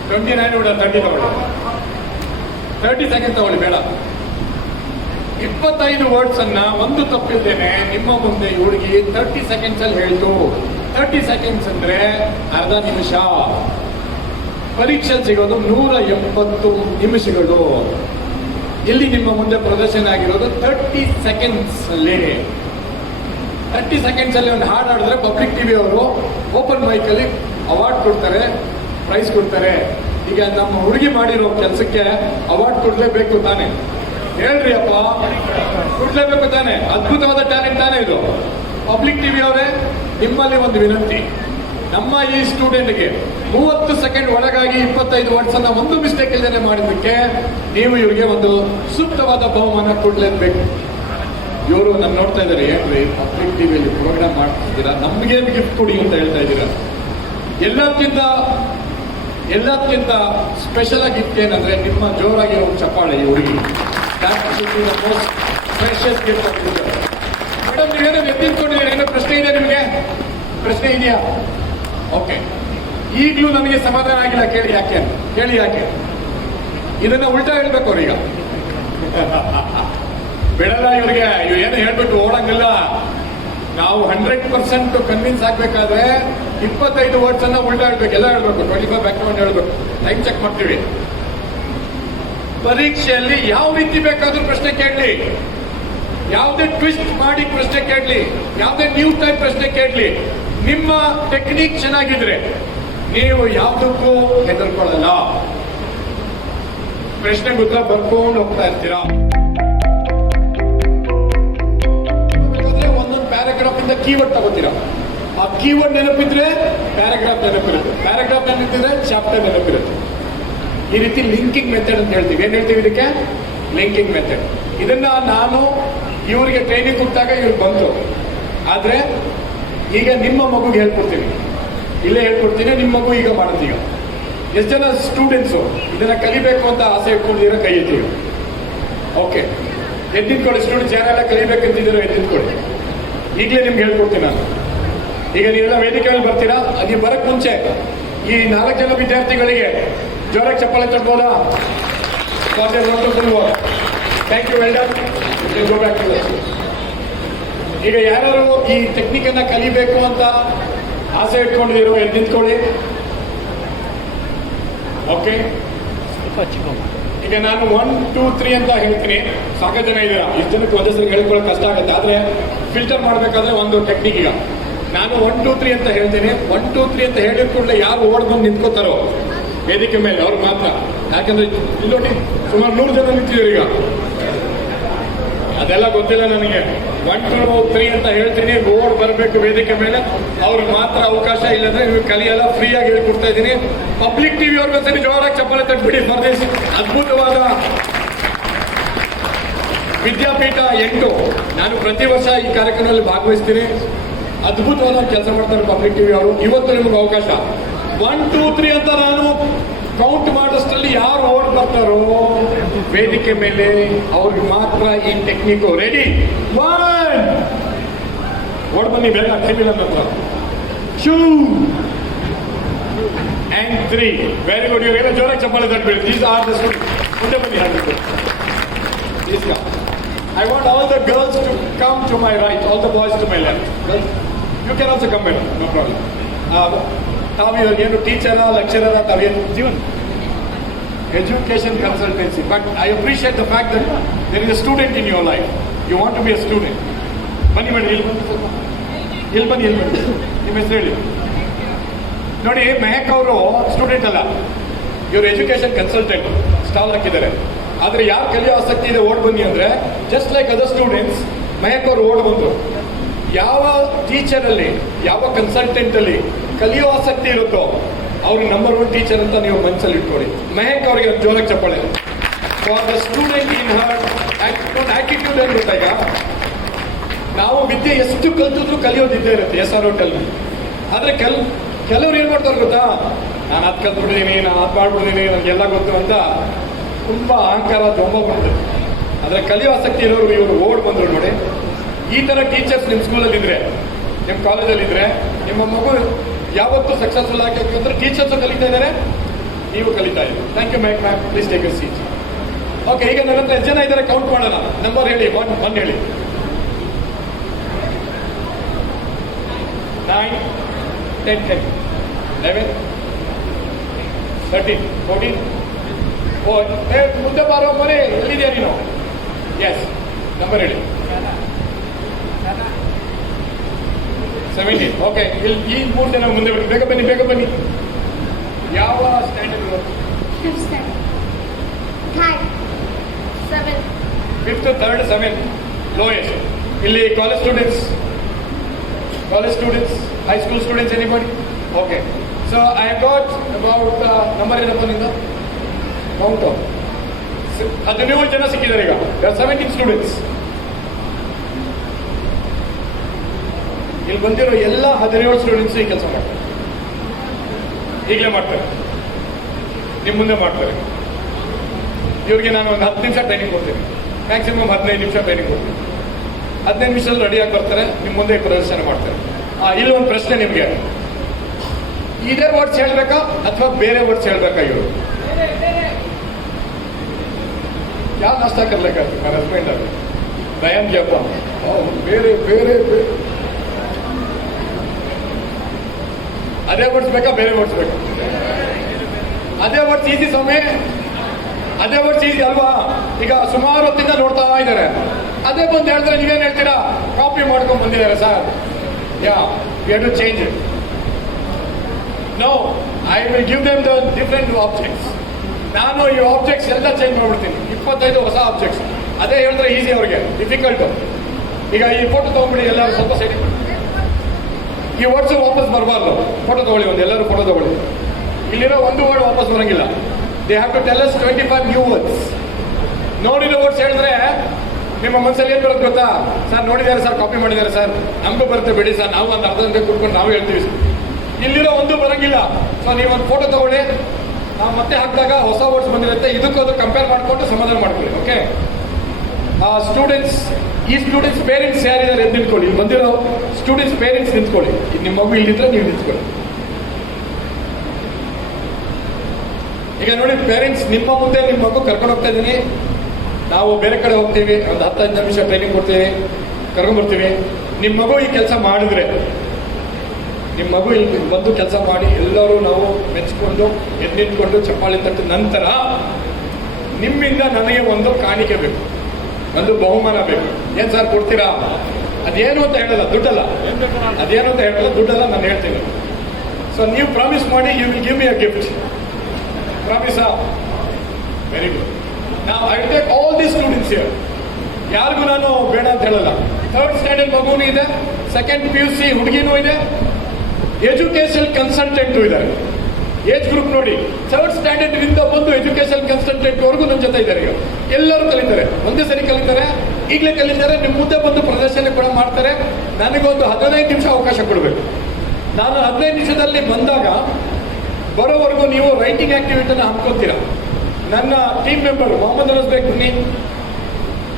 29 ಬೇಡ, 30 ತಗೊಳ್ಳಿ. 30 ಸೆಕೆಂಡ್ ತಗೊಳ್ಳಿ, ಬೇಡ. 25 ವರ್ಡ್ಸ್ ಅನ್ನ ಒಂದು ತಪ್ಪಿದ್ದೇನೆ ನಿಮ್ಮ ಮುಂದೆ ಹುಡುಗಿ 30 ಸೆಕೆಂಡ್ಸ್ ಅಲ್ಲಿ ಹೇಳ್ತು. 30 ಸೆಕೆಂಡ್ಸ್ ಅಂದ್ರೆ ಅರ್ಧ ನಿಮಿಷ. ಪರೀಕ್ಷೆ ಸಿಗೋದು 170 ನಿಮಿಷಗಳು. ಇಲ್ಲಿ ನಿಮ್ಮ ಮುಂದೆ ಪ್ರದರ್ಶನ ಆಗಿರೋದು 30 ಸೆಕೆಂಡ್ಸ್ ಅಲ್ಲಿ. 30 ಸೆಕೆಂಡ್ಸ್ ಅಲ್ಲಿ ಒಂದು ಹಾಡು ಹಾಡಿದ್ರೆ ಪಬ್ಲಿಕ್ ಟಿವಿ ಅವರು ಓಪನ್ ಮೈಕ್ ಅಲ್ಲಿ ಅವಾರ್ಡ್ ಕೊಡ್ತಾರೆ, ಪ್ರೈಸ್ ಕೊಡ್ತಾರೆ. ಈಗ ನಮ್ಮ ಹುಡುಗಿ ಮಾಡಿರೋ ಕೆಲಸಕ್ಕೆ ಅವಾರ್ಡ್ ಕೊಡ್ಲೇಬೇಕು ತಾನೆ? ಹೇಳ್ರಿ ಅಪ್ಪ, ಕೊಡ್ಲೇಬೇಕು ತಾನೆ? ಅದ್ಭುತವಾದ ಟ್ಯಾಲೆಂಟ್ ತಾನೆ ಇದು. ಪಬ್ಲಿಕ್ ಟಿವಿ ಅವರೇ, ನಿಮ್ಮಲ್ಲಿ ಒಂದು ವಿನಂತಿ, ನಮ್ಮ ಈ ಸ್ಟೂಡೆಂಟ್ಗೆ 30 ಸೆಕೆಂಡ್ ಒಳಗಾಗಿ 25 ವರ್ಡ್ಸ್ ಅನ್ನ ಒಂದು ಮಿಸ್ಟೇಕ್ ಇಲ್ಲದೆ ಮಾಡಿದ್ದಕ್ಕೆ ನೀವು ಇವರಿಗೆ ಒಂದು ಸೂಕ್ತವಾದ ಬಹುಮಾನ ಕೊಡ್ಲೇಬೇಕು. ಇವರು ನನ್ನ ನೋಡ್ತಾ ಇದ್ದಾರೆ, ಏನ್ರಿ ಪಬ್ಲಿಕ್ ಟಿವಿಯಲ್ಲಿ ಪ್ರೋಗ್ರಾಮ್ ಮಾಡ್ತಿದ್ದೀರಾ, ನಮ್ಗೆ ಗಿಫ್ಟ್ ಕೊಡಿ ಅಂತ ಹೇಳ್ತಾ ಇದ್ದೀರಾ. ಎಲ್ಲದಕ್ಕಿಂತ ಸ್ಪೆಷಲ್ ಆಗಿ ಗಿಫ್ಟ್ ಏನಂದ್ರೆ ನಿಮ್ಮ ಜೋರಾಗಿ ಒಂದು ಚಪ್ಪಾಳೆ ಈ ಹುಡುಗಿ. ಮೋಸ್ಟ್ ಸ್ಪೆಷಲ್ ಗಿಫ್ಟ್ ಆಗಿದ್ದಾರೆ. ಮೇಡಮ್, ನೀವೇನೋ ಎತ್ತಿಟ್ಕೊಂಡಿದ್ದೀರಿ, ಏನೋ ಪ್ರಶ್ನೆ ಇದೆ ನಿಮಗೆ? ಪ್ರಶ್ನೆ ಇದೆಯಾ? ಓಕೆ, ಈಗಲೂ ನನಗೆ ಸಮಾಧಾನ ಆಗಿಲ್ಲ. ಕೇಳಿ ಯಾಕೆ ಇದನ್ನ ಉಲ್ಟಾ ಹೇಳ್ಬೇಕು ಅವ್ರೀಗ. ಬಿಡಲ್ಲ ಇವ್ರಿಗೆ, ಏನು ಹೇಳ್ಬಿಟ್ಟು ಓಡಂಗಿಲ್ಲ. ನಾವು 100% ಕನ್ವಿನ್ಸ್ ಆಗ್ಬೇಕಾದ್ರೆ 25 ವರ್ಡ್ಸ್ ಅನ್ನ ಉಲ್ಟಾ ಹೇಳ್ಬೇಕು, ಎಲ್ಲ ಹೇಳ್ಬೇಕು, 25 ಬ್ಯಾಕ್ಗ್ರೌಂಡ್ ಹೇಳ್ಬೇಕು. ಟೈಮ್ ಚೆಕ್ ಮಾಡ್ತೀವಿ. ಪರೀಕ್ಷೆಯಲ್ಲಿ ಯಾವ ರೀತಿ ಬೇಕಾದ್ರೂ ಪ್ರಶ್ನೆ ಕೇಳಲಿ, ಯಾವುದೇ ಟ್ವಿಸ್ಟ್ ಮಾಡಿ ಪ್ರಶ್ನೆ ಕೇಳಲಿ, ಯಾವುದೇ ನ್ಯೂ ಟೈಪ್ ಪ್ರಶ್ನೆ ಕೇಳಲಿ, ನಿಮ್ಮ ಟೆಕ್ನಿಕ್ ಚೆನ್ನಾಗಿದ್ರೆ ನೀವು ಯಾವುದಕ್ಕೂ ಹೆದರ್ಕೊಳ್ಳಲ್ಲ. ಪ್ರಶ್ನೆಗೆ ಉತ್ತರ ಬರ್ಕೊಂಡು ಹೋಗ್ತಾ ಇರ್ತೀರಾ. ಒಂದೊಂದು ಪ್ಯಾರಾಗ್ರಾಫ್ ಇಂದ ಕೀವರ್ಡ್ ತಗೋತೀರಾ. ಆ ಕೀವರ್ಡ್ ನೆನಪಿದ್ರೆ ಪ್ಯಾರಾಗ್ರಾಫ್ ನೆನಪಿರುತ್ತೆ, ಪ್ಯಾರಾಗ್ರಾಫ್ ನೆನಪಿದ್ರೆ ಚಾಪ್ಟರ್ ನೆನಪಿರುತ್ತೆ. ಈ ರೀತಿ ಲಿಂಕಿಂಗ್ ಮೆಥಡ್ ಅಂತ ಹೇಳ್ತೀವಿ. ಏನ್ ಹೇಳ್ತೀವಿ ಇದಕ್ಕೆ? Linking method. ಇದನ್ನ ನಾನು ಇವರಿಗೆ ಟ್ರೈನಿಂಗ್ ಕೊಟ್ಟಾಗ ಇವ್ರಿಗೆ ಬಂತು. ಆದ್ರೆ ಈಗ ನಿಮ್ಮ ಮಗುಗೆ ಹೇಳ್ಕೊಡ್ತೀನಿ, ಇಲ್ಲೇ ಹೇಳ್ಕೊಡ್ತೀನಿ, ನಿಮ್ಮ ಮಗು ಈಗ ಮಾಡುತ್ತೀಗ. ಎಷ್ಟು ಜನ ಸ್ಟೂಡೆಂಟ್ಸು ಇದನ್ನ ಕಲಿಬೇಕು ಅಂತ ಆಸೆ ಇಟ್ಕೊಂಡಿರೋ ಕೈ ಎತ್ತೀವಿ. ಓಕೆ, ಎದ್ದಿಟ್ಕೊಳ್ಳಿ. ಸ್ಟೂಡೆಂಟ್ಸ್ ಯಾರೆಲ್ಲ ಕಲಿಬೇಕಂತಿದ್ದೀರೋ ಎದ್ದಿಟ್ಕೊಳ್ಳಿ. ಈಗಲೇ ನಿಮ್ಗೆ ಹೇಳ್ಕೊಡ್ತೀನಿ ನಾನು. ಈಗ ನೀವೆಲ್ಲ ವೇದಿಕೆ ಮೇಲೆ ಬರ್ತೀರಾ. ನೀವು ಬರಕ್ ಮುಂಚೆ ಈ 4 ಜನ ವಿದ್ಯಾರ್ಥಿಗಳಿಗೆ ಜೋರಾಗಿ ಚಪ್ಪಾಳೆ ತಟ್ಬೋದಾ? Thank you, well done. Go back to ಈಗ ಯಾರು ಈ ಟೆಕ್ನಿಕ್ ಅನ್ನ ಕಲಿಬೇಕು ಅಂತ ಆಸೆ ಇಟ್ಕೊಂಡಿರೋ ಎದ್ದು ನಿಂತ್ಕೊಳ್ಳಿ. ಓಕೆ, ಈಗ ನಾನು 1, 2, 3 ಅಂತ ಹೇಳ್ತೀನಿ. ಸಾಕಷ್ಟು ಜನ ಇದ್ದೀರಾ. ಇಷ್ಟು ಜನಕ್ಕೆ ಒಂದೇ ಸರಿ ಹೇಳ್ಕೊಳ್ಳೋಕೆ ಕಷ್ಟ ಆಗುತ್ತೆ. ಆದ್ರೆ ಫಿಲ್ಟರ್ ಮಾಡಬೇಕಾದ್ರೆ ಒಂದು ಟೆಕ್ನಿಕ್. ಈಗ ನಾನು 1, 2, 3 ಅಂತ ಹೇಳ್ತೀನಿ. 1, 2, 3 ಅಂತ ಹೇಳಿದ ಕೂಡಲೇ ಯಾರು ಓಡ್ ಬಂದು ನಿಂತ್ಕೋತಾರೋ ವೇದಿಕೆ ಮೇಲೆ ಅವ್ರು ಮಾತ್ರ. ಯಾಕಂದ್ರೆ ಇಲ್ಲೋಟಿ ಸುಮಾರು 100 ಜನ ನಿಂತಿದ್ದಾರೆ ಈಗ. ಅದೆಲ್ಲ ಗೊತ್ತಿಲ್ಲ ನನಗೆ. 1, 2, 3 ಅಂತ ಹೇಳ್ತೀನಿ, ಓಡ್ ಬರಬೇಕು ವೇದಿಕೆ ಮೇಲೆ, ಅವ್ರಿಗೆ ಮಾತ್ರ ಅವಕಾಶ. ಇಲ್ಲಂದ್ರೆ ನೀವು ಕಲಿಯಲ್ಲ. ಫ್ರೀ ಆಗಿ ಹೇಳ್ಕೊಡ್ತಾ ಇದ್ದೀನಿ. ಪಬ್ಲಿಕ್ ಟಿವಿ ಅವ್ರಿಗೆ ಒಂದ್ಸರಿ ಜೋರಾಗಿ ಚಪ್ಪಾಳೆ ತಟ್ಬಿಡಿ. ಫಾರ್ ಅದ್ಭುತವಾದ ವಿದ್ಯಾಪೀಠ 8. ನಾನು ಪ್ರತಿ ವರ್ಷ ಈ ಕಾರ್ಯಕ್ರಮದಲ್ಲಿ ಭಾಗವಹಿಸ್ತೀನಿ. ಅದ್ಭುತವಾದ ಕೆಲಸ ಮಾಡ್ತಾರೆ ಪಬ್ಲಿಕ್ ಟಿವಿ ಅವರು. ಇವತ್ತು ನಿಮ್ಗೆ ಅವಕಾಶ. 1, 2, 3 ಅಂತ ನಾನು ಕೌಂಟ್ ಮಾಡೋಷ್ಟರಲ್ಲಿ ಯಾರು ಓಡ್ ಬರ್ತಾರೋ ವೇದಿಕೆ ಮೇಲೆ ಅವ್ರಿಗೆ ಮಾತ್ರ ಈ ಟೆಕ್ನಿಕ್. ರೆಡಿ? 1 ಓಡ್ ಬನ್ನಿ, ಬೇಗ, ಟೈಮ್ ಇಲ್ಲ ನನ್ನ ಹತ್ರ. 2 and 3. Very good. ಇವರೆಲ್ಲ ಜೋರಾಗಿ ಚಪ್ಪಾಳೆ ತಟ್ಟಬೇಡಿ. These are the students. ಮುಂದೆ ಬನ್ನಿ. Please come. I want all the girls to come to my right, all the boys to my left. Girls, you can also come in, no problem. ತಾವೇನು teacher, lecturer, ತಾವೇನು Jeevan education consultancy. But I appreciate the fact that there is a student in your life. You want to be a student. ಬನ್ನಿ ಬನ್ನಿ, ಇಲ್ಲಿ ಬನ್ನಿ. ನಿಮ್ಮ ಹೆಸರು ಹೇಳಿ. ನೋಡಿ, ಮೆಹಕ್ ಅವರು ಸ್ಟೂಡೆಂಟ್ ಅಲ್ಲ, ಇವರು ಎಜುಕೇಶನ್ ಕನ್ಸಲ್ಟೆಂಟ್. ಸ್ಟಾಲ್ ಹಾಕಿದ್ದಾರೆ. ಆದ್ರೆ ಯಾರು ಕಲಿಯೋ ಆಸಕ್ತಿ ಇದೆ ಓಡ್ ಬನ್ನಿ ಅಂದ್ರೆ, just like other students, Mehak ಅವರು ಓಡ್ ಬಂದ್ರು. ಯಾವ ಟೀಚರ್ ಅಲ್ಲಿ, ಯಾವ ಕನ್ಸಲ್ಟೆಂಟ್ ಅಲ್ಲಿ ಕಲಿಯೋ ಆಸಕ್ತಿ ಇರುತ್ತೋ ಅವ್ರು ನಂಬರ್ 1 ಟೀಚರ್ ಅಂತ ನೀವು ಮನಸ್ಸಲ್ಲಿ ಇಟ್ಕೊಳ್ಳಿ. ಮೆಹಕ್ ಅವರಿಗೆ ಜೋರಾಗಿ ಚಪ್ಪಾಳೆ. For the student in Har attitude ಏನ್ ಗೊತ್ತಾಗ, ನಾವು ವಿದ್ಯೆ ಎಷ್ಟು ಕಲ್ತಿದ್ರು ಕಲಿಯೋದಿದ್ದೇ ಇರುತ್ತೆ SR ಹೋಟೆಲ್. ಆದ್ರೆ ಕೆಲವ್ರು ಏನ್ ಮಾಡ್ತಾರೆ ಗೊತ್ತಾ, ನಾನು ಅದು ಕಲ್ತ್ಬಿಟ್ಟಿದ್ದೀನಿ, ನಾನು ಅದು ಮಾಡ್ಬಿಟ್ಟಿದ್ದೀನಿ, ನನಗೆಲ್ಲ ಗೊತ್ತು ಅಂತ ತುಂಬಾ ಅಹಂಕಾರ, ದೊಂಬ ಬಂತು. ಆದ್ರೆ ಕಲಿಯೋ ಆಸಕ್ತಿ ಇರೋರು ಇವರು ಓಡ್ ಬಂದ್ರು. ನೋಡಿ, ಈ ತರ ಟೀಚರ್ಸ್ ನಿಮ್ಮ ಸ್ಕೂಲಲ್ಲಿ ಇದ್ರೆ, ನಿಮ್ಮ ಕಾಲೇಜಲ್ಲಿ ಇದ್ರೆ, ನಿಮ್ಮ ಮಗು ಯಾವತ್ತೂ ಸಕ್ಸಸ್ಫುಲ್ ಆಗಬೇಕಂದ್ರೆ ಟೀಚರ್ಸ್ ಕಲಿತಾ ಇದ್ದಾರೆ, ನೀವು ಕಲಿತಾ ಇದ್ದೀರಿ. Thank you ma'am. Please take a seat. Okay, ಈಗ ನನ್ನ ಹತ್ರ ಎಷ್ಟು ಜನ ಇದ್ದಾರೆ ಕೌಂಟ್ ಮಾಡೋಣ. ನಂಬರ್ ಹೇಳಿ. 1 ಹೇಳಿ. 9, 10, 11, 13, 14. ಮುಂದೆ ಬಾರೋ ಮನೆ, ಎಲ್ಲಿದೆಯಾ ನೀನು? ಎಸ್, ನಂಬರ್ ಹೇಳಿ. 17. ಓಕೆ, ಇಲ್ಲಿ ಈ 3 ಜನ ಮುಂದೆ ಬನ್ನಿ. ಬೇಗ ಬನ್ನಿ. ಯಾವ standard? 5th standard. 3rd, 7th. 5th, 3rd, 7th. Lowest. ಇಲ್ಲಿ college students, high school students, anybody? Okay, so I got about number ಏನಪ್ಪ ನಿಂದು? ಕೌಂಟ್ 17 ಜನ ಸಿಕ್ಕಿದ್ದಾರೆ ಈಗ. 17 ಸ್ಟೂಡೆಂಟ್ಸ್. ಇಲ್ಲಿ ಬಂದಿರೋ ಎಲ್ಲ 17 ಸ್ಟೂಡೆಂಟ್ಸ್ ಈ ಕೆಲಸ ಮಾಡ್ತಾರೆ. ಈಗಲೇ ಮಾಡ್ತಾರೆ, ನಿಮ್ಮ ಮುಂದೆ ಮಾಡ್ತಾರೆ. ಇವ್ರಿಗೆ ನಾನು ಒಂದು 10 ನಿಮಿಷ ಟ್ರೈನಿಂಗ್ ಕೊಡ್ತೀನಿ. ಮ್ಯಾಕ್ಸಿಮಮ್ 15 ನಿಮಿಷ ಟ್ರೈನಿಂಗ್ ಕೊಡ್ತೀನಿ. 15 ನಿಮಿಷದಲ್ಲಿ ರೆಡಿಯಾಗಿ ಬರ್ತಾರೆ, ನಿಮ್ಮ ಮುಂದೆ ಪ್ರದರ್ಶನ ಮಾಡ್ತಾರೆ. ಇಲ್ಲಿ ಒಂದು ಪ್ರಶ್ನೆ ನಿಮಗೆ, ಇದೇ ವರ್ಡ್ಸ್ ಹೇಳ್ಬೇಕಾ ಅಥವಾ ಬೇರೆ ವರ್ಡ್ಸ್ ಹೇಳ್ಬೇಕಾ? ಇವರು ಯಾರು ನಾಷ್ಟ ಕರ್ಬೇಕಾಗ್ತದೆ? ನನ್ನ ಹಸ್ಬೆಂಡ್ ಆಗ ದಯಾನ್ ಜಪ್ಪ ಬೇರೆ ಅದೇ ವರ್ಡ್ಸ್ ಬೇಕಾ ಬೇರೆ ವರ್ಡ್ಸ್ ಬೇಕಾ? ಅದೇ ವರ್ಡ್ಸ್ ಈಸಿ ಸ್ವಾಮಿ, ಅದೇ ವರ್ಡ್ಸ್ ಈಸಿ ಅಲ್ವಾ? ಈಗ ಸುಮಾರು ಹೊತ್ತಿಂದ ನೋಡ್ತಾ ಇದ್ದಾರೆ, ಅದೇ ಬಂದು ಹೇಳಿದ್ರೆ ನೀವೇನು ಹೇಳ್ತೀರಾ? ಕಾಪಿ ಮಾಡ್ಕೊಂಡು ಬಂದಿದ್ದಾರೆ sir. Yeah you to change it. No, I will give them the different objects. ನಾನು ಈ ಆಬ್ಜೆಕ್ಟ್ಸ್ ಎಲ್ಲ ಚೇಂಜ್ ಮಾಡ್ಬಿಡ್ತೀನಿ, 25 ಹೊಸ ಆಬ್ಜೆಕ್ಟ್ಸ್. ಅದೇ ಹೇಳಿದ್ರೆ ಈಸಿ ಅವ್ರಿಗೆ, ಡಿಫಿಕಲ್ಟು. ಈಗ ಈ ಫೋಟೋ ತೊಗೊಂಡ್ಬಿಡಿ, ಎಲ್ಲರೂ ಸ್ವಲ್ಪ ಸೈಡ್. ಈ ವರ್ಡ್ಸ್ ವಾಪಸ್ ಬರಬಾರ್ದು. ಫೋಟೋ ತಗೊಳ್ಳಿ, ಒಂದು ಎಲ್ಲರೂ ಫೋಟೋ ತಗೊಳ್ಳಿ. ಇಲ್ಲಿರೋ ಒಂದು ವರ್ಡ್ ವಾಪಸ್ ಬರಂಗಿಲ್ಲ. They have to tell us 25 new words. ನೋಡಿರೋ ವರ್ಡ್ಸ್ ಹೇಳಿದ್ರೆ ನಿಮ್ಮ ಮನಸ್ಸಲ್ಲಿ ಏನು ಬರುತ್ತೆ ಗೊತ್ತಾ? ಸರ್ ನೋಡಿದ್ದಾರೆ ಸರ್, ಕಾಪಿ ಮಾಡಿದ್ದಾರೆ ಸರ್, ನಮಗೂ ಬರುತ್ತೆ ಬಿಡಿ ಸರ್, ನಾವು ಒಂದು ಅರ್ಧ ಗಂಟೆ ಕೂತ್ಕೊಂಡು ನಾವು ಹೇಳ್ತೀವಿ. ಇಲ್ಲಿರೋ ಒಂದು ಬರಂಗಿಲ್ಲ. ಸೊ ನೀವು ಒಂದು ಫೋಟೋ ತಗೊಳ್ಳಿ, ನಾವು ಮತ್ತೆ ಹಾಕಿದಾಗ ಹೊಸ ವರ್ಡ್ಸ್ ಬಂದಿರುತ್ತೆ, ಇದಕ್ಕೂ ಅದು ಕಂಪೇರ್ ಮಾಡಿಕೊಂಡು ಸಮಾಧಾನ ಮಾಡ್ಕೊಳ್ಳಿ. ಓಕೆ? ಸ್ಟೂಡೆಂಟ್ಸ್, ಈ ಸ್ಟೂಡೆಂಟ್ಸ್ ಪೇರೆಂಟ್ಸ್ ಯಾರಿದ್ದಾರೆ ಎದ್ದು ನಿಂತ್ಕೊಳ್ಳಿ. ಇಲ್ಲಿ ಬಂದಿರೋ ಸ್ಟೂಡೆಂಟ್ಸ್ ಪೇರೆಂಟ್ಸ್ ನಿಂತ್ಕೊಳ್ಳಿ. ನಿಮ್ಮ ಮಗು ಇಲ್ಲಿದ್ರೆ ನೀವು ನಿಂತ್ಕೊಳ್ಳಿ. ಈಗ ನೋಡಿ ಪೇರೆಂಟ್ಸ್, ನಿಮ್ಮ ಮುಂದೆ ನಿಮ್ಮ ಮಗು ಕರ್ಕೊಂಡು ಹೋಗ್ತಾ ಇದ್ದೀನಿ, ನಾವು ಬೇರೆ ಕಡೆ ಹೋಗ್ತೀವಿ, ಒಂದು 10-15 ನಿಮಿಷ ಟ್ರೈನಿಂಗ್ ಕೊಡ್ತೀವಿ, ಕರ್ಕೊಂಡ್ಬರ್ತೀವಿ. ನಿಮ್ಮ ಮಗು ಈ ಕೆಲಸ ಮಾಡಿದ್ರೆ, ನಿಮ್ಮ ಮಗು ಇಲ್ಲಿ ಬಂದು ಕೆಲಸ ಮಾಡಿ ಎಲ್ಲರೂ ನಾವು ಮೆಚ್ಚಿಕೊಂಡು ಎದ್ದು ನಿಂತ್ಕೊಂಡು ಚಪ್ಪಾಳೆ ತಟ್ಟ ನಂತರ ನಿಮ್ಮಿಂದ ನನಗೆ ಒಂದು ಕಾಣಿಕೆ ಬೇಕು, ಒಂದು ಬಹುಮಾನ ಬೇಕು. ಏನು ಸರ್ ಕೊಡ್ತೀರಾ? ಅದೇನು ಅಂತ ಹೇಳಲ್ಲ, ದುಡ್ಡಲ್ಲ. ಅದೇನು ಅಂತ ಹೇಳಲ್ಲ, ದುಡ್ಡಲ್ಲ, ನಾನು ಹೇಳ್ತೀನಿ. ಸೊ ನೀವು ಪ್ರಾಮಿಸ್ ಮಾಡಿ, you will give me a gift. ಪ್ರಾಮಿಸಾ? Very good. ನಾವು I take all the students here. ಯಾರಿಗೂ ನಾನು ಬೇಡ ಅಂತ ಹೇಳಲ್ಲ. 3rd ಸ್ಟ್ಯಾಂಡರ್ಡ್ ಮಗುನೂ ಇದೆ, 2nd PUC ಹುಡುಗಿನೂ ಇದೆ, ಎಜುಕೇಶನ್ ಕನ್ಸಲ್ಟೆಂಟು ಇದ್ದಾರೆ. ಏಜ್ ಗ್ರೂಪ್ ನೋಡಿ, 3rd ಸ್ಟ್ಯಾಂಡರ್ಡ್ ಇಂದ ಬಂದು ಎಜುಕೇಶನ್ ಕನ್ಸಲ್ಟೆಂಟ್ ವರೆಗೂ ನನ್ನ ಜೊತೆ ಇದ್ದಾರೆ. ಈಗ ಎಲ್ಲರೂ ಕಲಿತಾರೆ, ಒಂದೇ ಸರಿ ಕಲಿತಾರೆ, ಈಗಲೇ ಕಲಿತಾರೆ. ನಿಮ್ಮ ಮುಂದೆ ಬಂದು ಪ್ರದರ್ಶನ ಕೂಡ ಮಾಡ್ತಾರೆ. ನನಗೊಂದು 15 ನಿಮಿಷ ಅವಕಾಶ ಕೊಡಬೇಕು. ನಾನು 15 ನಿಮಿಷದಲ್ಲಿ ಬಂದಾಗ ಬರೋವರೆಗೂ ನೀವು ರೈಟಿಂಗ್ ಆಕ್ಟಿವಿಟಿನ ಹಮ್ಕೊತೀರಾ. ನನ್ನ ಟೀಮ್ ಮೆಂಬರ್ ಮೊಹಮ್ಮದ್ ಅನಸ್ ಬೇಗ್ ಬನ್ನಿ,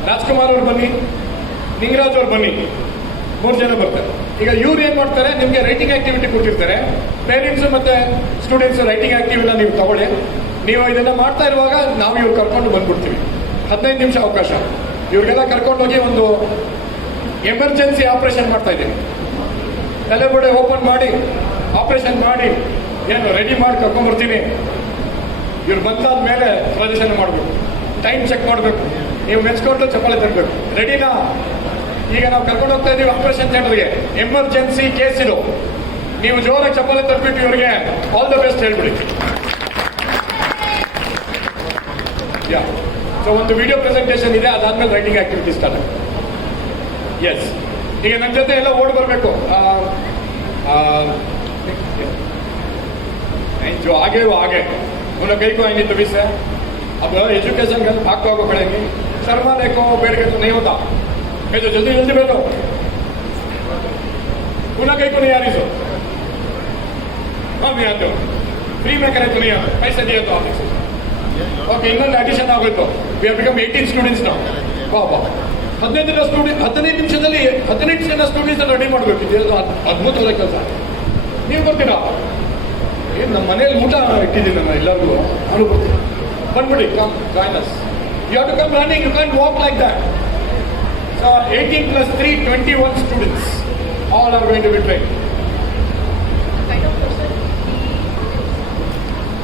ರಾಜ್ಕುಮಾರ್ ಅವ್ರು ಬನ್ನಿ, ನಿಂಗರಾಜ್ ಅವ್ರು ಬನ್ನಿ, 3 ಜನ ಬರ್ತಾರೆ. ಈಗ ಇವ್ರು ಏನು ಮಾಡ್ತಾರೆ, ನಿಮಗೆ ರೈಟಿಂಗ್ ಆಕ್ಟಿವಿಟಿ ಕೊಟ್ಟಿರ್ತಾರೆ. ಪೇರೆಂಟ್ಸು ಮತ್ತು ಸ್ಟೂಡೆಂಟ್ಸು ರೈಟಿಂಗ್ ಆಕ್ಟಿವಿಟಿನ ನೀವು ತಗೊಳ್ಳಿ. ನೀವು ಇದನ್ನು ಮಾಡ್ತಾ ಇರುವಾಗ ನಾವು ಇವ್ರು ಕರ್ಕೊಂಡು ಬಂದ್ಬಿಡ್ತೀವಿ. 15 ನಿಮಿಷ ಅವಕಾಶ. ಇವ್ರಿಗೆಲ್ಲ ಕರ್ಕೊಂಡೋಗಿ ಒಂದು ಎಮರ್ಜೆನ್ಸಿ ಆಪರೇಷನ್ ಮಾಡ್ತಾ ಇದ್ದೀವಿ. ತಲೆಬುಡೆ ಓಪನ್ ಮಾಡಿ ಆಪರೇಷನ್ ಮಾಡಿ ಏನು ರೆಡಿ ಮಾಡಿ ಕರ್ಕೊಂಡ್ಬರ್ತೀನಿ. ಇವ್ರು ಬಂದಾದ ಮೇಲೆ ಪ್ರದರ್ಶನ ಮಾಡಬೇಕು, ಟೈಮ್ ಚೆಕ್ ಮಾಡಬೇಕು, ನೀವು ಮೆಚ್ಕೊಂಡು ಚಪ್ಪಾಳೆ ತರಬೇಕು. ರೆಡಿನಾ? ಈಗ ನಾವು ಕರ್ಕೊಂಡು ಹೋಗ್ತಾ ಇದ್ದೀವಿ ಆಪರೇಷನ್ ಥಿಯೇಟರ್ಗೆ. ಎಮರ್ಜೆನ್ಸಿ ಕೇಸ್ ಇದು. ನೀವು ಜೋರಾಗಿ ಚಪ್ಪಾಳೆ ತರಬಿಟ್ಟು ಇವರಿಗೆ ಆಲ್ ದ ಬೆಸ್ಟ್ ಹೇಳ್ಬಿಡಿ. ಯಾ, ಸೊ ಒಂದು ವಿಡಿಯೋ ಪ್ರೆಸೆಂಟೇಷನ್ ಇದೆ, ಅದಾದ್ಮೇಲೆ ರೈಟಿಂಗ್ ಆಕ್ಟಿವಿಟಿ ಸ್ಟಾರ್ಟ್. ಎಸ್, ಈಗ ನನ್ನ ಜೊತೆ ಎಲ್ಲ ಓಡ್ ಬರಬೇಕು. जो आगे वो आगे, उन्हें कई को आएंगे तभी से. अब एजुकेशन का भाग को पड़ेंगे. शर्माने को बैठ के तो नहीं होता. मैं तो जल्दी जल्दी बैठो. उन्हें कई को नहीं आ रही सो. हाँ मैं आते हो. फ्री में करे तो नहीं आता, पैसे दिए तो आप. ओके, ಇನ್ನೊಂದು ಅಡಿಷನ್ ಆಗೋಯ್ತು. ವಿ ಹ್ಯಾವ್ ಬಿಕಮ್ 18 ಸ್ಟೂಡೆಂಟ್ಸ್ ನಾವು. ಬಾಬಾ 15 ನಿಮಿಷದಲ್ಲಿ 18 ಜನ ಸ್ಟೂಡೆಂಟ್ಸ್ ರೆಡಿ ಮಾಡಬೇಕು. ಇದು ಅದ್ಭುತವಾದ ಕೆಲಸ. ನೀವು ಬರ್ತೀರಾ? ಏನು ನಮ್ಮ ಮನೇಲಿ ಊಟ ಇಟ್ಟಿದ್ದೀನಿ ನಾನು ಎಲ್ಲರಿಗೂ. ನಾನು ಬರ್ತೀನಿ, ಬಂದ್ಬಿಡಿ, come join us. You have to come running, you can walk like that. So 18 + 3 21 students all are going to be trained.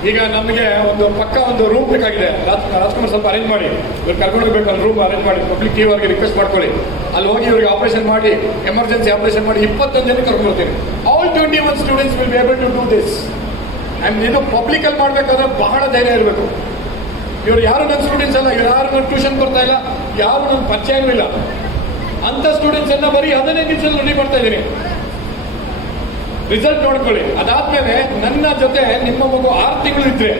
ಈಗ ನಮಗೆ ಒಂದು ಪಕ್ಕ ಒಂದು ರೂಮ್ ಬೇಕಾಗಿದೆ. ರಾಜ್ಕುಮಾರ್ ಸ್ವಲ್ಪ ಅರೇಂಜ್ ಮಾಡಿ, ಇವ್ರು ಕರ್ಕೊಂಡು ಹೋಗ್ಬೇಕು, ಅಲ್ಲಿ ರೂಮ್ ಅರೇಂಜ್ ಮಾಡಿ. ಪಬ್ಲಿಕ್ ಟಿವಿ ಅವ್ರಿಗೆ ರಿಕ್ವೆಸ್ಟ್ ಮಾಡ್ಕೊಳ್ಳಿ, ಅಲ್ಲಿ ಹೋಗಿ ಇವ್ರಿಗೆ ಆಪರೇಷನ್ ಮಾಡಿ, ಎಮರ್ಜೆನ್ಸಿ ಆಪರೇಷನ್ ಮಾಡಿ 21 ಜನ ಕರ್ಕೊಂಡು ಬರ್ತೀನಿ. All 21 students will be able to do this. And ಇದು ಪಬ್ಲಿಕಲ್ಲಿ ಮಾಡಬೇಕಾದ್ರೆ ಬಹಳ ಧೈರ್ಯ ಇರಬೇಕು. ಇವ್ರು ಯಾರು ನನ್ನ ಸ್ಟೂಡೆಂಟ್ಸ್ ಅಲ್ಲ, ಇವ್ರು ಯಾರು ನನ್ನ ಟ್ಯೂಷನ್ ಬರ್ತಾ ಇಲ್ಲ, ಯಾರು ನನ್ನ ಪರಿಚಯನೂ ಇಲ್ಲ. ಅಂಥ ಸ್ಟೂಡೆಂಟ್ಸ್ ಎಲ್ಲ ಬರೀ 15 ನಿಮಿಷದಲ್ಲಿ ರೆಡಿ ಮಾಡ್ತಾ ಇದ್ದೀನಿ. ರಿಸಲ್ಟ್ ನೋಡ್ಕೊಳ್ಳಿ. ಅದಾದ್ಮೇಲೆ ನನ್ನ ಜೊತೆ ನಿಮ್ಮ ಮಗು 6 ತಿಂಗಳು ಇದ್ರೆ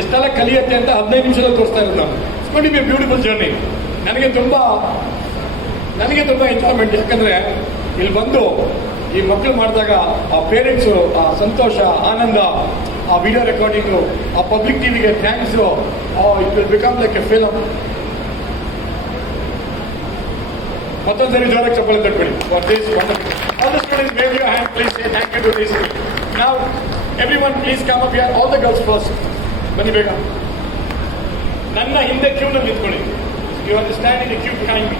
ಎಷ್ಟೆಲ್ಲ ಕಲಿಯುತ್ತೆ ಅಂತ 15 ನಿಮಿಷದಲ್ಲಿ ತೋರಿಸ್ತಾ ಇರೋದು ನಾವು. It's going to be a beautiful journey. ನನಗೆ ತುಂಬ ಎಂಜಾಯ್ಮೆಂಟ್. ಯಾಕಂದ್ರೆ ಇಲ್ಲಿ ಬಂದು ಈ ಮಕ್ಕಳು ಮಾಡಿದಾಗ ಆ ಪೇರೆಂಟ್ಸು, ಆ ಸಂತೋಷ, ಆನಂದ, ಆ ವಿಡಿಯೋ ರೆಕಾರ್ಡಿಂಗು, ಆ ಪಬ್ಲಿಕ್ ಟಿವಿಗೆ thanks, it will become like a film. ಮತ್ತೊಂದ್ಸರಿ ಜೋರಾಗಿ ಚಪ್ಪಾಳೆ ತಟ್ಬಿಡಿ for this wonderful. All the students, wave your hand, please say thank you to this. Now, everyone please come up here, all the girls first. ಬನ್ನಿ ಬೇಗ. ನನ್ನ ಹಿಂದೆ ಕ್ಯೂನಲ್ಲಿ ನಿಂತ್ಕೊಳ್ಳಿ. You have to stand in a queue behind me.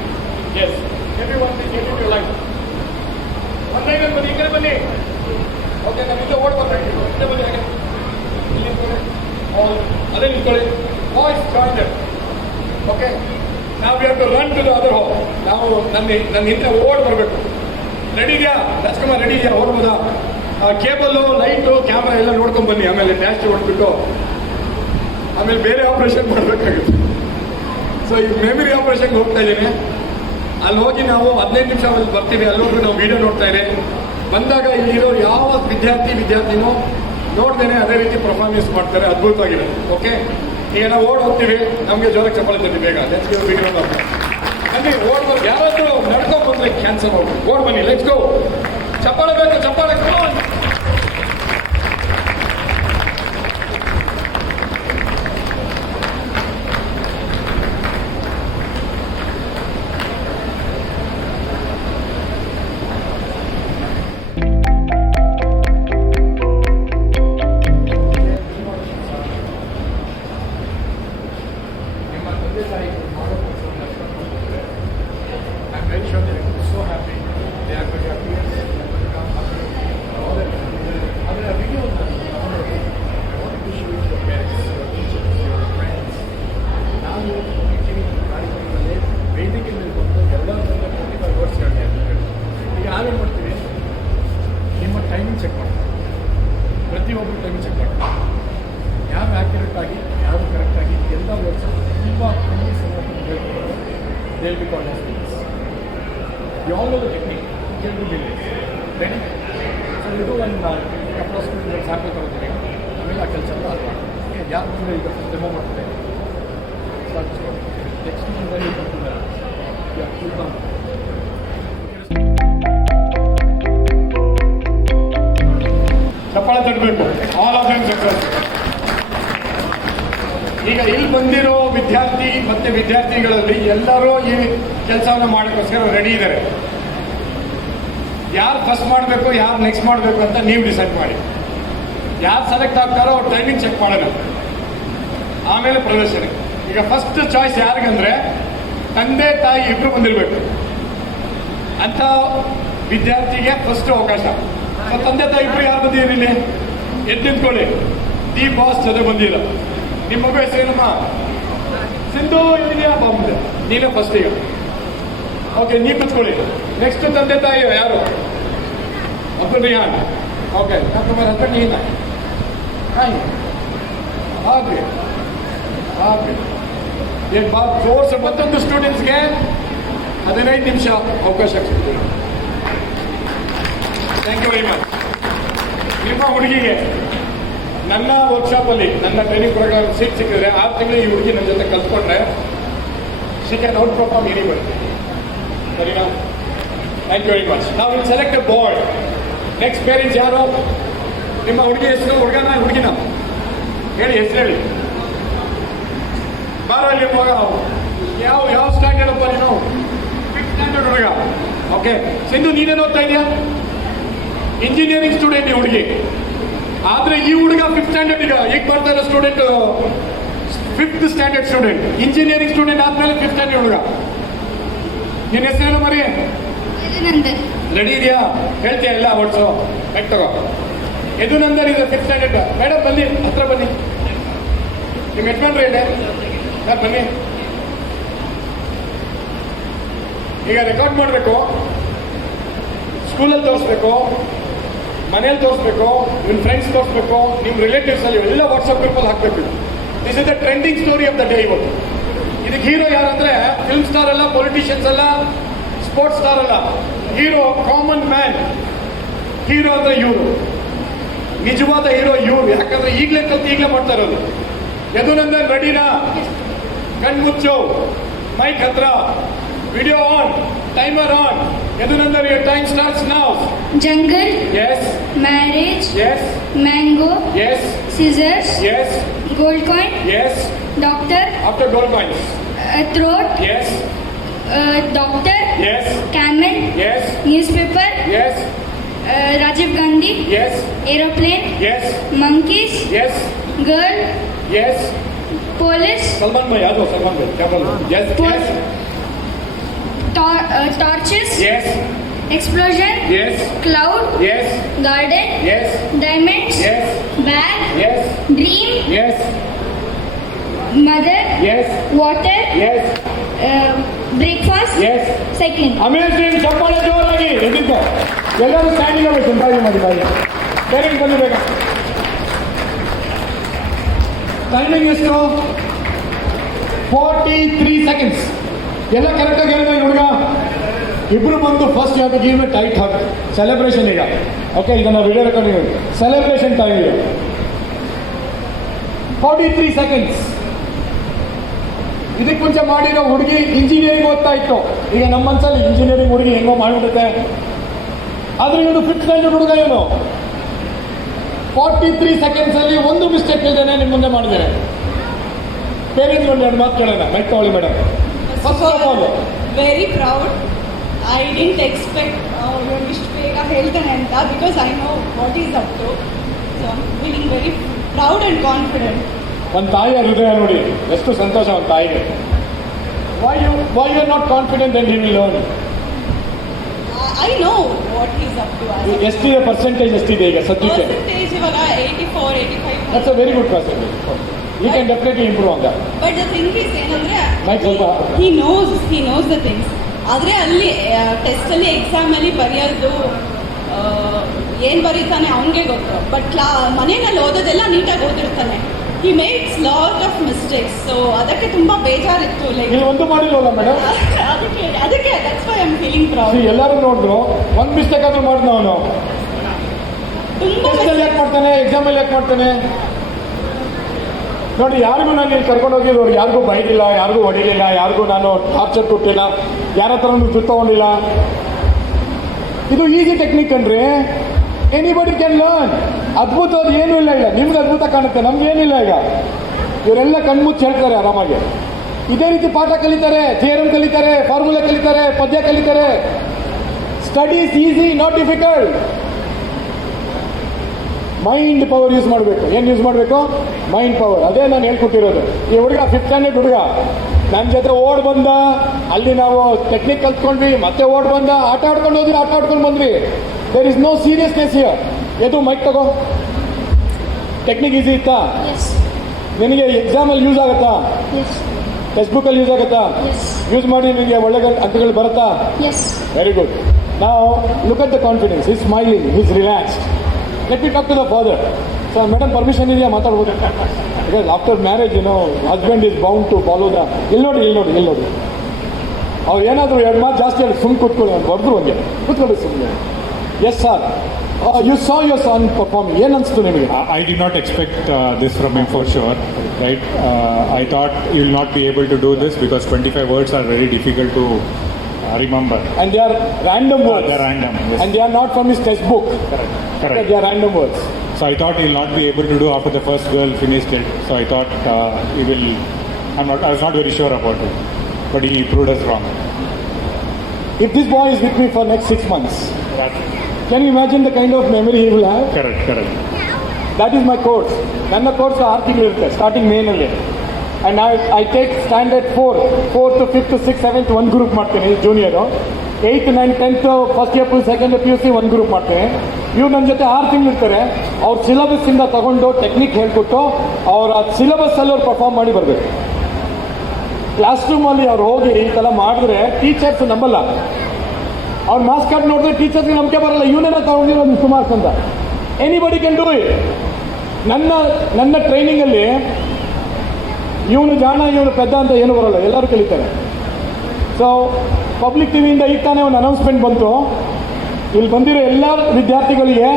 Yes. Everyone please get into your line. One line ಬನ್ನಿ, ಈ ಕಡೆ ಬನ್ನಿ. Okay ನಮ್ಮಿಂದ ಓಡ್ ಬರ್ಬೇಕು ಹಿಂದೆ ಬನ್ನಿ ಹಾಗೆ ಇಲ್ಲಿ ನಿಂತ್ಕೊಳ್ಳಿ ಅದೇ ನಿಂತ್ಕೊಳ್ಳಿ ವಾಯ್ಸ್ ಜಾಯಿಂಟ್ ಓಕೆ ನಾವು have to run to the other hall ನಾವು ನನ್ನ ಹಿಂದೆ ಓಡ್ ಬರಬೇಕು ರೆಡಿ ಇದೆಯಾ ರಾಜ್ಕುಮಾರ್ ರೆಡಿ ಇದೆಯಾ ಓಡ್ಬೋದಾ ಕೇಬಲ್ಲು ಲೈಟು ಕ್ಯಾಮ್ರಾ ಎಲ್ಲ ನೋಡ್ಕೊಂಡು ಬನ್ನಿ ಆಮೇಲೆ ಡ್ಯಾಶ್ ಹೊಡ್ಬಿಟ್ಟು ಆಮೇಲೆ ಬೇರೆ ಆಪ್ರೇಷನ್ ಮಾಡಬೇಕಾಗುತ್ತೆ ಸೊ ಈ ಮೆಮರಿ ಆಪ್ರೇಷನ್ಗೆ ಹೋಗ್ತಾ ಇದ್ದೀನಿ ಅಲ್ಲಿ ಹೋಗಿ ನಾವು 15 ನಿಮಿಷ ಅಲ್ಲಿ ಬರ್ತೀವಿ ಅಲ್ಲೋಗಿ ನಾವು ವಿಡಿಯೋ ನೋಡ್ತಾ ಇದೆ ಬಂದಾಗ ಇಲ್ಲಿರೋ ಯಾವ ವಿದ್ಯಾರ್ಥಿನೂ ನೋಡ್ದೇನೆ ಅದೇ ರೀತಿ ಪರ್ಫಾರ್ಮೆನ್ಸ್ ಮಾಡ್ತಾರೆ ಅದ್ಭುತವಾಗಿದೆ ಓಕೆ ಈಗ ನಾವು ಓಡ್ ಹೋಗ್ತೀವಿ ನಮಗೆ ಜ್ವರಕ್ಕೆ ಚಪ್ಪಾಳೆ ತಟ್ಟಿ ಬೇಗ ಲೆಟ್ಸ್ ವಿಡಿಯೋ ಬನ್ನಿ ಓಡ್ ಬರ್ಬೇಕು ಯಾರಾದ್ರೂ ನಡ್ಕೊಂಡು ಬಂದ್ರೆ ಕ್ಯಾನ್ಸರ್ ಮಾಡ್ಬೇಕು ಓಡ್ ಬನ್ನಿ ಲೆಟ್ಸ್ ಗೋ ಚಪ್ಪಾಳೆ ಬೇಕು ಚಪ್ಪಾಳೆ I'm very sure they're so happy. They are going to appear. ಅದರ video I want to show you your parents, your teachers, your friends. ನಾವು ಇದ್ದೀವಿ ಕಾರ್ಯಕ್ರಮದಲ್ಲಿ ವೇದಿಕೆ ಮೇಲೆ ಬಂದು ಎಲ್ಲರ ಮುಂದೆ 25 ವರ್ಷ ಹೇಳ್ತಾ ಈಗ ನಾವೇನು ಮಾಡ್ತೀವಿ ನಿಮ್ಮ ಟೈಮಿಂಗ್ ಚೆಕ್ ಮಾಡ್ತೀವಿ ಪ್ರತಿಯೊಬ್ಬರು ಟೈಮಿಂಗ್ ಚೆಕ್ ಮಾಡ್ತೀವಿ ಯಾರು ಆ್ಯಕ್ಯುರೇಟ್ ಆಗಿ ಯಾರು ಕರೆಕ್ಟಾಗಿ ಎಲ್ಲ ವರ್ಷ ತುಂಬ ಕಮ್ಮಿ ಸಂಗತಿ ಹೇಳ್ಕೊಡೋದು they'll be called as leaders. You all know the technique. You can do delays. Ready? So you do one couple of students example ತಗೋತೀವಿ ಆಮೇಲೆ ಆ ಕೆಲಸ ಎಲ್ಲ ಅದು ಮಾಡಿ ಓಕೆ ಯಾರು ಮುಂದೆ ಈಗ ಡೆಮೋ ಮಾಡ್ತಾರೆ ನೆಕ್ಸ್ಟ್ ಮುಂದೆ you come to the yeah, full down. ಚಪ್ಪಾಳೆ ತಟ್ಟಬೇಕು ಆಲ್ ಆಫ್ ದೆಮ್ ಸಕ್ಸಸ್ ಈಗ ಇಲ್ಲಿ ಬಂದಿರೋ ವಿದ್ಯಾರ್ಥಿ ಮತ್ತೆ ವಿದ್ಯಾರ್ಥಿಗಳಲ್ಲಿ ಎಲ್ಲರೂ ಈ ಕೆಲಸವನ್ನು ಮಾಡೋಕ್ಕೋಸ್ಕರ ರೆಡಿ ಇದ್ದಾರೆ ಯಾರು ಫಸ್ಟ್ ಮಾಡಬೇಕು ಯಾರು ನೆಕ್ಸ್ಟ್ ಮಾಡಬೇಕು ಅಂತ ನೀವು ಡಿಸೈಡ್ ಮಾಡಿ ಯಾರು ಸೆಲೆಕ್ಟ್ ಆಗ್ತಾರೋ ಅವ್ರು ಟೈಮಿಂಗ್ ಚೆಕ್ ಮಾಡೋಣ ಆಮೇಲೆ ಪ್ರದರ್ಶನ ಈಗ ಫಸ್ಟ್ ಚಾಯ್ಸ್ ಯಾರಿಗಂದ್ರೆ ತಂದೆ ತಾಯಿ ಇಬ್ರು ಬಂದಿರಬೇಕು ಅಂತ ವಿದ್ಯಾರ್ಥಿಗೆ ಫಸ್ಟ್ ಅವಕಾಶ ಸೊ ತಂದೆ ತಾಯಿ ಇಬ್ರು ಯಾರು ಬಂದಿದ್ದೀರಿ ಇಲ್ಲಿ ಎದ್ದು ನಿಂತ್ಕೊಳ್ಳಿ ದಿ ಬಾಸ್ ಜೊತೆ ಬಂದಿರ ನಿಮ್ಮ ಮಗು ಹೆಸರೇನಮ್ಮ ಸಿಂಧು ಇದೆಯಾ ಬಂದೆ ನೀನೇ ಫಸ್ಟ್ ಈಗ ಓಕೆ ನೀವು ಕುತ್ಕೊಳ್ಳಿ ನೆಕ್ಸ್ಟ್ ತಂದೆ ತಾಯಿ ಯಾರು ಅಬ್ದುಲ್ ರಿಹಾನ್ ಓಕೆ तुम्हारे हस्बैंड नहीं है नहीं आगे आगे एक बात जोर से ಮತ್ತೊಂದು ಸ್ಟೂಡೆಂಟ್ಸ್ಗೆ 15 ನಿಮಿಷ ಅವಕಾಶ ಸಿಗ್ತದೆ ಥ್ಯಾಂಕ್ ಯು ವೆರಿ ಮಚ್ ನಿಮ್ಮ ಹುಡುಗಿಗೆ ನನ್ನ ವರ್ಕ್ಶಾಪಲ್ಲಿ ನನ್ನ ಟ್ರೈನಿಂಗ್ ಪ್ರೋಗ್ರಾಮ್ ಸೀಟ್ ಸಿಕ್ಕಿದ್ರೆ 6 ತಿಂಗಳು ಈ ಹುಡುಗಿ ನನ್ನ ಜೊತೆ ಕಲ್ತ್ಕೊಂಡ್ರೆ she can outperform anybody ಸರಿನಾ ಥ್ಯಾಂಕ್ ಯು ವೆರಿ ಮಚ್ ನಾವು will select a boy next parents ಯಾರು ನಿಮ್ಮ ಹುಡುಗಿ ಹೆಸರು ಹುಡುಗನ ಹುಡುಗಿನ ಹೇಳಿ ಹೆಸರು ಹೇಳಿ ಬಾರೋ ಇಲ್ಲಿ ಮಗ ಯಾವ ಸ್ಟ್ಯಾಂಡರ್ಡ್ ಅಪ್ಪ ನೀನು 5th ಸ್ಟ್ಯಾಂಡರ್ಡ್ ಹುಡುಗ ಓಕೆ ಸಿಂಧು ನೀನೇನು ಓದ್ತಾ ಇದೆಯಾ ಇಂಜಿನಿಯರಿಂಗ್ ಸ್ಟೂಡೆಂಟ್ ಈ ಹುಡುಗಿ ಆದ್ರೆ ಈ ಹುಡುಗ 5th ಸ್ಟ್ಯಾಂಡರ್ಡ್ ಈಗ ಬರ್ತಾ ಇರೋ student 5th standard student engineering student ಆದ್ಮೇಲೆ 5th ಸ್ಟ್ಯಾಂಡರ್ಡ್ ಹುಡುಗ ನಿನ್ನ ಹೆಸರೇನು ಮರಿ ರೆಡಿ ಇದೆಯಾ ಹೇಳ್ತೀಯ ಎಲ್ಲ ವರ್ಡ್ಸು ಬ್ಯಾಗ್ ತಗೋ ಯದುನಂದನ್ ಇದೆ 5th ಸ್ಟ್ಯಾಂಡರ್ಡ್ ಮೇಡಮ್ ಬನ್ನಿ ಹತ್ರ ಬನ್ನಿ ನಿಮ್ಮ ಯಜಮಾನ್ರು ಹೇಳಿ ಸರ್ ಬನ್ನಿ ಈಗ ರೆಕಾರ್ಡ್ ಮಾಡಬೇಕು ಸ್ಕೂಲಲ್ಲಿ ತೋರಿಸ್ಬೇಕು ಮನೇಲಿ ತೋರಿಸ್ಬೇಕು ನಿಮ್ಮ ಫ್ರೆಂಡ್ಸ್ ತೋರಿಸ್ಬೇಕು ನಿಮ್ಮ ರಿಲೇಟಿವ್ಸ್ ಅಲ್ಲಿ ಎಲ್ಲ ವಾಟ್ಸಪ್ ಗ್ರೂಪಲ್ಲಿ ಹಾಕಬೇಕು this is the trending story of the day ಇವತ್ತು ಇದಕ್ಕೆ ಹೀರೋ ಯಾರಂದ್ರೆ ಫಿಲ್ಮ್ ಸ್ಟಾರ್ ಅಲ್ಲ ಪೊಲಿಟಿಷಿಯನ್ಸ್ ಅಲ್ಲ ಸ್ಪೋರ್ಟ್ಸ್ ಸ್ಟಾರ್ ಅಲ್ಲ ಹೀರೋ ಕಾಮನ್ ಮ್ಯಾನ್ ಹೀರೋ ಅಂದ್ರೆ ಇವರು ನಿಜವಾದ ಹೀರೋ ಇವ್ರು ಯಾಕಂದ್ರೆ ಈಗಲೇ ಕಲ್ತು ಈಗಲೇ ಮಾಡ್ತಾ ಇರೋದು ಯದುನಂದನ್ ರೆಡಿನಾ ಕಣ್ಮುಚ್ಚು ಮೈಕ್ ಹತ್ರ video on timer on Yadunandan your time starts now Jungle. yes Marriage. yes Mango. yes Scissors. yes Gold coin. yes Doctor. after gold coins Throat. yes Doctor. yes Camel. yes Newspaper. yes Rajiv Gandhi. yes Aeroplane. yes Monkeys. yes Girl. yes Police. Salman bhai aa jaao Salman bhai kya bol yes yes Torches. yes explosion, Yes. cloud, Yes. garden, Yes. diamonds, Yes. bag, Yes. dream, Yes. mother, Yes. water, Yes. breakfast, Yes. cycling. Amazing, ಚಪ್ಪಾಳೆ ಜೋರಾಗಿ ಎದ್ದಿದ್ದು. ಎಲ್ಲರೂ standing ಆಗಬೇಕು, ಬಾಯಿ ಮಾಡಿ ಬಾಯಿ. Parent ಬನ್ನಿ ಬೇಗ. Timing ಎಷ್ಟು? 43 seconds. ಎಲ್ಲ ಕರೆಕ್ಟಾಗಿ ಹೇಳಿದ ಹುಡುಗ. ಇಬ್ರು ಬಂದು ಫಸ್ಟ್ ಯಾವ ಗಿವ್ ಟೈಟ್ ಹಾಕಿ ಸೆಲೆಬ್ರೇಷನ್ ಈಗ. ಓಕೆ, ಇದನ್ನ ವಿಡಿಯೋ ರೆಕಾರ್ಡಿಂಗ್ ಸೆಲೆಬ್ರೇಷನ್ ಟೈಮ್ ಈಗ 43 seconds. ಇದಕ್ಕೆ ಮುಂಚೆ ಮಾಡಿರೋ ಹುಡುಗಿ ಇಂಜಿನಿಯರಿಂಗ್ ಓದ್ತಾ ಇತ್ತು. ಈಗ ನಮ್ಮ ಮನಸ್ಸಲ್ಲಿ ಇಂಜಿನಿಯರಿಂಗ್ ಹುಡುಗಿ ಹೆಂಗೋ ಮಾಡಿಬಿಡುತ್ತೆ. ಆದ್ರೆ ಇವನು 5th ಸ್ಟ್ಯಾಂಡರ್ಡ್ ಹುಡುಗ. ಇವನು 43 seconds ಅಲ್ಲಿ ಒಂದು ಮಿಸ್ಟೇಕ್ ಇಲ್ದೇನೆ ನಿಮ್ಮ ಮುಂದೆ ಮಾಡಿದ್ದೇನೆ. ಪೇರೆಂಟ್ಸ್ ಒಂದು ಎರಡು ಮಾತು ಕೇಳೋಣ. ಮೈಕ್ ತಗೊಳ್ಳಿ madam. First of all very proud. I didn't expect ಇಷ್ಟು ಬೇಗ ಹೇಳ್ತಾನೆ ಅಂತ, because I know what is up to. So I feeling very proud and confident. ಒಂದು ತಾಯಿಯ ಹೃದಯ ನೋಡಿ ಎಷ್ಟು ಸಂತೋಷ ಒಂದು ತಾಯಿಗೆ. Why you are not confident and you will learn. I know what is up to. ಎಷ್ಟಿದೆ ಪರ್ಸೆಂಟೇಜ್ ಎಷ್ಟಿದೆ ಈಗ ಸದ್ಯಕ್ಕೆ? ಪರ್ಸೆಂಟೇಜ್ ಇವಾಗ 84, 85. That's a very good percentage. You can definitely improve on that. But the thing is ಏನಂದ್ರೆ Mike ಸ್ವಲ್ಪ. He knows the things. ಆದರೆ ಅಲ್ಲಿ ಟೆಸ್ಟಲ್ಲಿ ಎಕ್ಸಾಮಲ್ಲಿ ಬರೆಯೋದು ಏನು ಬರೀತಾನೆ ಅವನಿಗೆ ಗೊತ್ತು. ಬಟ್ ಮನೆಯಲ್ಲಿ ಓದೋದೆಲ್ಲ ನೀಟಾಗಿ ಓದಿರ್ತಾನೆ. He makes lot of mistakes. So ಅದಕ್ಕೆ ತುಂಬ ಬೇಜಾರಿತ್ತು. ಲೈಕ್ ನೀವು ಒಂದು ಮಾಡಿಲ್ವಲ್ಲ ಮೇಡಮ್? ಅದಕ್ಕೆ that's why I am feeling proud. ಎಲ್ಲರೂ ನೋಡಿದ್ರು ಒಂದು ಮಿಸ್ಟೇಕ್ ಆದ್ರೂ ಮಾಡಿದ್ನ ಅವನು. ಟೆಸ್ಟಲ್ಲಿ ಯಾಕೆ ಮಾಡ್ತಾನೆ, ಎಕ್ಸಾಮಲ್ಲಿ ಯಾಕೆ ಮಾಡ್ತಾನೆ? ನೋಡಿ, ಯಾರಿಗೂ ನಾನು ಇಲ್ಲಿ ಕರ್ಕೊಂಡು ಹೋಗಿದ್ದು ಯಾರಿಗೂ ಬೈದಿಲ್ಲ, ಯಾರಿಗೂ ಹೊಡಿಲಿಲ್ಲ, ಯಾರಿಗೂ ನಾನು ಟಾರ್ಚರ್ ಕೊಟ್ಟಿಲ್ಲ, ಯಾರ ಹತ್ರ ದುಡ್ಡು ತಗೊಂಡಿಲ್ಲ. ಇದು ಈಸಿ ಟೆಕ್ನಿಕ್ ಅಂದ್ರೆ ಎನಿಬಡಿ ಕ್ಯಾನ್ ಲರ್ನ್. ಅದ್ಭುತ ಅದು ಏನೂ ಇಲ್ಲ. ಈಗ ನಿಮ್ಗೆ ಅದ್ಭುತ ಕಾಣುತ್ತೆ, ನಮ್ಗೆ ಏನಿಲ್ಲ. ಈಗ ಇವರೆಲ್ಲ ಕಣ್ಮುಚ್ಚಿ ಹೇಳ್ತಾರೆ ಆರಾಮಾಗಿ. ಇದೇ ರೀತಿ ಪಾಠ ಕಲಿತಾರೆ, ಥಿಯರಮ್ ಕಲಿತಾರೆ, ಫಾರ್ಮುಲಾ ಕಲಿತಾರೆ, ಪದ್ಯ ಕಲಿತಾರೆ. Studies easy, not difficult. Mind power use ಮಾಡಬೇಕು. ಏನು ಯೂಸ್ ಮಾಡಬೇಕು? Mind power. ಅದೇ ನಾನು ಹೇಳ್ಕೊಟ್ಟಿರೋದು. ಈ ಹುಡುಗ 5th ಸ್ಟ್ಯಾಂಡರ್ಡ್ ಹುಡುಗ ನನ್ನ ಜೊತೆ ಓಡ್ ಬಂದ. ಅಲ್ಲಿ ನಾವು ಟೆಕ್ನಿಕ್ ಕಲ್ತ್ಕೊಂಡ್ವಿ, ಮತ್ತೆ ಓಡ್ ಬಂದ. ಆಟ ಆಡ್ಕೊಂಡು ಹೋದ್ವಿ, ಆಟ ಆಡ್ಕೊಂಡು ಬಂದ್ವಿ. There is no seriousness here. ಎದು ಮೈಕ್ ತಗೋ. ಟೆಕ್ನಿಕ್ ಈಸಿ ಇತ್ತಾ? Yes. ನಿನಗೆ ಎಕ್ಸಾಮಲ್ಲಿ ಯೂಸ್ ಆಗುತ್ತಾ? Yes. ಟೆಕ್ಸ್ಟ್ ಬುಕ್ಕಲ್ಲಿ ಯೂಸ್ ಆಗುತ್ತಾ? Yes. ಯೂಸ್ ಮಾಡಿ ನಿನಗೆ ಒಳ್ಳೆ ಅಂಕಗಳು ಬರುತ್ತಾ? Yes. Very good. Now, look at the confidence. He's smiling. He's relaxed. Let me talk to the father. So, madam, permission ಇದೆಯಾ ಮಾತಾಡ್ಬೋದು? Because after marriage, husband is bound to follow the... ಇಲ್ಲಿ ನೋಡಿ. ಅವ್ರು ಏನಾದರೂ ಎರಡು ಮಾತು ಜಾಸ್ತಿ ಹೇಳಿ ಸುಮ್ಮನೆ ಕೂತ್ಕೊಳ್ಳಿ ಅಂತ ಹೊಡೆದ್ರು ಹಂಗೆ. ಕೂತ್ಕೊಳ್ಳಿ ಸುಮ್ಮನೆ. Yes sir, you saw your son performing. ಏನು ಅನಿಸ್ತು ನಿಮಗೆ? I did not expect this from him for sure, right? I thought he will not be able to do this because 25 words are very difficult to remember. And they are random words. They're random, yes. And they are not from his textbook. Correct. They are random words. So I thought he will not be able to do after the first girl finished it. So I thought he will. I was not very sure about it, but he proved us wrong. If this boy is with me for next 6 months, That, can you imagine the kind of memory he will have? correct. That is my course. ನನ್ನ course 6 ತಿಂಗಳಿರುತ್ತೆ, starting ಮೇನಲ್ಲಿ. And I take standard 4 to 5th, 6th, 7th ಒಂದು group ಮಾಡ್ತೀನಿ, junior. 8th, 9th, 10th first year second PUC ಒಂದು group ಮಾಡ್ತೀನಿ. ಇವ್ರು ನನ್ನ ಜೊತೆ 6 ತಿಂಗಳು ಇರ್ತಾರೆ. ಅವ್ರ ಸಿಲೆಬಸ್ಸಿಂದ ತಗೊಂಡು ಟೆಕ್ನಿಕ್ ಹೇಳ್ಕೊಟ್ಟು ಅವರ ಸಿಲೆಬಸ್ಸಲ್ಲಿ ಅವ್ರು ಪರ್ಫಾರ್ಮ್ ಮಾಡಿ ಬರಬೇಕು. ಕ್ಲಾಸ್ ರೂಮಲ್ಲಿ ಅವ್ರು ಹೋಗಿ ಈ ಥರ ಮಾಡಿದ್ರೆ ಟೀಚರ್ಸ್ ನಂಬಲ್ಲ. ಅವ್ರ ಮಾರ್ಕ್ಸ್ ಕಾರ್ಡ್ ನೋಡಿದ್ರೆ ಟೀಚರ್ಸ್ಗೆ ನಂಬಿಕೆ ಬರಲ್ಲ. ಇವನೇನ ತಗೊಂಡಿರೋದು ಇಷ್ಟು ಮಾರ್ಕ್ಸ್ ಅಂತ. Anybody can do it. ನನ್ನ ಟ್ರೈನಿಂಗಲ್ಲಿ ಇವನು ಜಾಣ, ಇವನು ಪೆದ್ದ ಅಂತ ಏನು ಬರಲ್ಲ, ಎಲ್ಲರೂ ಕಲಿತಾರೆ. ಸೊ ಪಬ್ಲಿಕ್ ಟಿವಿಯಿಂದ ಈಗ ತಾನೇ ಒಂದು ಅನೌನ್ಸ್ಮೆಂಟ್ ಬಂತು. ಇಲ್ಲಿ ಬಂದಿರೋ ಎಲ್ಲ ವಿದ್ಯಾರ್ಥಿಗಳಿಗೆ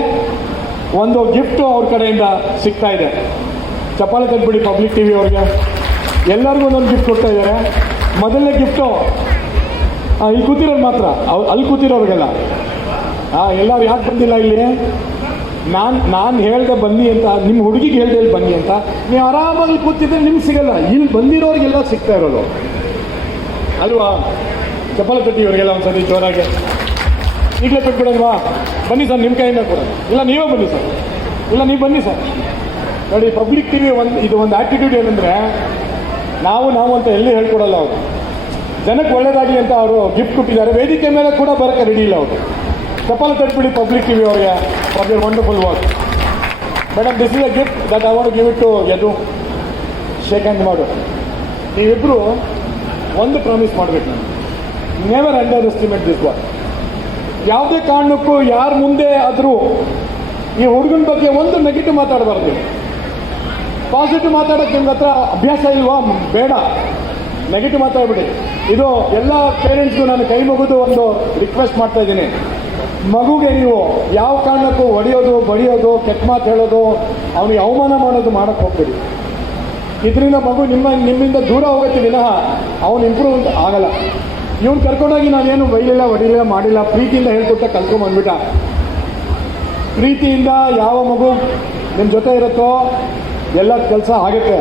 ಒಂದು ಗಿಫ್ಟು ಅವ್ರ ಕಡೆಯಿಂದ ಸಿಗ್ತಾ ಇದೆ. ಚಪ್ಪಾಳೆ ತೆಗೆದ್ಬಿಡಿ ಪಬ್ಲಿಕ್ ಟಿವಿ ಅವ್ರಿಗೆ. ಎಲ್ಲರಿಗೂ ಒಂದೊಂದು ಗಿಫ್ಟ್ ಕೊಡ್ತಾ ಇದ್ದಾರೆ. ಮೊದಲನೇ ಗಿಫ್ಟು ಇಲ್ಲಿ ಕೂತಿರೋರು ಮಾತ್ರ, ಅಲ್ಲಿ ಕೂತಿರೋರಿಗೆಲ್ಲ. ಎಲ್ಲರೂ ಯಾಕೆ ಬಂದಿಲ್ಲ ಇಲ್ಲಿ? ನಾನು ಹೇಳ್ದೆ ಬನ್ನಿ ಅಂತ, ನಿಮ್ಮ ಹುಡುಗಿಗೆ ಹೇಳ್ದೆ ಇಲ್ಲಿ ಬನ್ನಿ ಅಂತ. ನೀವು ಆರಾಮಾಗಿ ಕೂತಿದ್ರೆ ನಿಮ್ಗೆ ಸಿಗಲ್ಲ. ಇಲ್ಲಿ ಬಂದಿರೋರಿಗೆಲ್ಲ ಸಿಗ್ತಾ ಇರೋದು ಅಲ್ವಾ? ಚಪ್ಪಲ ತಟ್ಟಿ ಇವರಿಗೆಲ್ಲ ಒಂದ್ಸತಿ ಜೋರಾಗಿ. ಈಗಲೇ ಕೊಟ್ಬಿಡಲ್ವಾ? ಬನ್ನಿ ಸರ್, ನಿಮ್ಮ ಕೈಯಿಂದ ಕೂಡ. ಇಲ್ಲ ನೀವೇ ಬನ್ನಿ ಸರ್. ಇಲ್ಲ ನೀವು ಬನ್ನಿ ಸರ್. ನೋಡಿ, ಪಬ್ಲಿಕ್ ಟಿವಿ ಇದು ಒಂದು ಆ್ಯಟಿಟ್ಯೂಡ್ ಏನಂದರೆ, ನಾವು ಅಂತ ಎಲ್ಲಿ ಹೇಳ್ಕೊಡಲ್ಲ ಅವರು. ಜನಕ್ಕೆ ಒಳ್ಳೇದಾಗಲಿ ಅಂತ ಅವರು ಗಿಫ್ಟ್ ಕೊಟ್ಟಿದ್ದಾರೆ. ವೇದಿಕೆ ಮೇಲೆ ಕೂಡ ಬರೋಕ್ಕೆ ರೆಡಿ ಇಲ್ಲ ಅವರು. ಚಪ್ಪಾಳೆ ತಟ್ಬಿಡಿ ಪಬ್ಲಿಕ್ ಟಿವಿ ಅವರಿಗೆ for your wonderful work. Madam, this is a gift that I want to give it to you. Shake hand ಮಾಡು. ನೀವಿಬ್ಬರು ಒಂದು ಪ್ರಾಮಿಸ್ ಮಾಡಬೇಕು, ನಾನು never underestimate this work. ಯಾವುದೇ ಕಾರಣಕ್ಕೂ ಯಾರ ಮುಂದೆ ಆದರೂ ಈ ಹುಡುಗನ ಬಗ್ಗೆ ಒಂದು ನೆಗೆಟಿವ್ ಮಾತಾಡಬಾರ್ದು. ಪಾಸಿಟಿವ್ ಮಾತಾಡೋಕ್ಕೆ ನಿಮ್ಗೆ ಹತ್ರ ಅಭ್ಯಾಸ ಇಲ್ವಾ? ಬೇಡ, ನೆಗೆಟಿವ್ ಮಾತಾಡ್ಬಿಡಿ. ಇದು ಎಲ್ಲ ಪೇರೆಂಟ್ಸ್ಗೂ ನಾನು ಕೈ ಮುಗಿದು ಒಂದು ರಿಕ್ವೆಸ್ಟ್ ಮಾಡ್ತಾ ಇದ್ದೀನಿ. ಮಗುಗೆ ನೀವು ಯಾವ ಕಾರಣಕ್ಕೂ ಹೊಡೆಯೋದು, ಬಡಿಯೋದು, ಕೆಟ್ಟ ಮಾತು ಹೇಳೋದು, ಅವನಿಗೆ ಅವಮಾನ ಮಾಡೋದು ಮಾಡೋಕ್ಕೆ ಹೋಗ್ಬೇಡಿ. ಇದರಿಂದ ಮಗು ನಿಮ್ಮಿಂದ ದೂರ ಹೋಗುತ್ತೆ ವಿನಃ ಅವನು ಇಂಪ್ರೂವ್ ಆಗಲ್ಲ. ಇವನು ಕರ್ಕೊಂಡೋಗಿ ನಾವೇನು ಬೈಲಿಲ್ಲ, ಹೊಡಿಲಿಲ್ಲ, ಮಾಡಿಲ್ಲ, ಪ್ರೀತಿಯಿಂದ ಹೇಳ್ಕೊಟ್ಟ ಕಲ್ತ್ಕೊಂಡ್ಬಂದ್ಬಿಟ್ಟ. ಪ್ರೀತಿಯಿಂದ ಯಾವ ಮಗು ನಿಮ್ಮ ಜೊತೆ ಇರುತ್ತೋ ಎಲ್ಲ ಕೆಲಸ ಆಗುತ್ತೆ.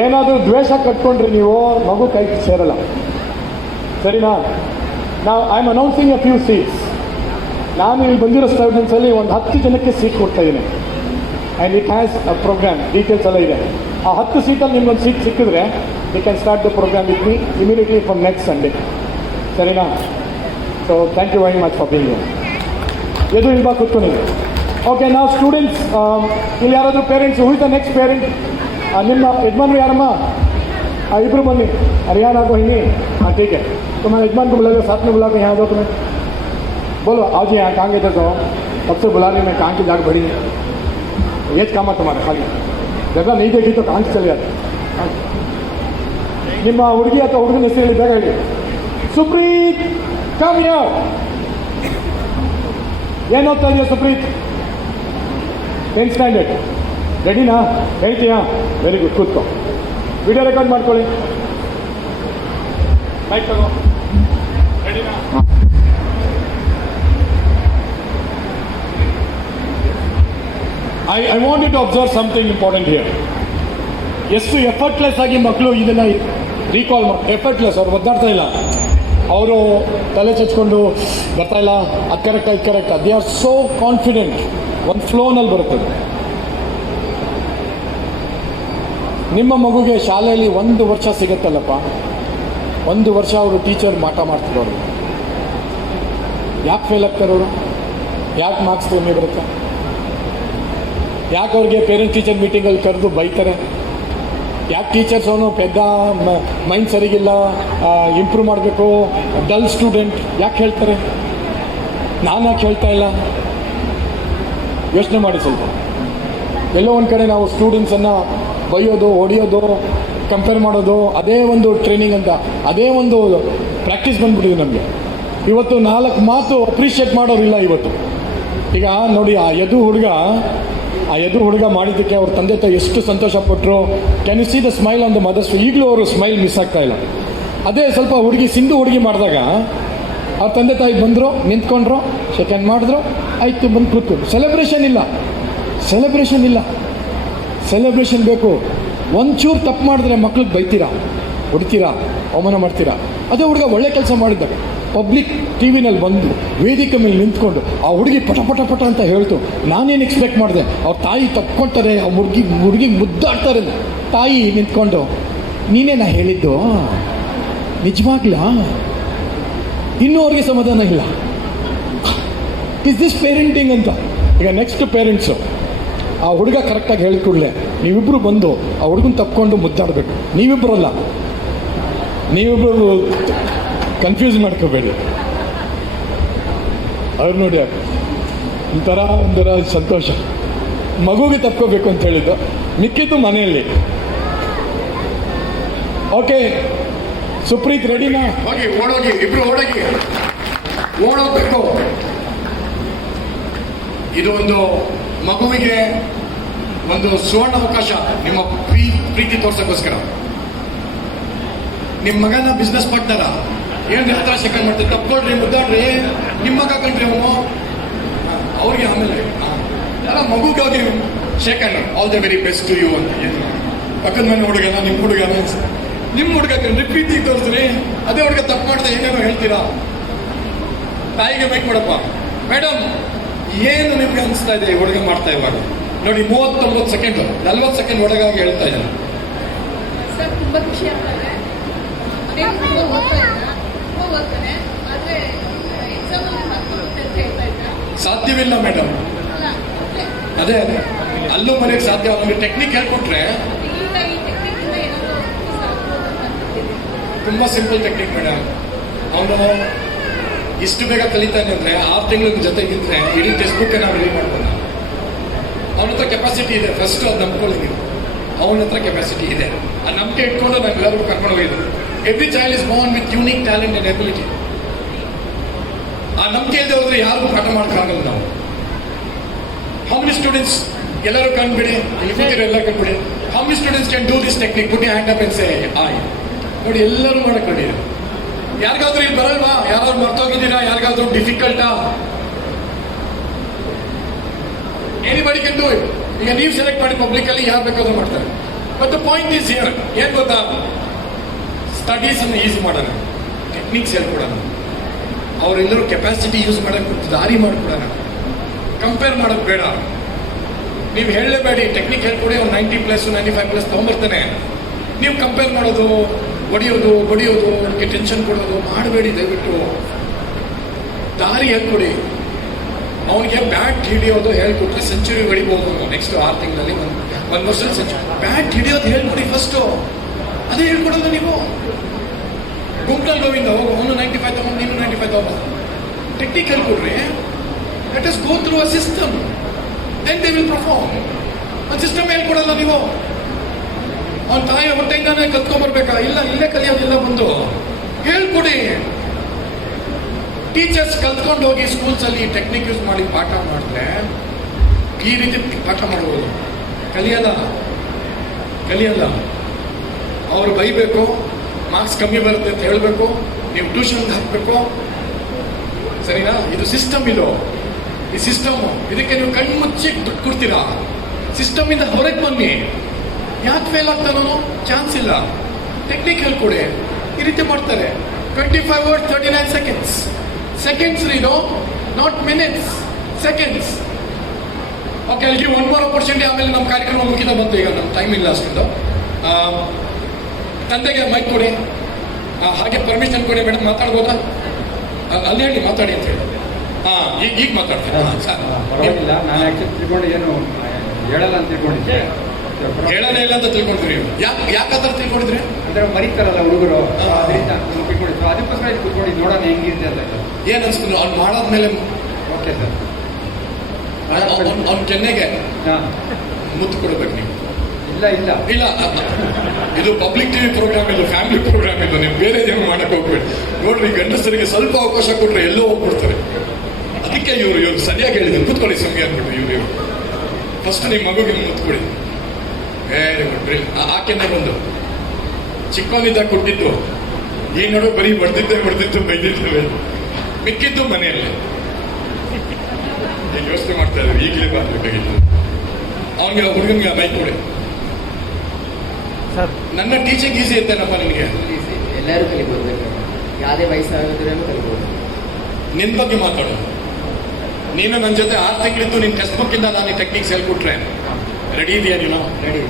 ಏನಾದರೂ ದ್ವೇಷ ಕಟ್ಕೊಂಡ್ರೆ ನೀವು ಮಗು ಕೈ ಸೇರಲ್ಲ, ಸರಿನಾ? ನಾವು I am announcing A few seats. ನಾನು ಇಲ್ಲಿ ಬಂದಿರೋ ಸ್ಟೂಡೆಂಟ್ಸಲ್ಲಿ ಒಂದು 10 ಜನಕ್ಕೆ ಸೀಟ್ ಕೊಡ್ತಾ ಇದ್ದೀನಿ. And it has a programme, details ಎಲ್ಲ ಇದೆ. ಆ 10 ಸೀಟಲ್ಲಿ ನಿಮ್ಗೊಂದು ಸೀಟ್ ಸಿಕ್ಕಿದ್ರೆ you can start the programme with me immediately from next Sunday, ಸರಿನಾ? So thank you very much for being here. ಎದು ಇಲ್ಲಿ ಬಾ ಕೂತ್ಕೊಂಡು. ಓಕೆ, ನಾವು ಸ್ಟೂಡೆಂಟ್ಸ್ ಇಲ್ಲಿ ಯಾರಾದರೂ parents, who is the next parent? ನಿಮ್ಮ ಯಜಮಾನ್ರು ಯಾರಮ್ಮ? इब्रू बन्नी हरियाणा को हिंदी। हाँ ठीक है, तो मैं यजमान को बुला लिया, साथ में बुला के यहाँ दो तुम्हें। बोलो आओ जी यहाँ, कहाँ गए थे तो? कब से बुला रही मैं, कहाँ की जाग बढ़ी है, ये काम है तुम्हारा। खाली जगह नहीं देखी तो कहाँ से चले जाते। ನಿಮ್ಮ ಹುಡುಗಿ ಅಥವಾ ಹುಡುಗನ ಹೆಸರು ಹೇಳಿ, ಬೇಗ ಹೇಳಿ. Supreeth, come here. ಏನು ಓದ್ತಾ ಇದೆಯಾ ಸುಪ್ರೀತ್? 10th standard. ರೆಡಿನಾ? ಹೇಳ್ತೀಯಾ? ವೆರಿ ಗುಡ್, ಕೂತ್ಕೋ. ವಿಡಿಯೋ ರೆಕಾರ್ಡ್ ಮಾಡ್ಕೊಳ್ಳಿ. ಮೈಕ್ ತಗೋ. ರೆಡಿನಾ? I want you to observe something important here. ಎಷ್ಟು ಎಫರ್ಟ್ಲೆಸ್ ಆಗಿ ಮಕ್ಕಳು ಇದನ್ನು ರೀಕಾಲ್ ಎಫರ್ಟ್ಲೆಸ್, ಅವ್ರು ಒದ್ದಾಡ್ತಾ ಇಲ್ಲ, ಅವರು ತಲೆ ಚಚ್ಕೊಂಡು ಬರ್ತಾ ಇಲ್ಲ, ಅದು ಕರೆಕ್ಟ್ ಇದು correct, they are so confident, ಒಂದು ಫ್ಲೋನಲ್ಲಿ ಬರುತ್ತದೆ. ನಿಮ್ಮ ಮಗುಗೆ ಶಾಲೆಯಲ್ಲಿ 1 ವರ್ಷ ಸಿಗುತ್ತಲ್ಲಪ್ಪ, 1 ವರ್ಷ ಅವರು ಟೀಚರ್ ಮಾಟ ಮಾಡ್ತಿರೋರು, ಯಾಕೆ ಫೇಲ್ ಆಗ್ತಾರವರು? ಯಾಕೆ ಮಾರ್ಕ್ಸ್ ಕಮ್ಮಿ ಬರುತ್ತೆ? ಯಾಕೆ ಅವ್ರಿಗೆ ಪೇರೆಂಟ್ ಟೀಚರ್ ಮೀಟಿಂಗಲ್ಲಿ ಕರೆದು ಬೈತಾರೆ? ಯಾಕೆ ಟೀಚರ್ಸ್ ಅವನು ಪೆದ್ದ, ಮೈಂಡ್ ಸರಿಗಿಲ್ಲ, ಇಂಪ್ರೂವ್ ಮಾಡಬೇಕು, ಡಲ್ ಸ್ಟೂಡೆಂಟ್ ಯಾಕೆ ಹೇಳ್ತಾರೆ? ನಾನು ಯಾಕೆ ಹೇಳ್ತಾ ಇಲ್ಲ? ಯೋಚನೆ ಮಾಡಿ ಸ್ವಲ್ಪ. ಎಲ್ಲೋ ಒಂದು ಕಡೆ ನಾವು ಸ್ಟೂಡೆಂಟ್ಸನ್ನು ಬೈಯೋದು, ಹೊಡೆಯೋದು, ಕಂಪೇರ್ ಮಾಡೋದು, ಅದೇ ಒಂದು ಟ್ರೈನಿಂಗ್ ಅಂತ, ಅದೇ ಒಂದು ಪ್ರಾಕ್ಟೀಸ್ ಬಂದ್ಬಿಟ್ಟಿದೆ ನಮಗೆ. ಇವತ್ತು 4 ಮಾತು ಅಪ್ರಿಷಿಯೇಟ್ ಮಾಡೋರಿಲ್ಲ ಇವತ್ತು. ಈಗ ನೋಡಿ, ಆ ಯದು ಹುಡುಗ ಮಾಡಿದ್ದಕ್ಕೆ ಅವ್ರ ತಂದೆ ತಾಯಿ ಎಷ್ಟು ಸಂತೋಷ ಪಟ್ಟರು. Can you see the smile on the mothers? ಈಗಲೂ ಅವರು ಸ್ಮೈಲ್ ಮಿಸ್ ಆಗ್ತಾ ಇಲ್ಲ. ಅದೇ ಸ್ವಲ್ಪ ಸಿಂಧು ಹುಡುಗಿ ಮಾಡಿದಾಗ ಅವ್ರ ತಂದೆ ತಾಯಿ ಬಂದರು, ನಿಂತ್ಕೊಂಡ್ರು, ಸೆಕೆಂಡ್ ಮಾಡಿದ್ರು, ಆಯಿತು, ಬಂದು ಕೂತು. ಸೆಲೆಬ್ರೇಷನ್ ಇಲ್ಲ. ಬೇಕು. ಒಂಚೂರು ತಪ್ಪು ಮಾಡಿದ್ರೆ ಮಕ್ಳಿಗೆ ಬೈತೀರಾ, ಹೊಡಿತೀರಾ, ಅವಮಾನ ಮಾಡ್ತೀರಾ. ಅದೇ ಹುಡುಗ ಒಳ್ಳೆ ಕೆಲಸ ಮಾಡಿದ್ದಾಗ ಪಬ್ಲಿಕ್ ಟಿ ವಿನಲ್ಲಿ ಬಂದು ವೇದಿಕೆ ಮೇಲೆ ನಿಂತ್ಕೊಂಡು ಆ ಹುಡುಗಿ ಪಟ ಅಂತ ಹೇಳ್ತು. ನಾನೇನು ಎಕ್ಸ್ಪೆಕ್ಟ್ ಮಾಡಿದೆ, ಅವ್ರ ತಾಯಿ ತಪ್ಕೊಳ್ತಾರೆ, ಆ ಹುಡುಗಿಗೆ ಮುದ್ದಾಡ್ತಾರೆ. ತಾಯಿ ನಿಂತ್ಕೊಂಡು, ನೀನೇ ನಾ ಹೇಳಿದ್ದು ನಿಜವಾಗ್ಲಾ? ಇನ್ನೂ ಅವ್ರಿಗೆ ಸಮಾಧಾನ ಇಲ್ಲ. ಇಸ್ ದಿಸ್ ಪೇರೆಂಟಿಂಗ್ ಅಂತ. ಈಗ ನೆಕ್ಸ್ಟ್ ಪೇರೆಂಟ್ಸು ಆ ಹುಡುಗ ಕರೆಕ್ಟಾಗಿ ಹೇಳಿದ ಕೂಡಲೇ ನೀವಿಬ್ಬರು ಬಂದು ಆ ಹುಡುಗನ ತಪ್ಕೊಂಡು ಮುದ್ದಾಡಬೇಕು. ನೀವಿಬ್ಬರಲ್ಲ, ನೀವಿಬ್ಬರು ಕನ್ಫ್ಯೂಸ್ ಮಾಡ್ಕೋಬೇಡಿ. ಅವ್ರು ನೋಡಿ ಒಂಥರ ಸಂತೋಷ. ಮಗುಗೆ ತಪ್ಕೋಬೇಕು ಅಂತ ಹೇಳಿದ್ದು, ಮಿಕ್ಕಿದ್ದು ಮನೆಯಲ್ಲಿ. ಓಕೆ ಸುಪ್ರೀತ್, ರೆಡಿನಾ? ಹೋಗಿ, ಓಡೋಗಿ, ಇಬ್ರು ಓಡೋಗ್ಬೇಕು. ಇದು ಒಂದು ಮಗುವಿಗೆ ಒಂದು ಸುವರ್ಣ ಅವಕಾಶ, ನಿಮ್ಮ ಪ್ರೀತಿ ತೋರ್ಸಕ್ಕೋಸ್ಕರ. ನಿಮ್ಮ ಮಗನ ಬಿಸ್ನೆಸ್ ಪಾರ್ಟ್ನರ ಏನ್ರಿ ಹತ್ರ ಸೆಕೆಂಡ್ ಮಾಡ್ತಾರೆ, ತಪ್ಕೊಳ್ರಿ, ಮುದ್ದಾಡ್ರಿ, ನಿಮ್ಮ ಮಗ ಕಂಡ್ರಿ ಅವನು, ಅವ್ರಿಗೆ ಆಮೇಲೆ ಎಲ್ಲ ಮಗುಗಾಗಿ second all the very best to you ಅಂತ. ಏನು ಪಕ್ಕದ ಮನೆ ಹುಡುಗನ, ನಿಮ್ಮ ಹುಡುಗ ಕಂಡ್ರಿ, ಪ್ರೀತಿ ತೋರಿಸ್ರಿ. ಅದೇ ಹುಡುಗ ತಪ್ಪು ಮಾಡಿದೆ ಏನೇನೋ ಹೇಳ್ತೀರಾ. ತಾಯಿಗೆ ಬೇಕು ಮಾಡಪ್ಪ. ಮೇಡಮ್, ಏನು ನಿಮ್ಗೆ ಅನಿಸ್ತಾ ಇದೆ ಈ ಹುಡುಗ ಮಾಡ್ತಾ ಇವಾಗ? ನೋಡಿ, 39 ಸೆಕೆಂಡ್, 40 ಸೆಕೆಂಡ್ ಒಳಗಾಗಿ ಹೇಳ್ತಾ ಇದ್ದಾರೆ. ಸರ್, ತುಂಬ ಖುಷಿ ಆಗ್ತದೆ. ಓದ್ತಾನೆ, ಆದರೆ ಎಕ್ಸಾಮಲ್ಲಿ 10 ಅಂತ ಹೇಳ್ತಾ ಇದ್ದೆ. ಸಾಧ್ಯವಿಲ್ಲ ಮೇಡಮ್. ಅದೇ ಅಲ್ಲೂ ಮರೆಯಕ್ಕೆ ಸಾಧ್ಯ. ಅವನಿಗೆ ಟೆಕ್ನಿಕ್ ಹೇಳ್ಕೊಟ್ರೆ ಈಗ ಈ ಟೆಕ್ನಿಕ್ಕಿಂದ ಏನಾದರೂ ತುಂಬಾ ಸಿಂಪಲ್ ಟೆಕ್ನಿಕ್ ಮೇಡಮ್. ಅವನು ಇಷ್ಟು ಬೇಗ ಕಲಿತಾನೆ ಅಂದ್ರೆ 6 ತಿಂಗಳ ಜೊತೆಗಿದ್ರೆ ಇಡೀ ಟೆಕ್ಸ್ಟ್ ಬುಕ್ ನಾವು ರೆಡಿ ಮಾಡ್ಬೋದು. ಅವನ ಹತ್ರ ಕೆಪಾಸಿಟಿ ಇದೆ. ಫಸ್ಟ್ ಅದು ನಂಬ್ಕೊಳ್ಳಿ ನೀವು. ಅವನ ಹತ್ರ ಕೆಪಾಸಿಟಿ ಇದೆ. ಆ ನಂಬಿಕೆ ಇಟ್ಕೊಂಡು ನಾವು ಎಲ್ಲರಿಗೂ ಕರ್ಕೊಂಡು ಹೋಗಿದ್ದು. Every child is Born with unique talent and ability. ಆ ನಂಬಿಕೆ ಇಲ್ಲದೆ ಹೋದ್ರೆ ಯಾರಿಗೂ ಪಾಠ ಮಾಡೋಕ್ಕಾಗಲ್ಲ ನಾವು. ಹೌ ಮೆನಿ ಸ್ಟೂಡೆಂಟ್ಸ್, ಎಲ್ಲರೂ ಕಂಡುಬಿಡಿ, ಇಲ್ಲಿ ಕೂತಿರೋ ಎಲ್ಲ ಕಂಡುಬಿಡಿ. How many students can do this technique? Put hand up and say I. ನೋಡಿ, ಎಲ್ಲರೂ ಮಾಡಕ್ ನೋಡಿ. ಯಾರಿಗಾದ್ರೂ ಇಲ್ಲಿ ಬರಲ್ವಾ? ಯಾರಾದ್ರೂ ಮರ್ತೋಗಿದ್ದೀರಾ? ಯಾರಿಗಾದ್ರೂ ಡಿಫಿಕಲ್ಟಾ? Anybody can do it. ಈಗ ನೀವು ಸೆಲೆಕ್ಟ್ ಮಾಡಿ ಪಬ್ಲಿಕ್ ಅಲ್ಲಿ ಯಾರು ಬೇಕಾದ್ರೂ ಮಾಡ್ತಾರೆ. But the point is here, ಏನ್ ಗೊತ್ತಾ, ಸ್ಟಡೀಸ್ ಅನ್ನು ಈಸಿ ಮಾಡೋಣ, ಟೆಕ್ನಿಕ್ಸ್ ಹೇಳ್ಕೊಡೋಣ, ಅವರೆಲ್ಲರೂ ಕೆಪಾಸಿಟಿ ಯೂಸ್ ಮಾಡಕ್ಕೆ ದಾರಿ ಮಾಡ್ಕೊಡೋಣ. ಕಂಪೇರ್ ಮಾಡೋದು ಬೇಡ. ನೀವು ಹೇಳಲೇಬೇಡಿ ಟೆಕ್ನಿಕ್ ಹೇಳ್ಕೊಡಿ, ಅವ್ನು 90+, 95+ ತೊಗೊಂಬರ್ತಾನೆ. ನೀವು ಕಂಪೇರ್ ಮಾಡೋದು, ಹೊಡಿಯೋದು, ಅವ್ರಿಗೆ ಟೆನ್ಷನ್ ಕೊಡೋದು ಮಾಡಬೇಡಿ ದಯವಿಟ್ಟು. ದಾರಿ ಹೇಳ್ಕೊಡಿ. ಅವನಿಗೆ ಬ್ಯಾಟ್ ಹಿಡಿಯೋದು ಹೇಳ್ಕೊಟ್ರೆ ಸೆಂಚುರಿ ಹೊಡಿಬೋದು ನೆಕ್ಸ್ಟ್ 6 ತಿಂಗಳಲ್ಲಿ, ಒಂದು ವರ್ಷದಲ್ಲಿ ಸೆಂಚುರಿ. ಬ್ಯಾಟ್ ಹಿಡಿಯೋದು ಹೇಳ್ಕೊಡಿ ಫಸ್ಟು. ಅದೇ ಹೇಳ್ಕೊಡೋದು ನೀವು. ಗುಂಪಲ್ಲಿ ಗೋವಿಂದ ಹೋಗು, ಅವನು 95 ತಗೊಂಡು ನೀನು 95 ತಗೊಂಡು. ಟೆಕ್ನಿಕ್ ಹೇಳ್ಕೊಡ್ರಿ. Let us go through a system, then they will perform. ಒಂದು ಸಿಸ್ಟಮ್ ಹೇಳ್ಕೊಡಲ್ಲ ನೀವು. ಅವನ ತಾಯಿ ಹೊಟ್ಟೆಯಿಂದಾನೆ ಕಲ್ತ್ಕೊಂಡ್ಬರ್ಬೇಕಾ? ಇಲ್ಲ, ಇಲ್ಲೇ ಕಲಿಯೋದಿಲ್ಲ. ಬಂದು ಹೇಳ್ಕೊಡಿ. ಟೀಚರ್ಸ್ ಕಲ್ತ್ಕೊಂಡು ಹೋಗಿ ಸ್ಕೂಲ್ಸ್ ಅಲ್ಲಿ ಟೆಕ್ನಿಕ್ ಯೂಸ್ ಮಾಡಿ ಪಾಠ ಮಾಡಿದ್ರೆ ಈ ರೀತಿ ಪಾಠ ಮಾಡ್ಬೋದು. ಕಲಿಯಲ್ಲ. ಅವ್ರು ಬೈಬೇಕು, ಮಾರ್ಕ್ಸ್ ಕಮ್ಮಿ ಬರುತ್ತೆ ಅಂತ ಹೇಳಬೇಕು, ನೀವು ಟ್ಯೂಷನ್ಗೆ ಹಾಕಬೇಕು. ಸರಿನಾ? ಇದು ಸಿಸ್ಟಮ್. ಇದು ಈ ಸಿಸ್ಟಮ್. ಇದಕ್ಕೆ ನೀವು ಕಣ್ಣು ಮುಚ್ಚಿ ದುಡ್ಡು ಕೊಡ್ತೀರಾ? ಸಿಸ್ಟಮ್ ಇಂದ ಹೊರಗೆ ಬನ್ನಿ. ಯಾಕೆ ಫೇಲ್ ಆಗ್ತಾನೋ? ಚಾನ್ಸ್ ಇಲ್ಲ. ಟೆಕ್ನಿಕ್ ಹೇಳ್ಕೊಡಿ. ಈ ರೀತಿ ಮಾಡ್ತಾರೆ. 25 words 39 seconds. ಸೆಕೆಂಡ್ಸ್ ರೀನು, ನಾಟ್ ಮಿನಿಟ್ಸ್, ಸೆಕೆಂಡ್ಸ್. ಓಕೆ, ಅಲ್ಲಿ ಒನ್ ಮೋರ್ ಆಪರ್ಚುನಿಟಿ. ಆಮೇಲೆ ನಮ್ಮ ಕಾರ್ಯಕ್ರಮ ಮುಗಿದ ಬಂತು. ಈಗ ನಮ್ಮ ಟೈಮ್ ಇಲ್ಲ ಅಷ್ಟೊಂದು. ತಂದೆಗೆ ಮೈಕ್ ಕೊಡಿ. ಹಾಗೆ ಪರ್ಮಿಷನ್ ಕೊಡಿ. ಮೇಡಮ್ ಮಾತಾಡ್ಬೋದಾ? ಅಲ್ಲಿ ಹೇಳಿ, ಮಾತಾಡಿ ಅಂತ ಹೇಳಿ. ಈಗ ಮಾತಾಡ್ತೀನಿ. ಪರವಾಗಿಲ್ಲ. ನಾನು ಆಕ್ಚುಲಿ ತಿಳ್ಕೊಂಡು ಏನು ಹೇಳಲ್ಲ ಅಂತ ತಿಳ್ಕೊಂಡಿದ್ದೆ. ಹೇಳಲೇ ಇಲ್ಲ ಅಂತ ತಿಳ್ಕೊಂಡಿದ್ರಿ? ಯಾಕೆ ಆ ಥರ ತಿಳ್ಕೊಂಡಿದ್ರಿ? ಅಂದ್ರೆ ಮರಿತಾರಲ್ಲ ಹುಡುಗರು, ಅದರಿಂದ ತಿಳ್ಕೊಂಡಿದ್ರು. ಅದಕ್ಕೋಸ್ಕರ ತಿಳ್ಕೊಂಡು ನೋಡೋಣ ಹೆಂಗಿರುತ್ತೆ ಅಂತ. ಏನ್ ಅನ್ಸ್ತು ಅವ್ನು ಮಾಡಾದ್ಮೇಲೆ? Okay sir. ಅವ್ನ ಕೆನ್ನೆಗೆ ಹಾಂ, ಮುತ್ತು ಕೊಡ್ಬೇಕು ನೀವು. ಇಲ್ಲ ಇದು ಪಬ್ಲಿಕ್ ಟಿವಿ ಪ್ರೋಗ್ರಾಮ್, ಇದು ಫ್ಯಾಮಿಲಿ ಪ್ರೋಗ್ರಾಮ್. ಇದು ನೀವು ಬೇರೆ ಏನು ಮಾಡಕ್ ಹೋಗ್ಬೇಡಿ. ನೋಡ್ರಿ, ಗಂಡಸರಿಗೆ ಸ್ವಲ್ಪ ಅವಕಾಶ ಕೊಟ್ರೆ ಎಲ್ಲೋ ಹೋಗ್ಬಿಡ್ತಾರೆ. ಅದಕ್ಕೆ ಇವ್ರು ಸರಿಯಾಗಿ ಹೇಳಿದ್ರು, ಕೂತ್ಕೊಳ್ಳಿ ಸ್ವಾಮಿ ಅಂದ್ಬಿಟ್ಟು. ಇವ್ರು ಫಸ್ಟ್ ನಿಮ್ಮ ಮಗುಗೆ ಮುತ್ಕೊಡಿ. Very good. ಆಕೆನೆ ಒಂದು ಚಿಕ್ಕವನಿದ್ದಾಗ ಕೊಟ್ಟಿದ್ದು. ಈ ನೋಡು ಬರೀ ಬಡ್ದಿದ್ದು ಬೈದಿದ್ದೇವೆ. ಮಿಕ್ಕಿದ್ದು ಮನೆಯಲ್ಲಿ. ಈಗ ಯೋಚನೆ ಮಾಡ್ತಾ ಇದ್ದೀವಿ, ಈಗಲೇ ಬರ್ಬೇಕಾಗಿತ್ತು. ಅವನಿಗೆ ಹುಡುಗನಿಗೆ ಮೈಕ್ ಕೊಡಿ. ನನ್ನ ಟೀಚಿಂಗ್ ಈಸಿ ಐತೆನಪ್ಪ ನಿನಗೆ? ಎಲ್ಲರೂ ಕಲಿಬೋದು. ಯಾವುದೇ ವಯಸ್ಸಾಗಿದ್ರೂ ಕಲಿಬೋದು. ನಿನ್ ಬಗ್ಗೆ ಮಾತಾಡು. ನೀನು ನನ್ನ ಜೊತೆ 6 ತಿಂಗಳಿದ್ದು ನಿನ್ ಟೆಕ್ಸ್ಟ್ ಬುಕ್ ಇಂದ ನಾನು ಟೆಕ್ನಿಕ್ಸ್ ಹೇಳ್ಕೊಟ್ರೆ ರೆಡಿ ಇದೆಯಾ ನೀನು? Ready.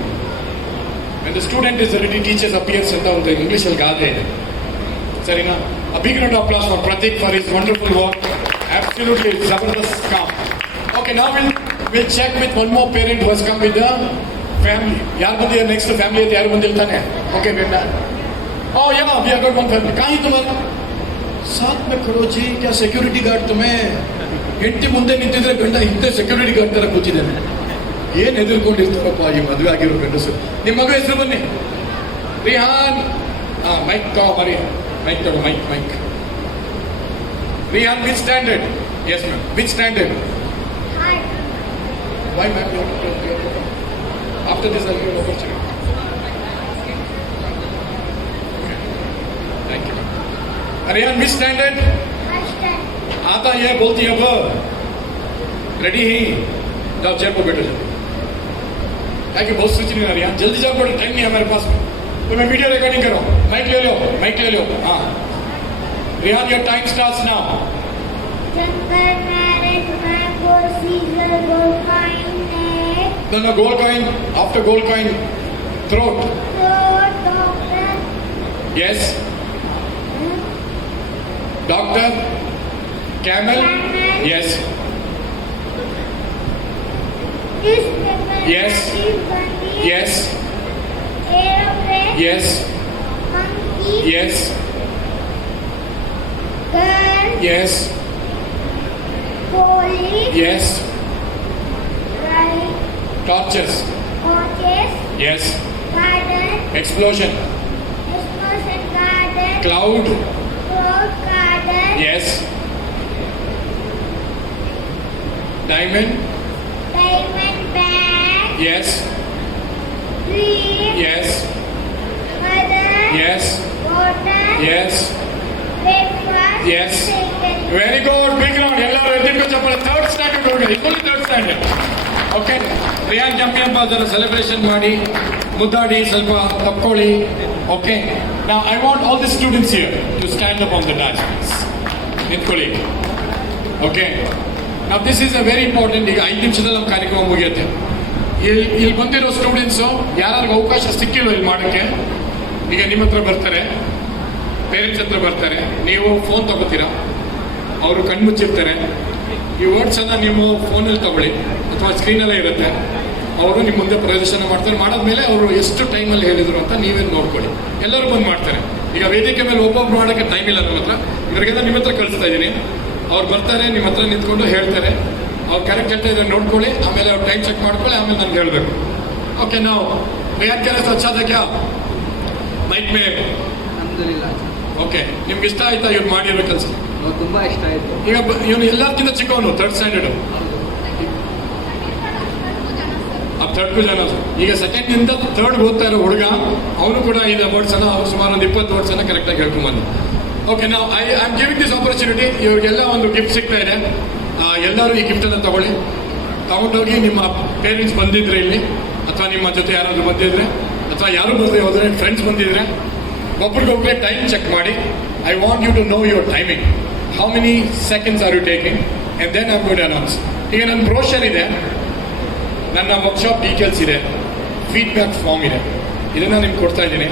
When the student is ready, teachers appears ಅಂತ ಒಂದು ಇಂಗ್ಲಿಷಲ್ಲಿ ಗಾದೆ ಇದೆ. ಸರಿನಾ? A big round of applause for Pratik for his wonderful work. Absolutely zabardast काम. Okay, now we'll check with one more parent who has come with the family. ಯಾರು ಬಂದಿದ್ದಾರೆ next? Family ಅಂತ ಯಾರು ಬಂದಿರ್ತಾನೆ? ಓಕೆ ಬೇಡ. Oh yeah, we have got one family. कहाँ तुम्हारा? साथ में खड़ो जी. क्या सिक्योरिटी गार्ड तुम्हें? ಹೆಂಡತಿ ಮುಂದೆ ನಿಂತಿದ್ರೆ ಗಂಡ ಹಿಂದೆ ಸೆಕ್ಯೂರಿಟಿ ಗಾರ್ಡ್ ತರ ಕೂತಿದ್ದಾನೆ. ಏನ್ ಹೆದರ್ಕೊಂಡಿರ್ತಾರಪ್ಪ ಈ ಮದುವೆ ಆಗಿರೋ ಗಂಡಸರು. ನಿಮ್ಮ ಮಗ ಹೆಸರು ಬನ್ನಿ. ರಿಹಾನ್. ಮೈಕ್ ತಗೋ ಮರಿ. ಮೈಕ್ ತಗೋ. Mic. Rihan, which standard? Yes ma'am. Which standard? Why ma'am? After this I give opportunity. Thank you ma'am. Rihan, which standard? आता है बोलती है अब रेडी ही जाओ चेयर पर बैठो जल्दी. Thank you. बहुत सोच नहीं आ रही. जल्दी जाओ, बड़ा टाइम नहीं है हमारे पास. तो मैं वीडियो रिकॉर्डिंग करो. माइक ले लो. हाँ, Rihan, your time starts now. No, gold coin. After gold coin, throat. Yes. Doctor. Camel. Yes. Newspaper. Yes. Bunny. Yes. Aeroplane. Yes. Monkey. Yes. Girl. Yes. Police. Yes. Right. Torches. Oranges. Yes. Garden. Explosion. Explosion garden. Cloud. Cloud garden. Yes. Diamond. Diamond bag. Yes. Dream. Yes. Mother. Yes. Water. Yes. Breakfast. Yes. Chicken. Very good big round ಎಲ್ಲರೂ ಎದ್ದಿಟ್ಟು ಚಪ್ಪಳ third standard ಹೋಗಿ full third standard okay Riyan champion ಅದನ್ನು celebration ಮಾಡಿ ಮುದ್ದಾಡಿ ಸ್ವಲ್ಪ ತಪ್ಕೊಳ್ಳಿ okay ನಾ I want all the students here to stand up on the dance ನಿಂತ್ಕೊಳ್ಳಿ ಓಕೆ ನಾವು this is a very important ಈಗ 5 ನಿಮಿಷದಲ್ಲಿ ನಮ್ಮ ಕಾರ್ಯಕ್ರಮ ಮುಗಿಯುತ್ತೆ ಇಲ್ಲಿ ಬಂದಿರೋ ಸ್ಟೂಡೆಂಟ್ಸು ಯಾರಿಗೂ ಅವಕಾಶ ಸಿಕ್ಕಿಲ್ಲ ಇಲ್ಲಿ ಮಾಡೋಕ್ಕೆ ಈಗ ನಿಮ್ಮ ಹತ್ರ ಬರ್ತಾರೆ ಪೇರೆಂಟ್ಸ್ ಹತ್ರ ಬರ್ತಾರೆ ನೀವು ಫೋನ್ ತಗೋತೀರಾ ಅವರು ಕಣ್ಮುಚ್ಚಿರ್ತಾರೆ ಈ ವರ್ಡ್ಸನ್ನು ನೀವು ಫೋನಲ್ಲಿ ತಗೊಳ್ಳಿ ಅಥವಾ ಸ್ಕ್ರೀನಲ್ಲೇ ಇರುತ್ತೆ ಅವರು ನಿಮ್ಮ ಮುಂದೆ ಪ್ರದರ್ಶನ ಮಾಡ್ತಾರೆ ಮಾಡಾದ್ಮೇಲೆ ಅವರು ಎಷ್ಟು ಟೈಮಲ್ಲಿ ಹೇಳಿದರು ಅಂತ ನೀವೇ ನೋಡ್ಕೊಳ್ಳಿ ಎಲ್ಲರೂ ಬಂದು ಮಾಡ್ತಾರೆ ಈಗ ವೇದಿಕೆ ಮೇಲೆ ಒಬ್ಬೊಬ್ರು ಮಾಡೋಕ್ಕೆ ಟೈಮ್ ಇಲ್ಲ ನನ್ನ ಹತ್ರ ಇವರಿಗೆಲ್ಲ ನಿಮ್ಮ ಹತ್ರ ಕಳಿಸ್ತಾ ಇದ್ದೀನಿ ಅವ್ರು ಬರ್ತಾರೆ ನಿಮ್ಮ ಹತ್ರ ನಿಂತ್ಕೊಂಡು ಹೇಳ್ತಾರೆ ಅವ್ರು ಕರೆಕ್ಟ್ ಹೇಳ್ತಾ ಇದ್ದಾರೆ ನೋಡ್ಕೊಳ್ಳಿ ಆಮೇಲೆ ಅವ್ರು ಟೈಮ್ ಚೆಕ್ ಮಾಡ್ಕೊಳ್ಳಿ ಆಮೇಲೆ ನನಗೆ ಹೇಳಬೇಕು ಓಕೆ ನಾವು ರಿಯಾನ್ ಕೆಲಸ ಹಚ್ಚಾದಕ್ಕೆ ಮೈಕ್ ಮೇ ಅಲ್ಹಮ್ದುಲಿಲ್ಲಾ ಓಕೆ ನಿಮ್ಗೆ ಇಷ್ಟ ಆಯ್ತಾ ಇವ್ರು ಮಾಡಿರೋ ಕೆಲಸ ತುಂಬಾ ಇಷ್ಟ ಆಯ್ತು. ಈಗ ಇವನು ಎಲ್ಲಕ್ಕಿಂತ ಚಿಕ್ಕವನು ಥರ್ಡ್ ಸ್ಟ್ಯಾಂಡರ್ಡ್ ಥರ್ಡ್ಗೂ ಜನ ಈಗ ಸೆಕೆಂಡ್ನಿಂದ ಥರ್ಡ್ ಓದ್ತಾ ಇರೋ ಹುಡುಗ ಅವನು ಕೂಡ ಇದು ವರ್ಡ್ಸನ್ನು ಸುಮಾರು ಒಂದು 20 ವರ್ಡ್ಸನ್ನು ಕರೆಕ್ಟಾಗಿ ಹೇಳ್ಕೊಂಬಂದು ಓಕೆ ನಾವು I am giving this opportunity ಇವ್ರಿಗೆಲ್ಲ ಒಂದು ಗಿಫ್ಟ್ ಸಿಗ್ತಾ ಇದೆ ಎಲ್ಲರೂ ಈ ಗಿಫ್ಟನ್ನು ತಗೊಂಡೋಗಿ ನಿಮ್ಮ ಪೇರೆಂಟ್ಸ್ ಬಂದಿದ್ರೆ ಇಲ್ಲಿ ಅಥವಾ ನಿಮ್ಮ ಜೊತೆ ಯಾರಾದರೂ ಬಂದಿದ್ರೆ ಅಥವಾ ಯಾರು ಬರದೆ ಹೋದರೆ ಫ್ರೆಂಡ್ಸ್ ಬಂದಿದ್ರೆ ಒಬ್ರಿಗೊಬ್ಬರೇ ಟೈಮ್ ಚೆಕ್ ಮಾಡಿ I want you to know your timing how many seconds are you taking and then I would announce ಈಗ ನನ್ನ ಬ್ರೋಷರ್ ಇದೆ ನನ್ನ ವರ್ಕ್ಶಾಪ್ ಡೀಟೇಲ್ಸ್ ಇದೆ ಫೀಡ್ಬ್ಯಾಕ್ ಫಾರ್ಮ್ ಇದೆ ಇದನ್ನು ನಿಮ್ಗೆ ಕೊಡ್ತಾ ಇದ್ದೀನಿ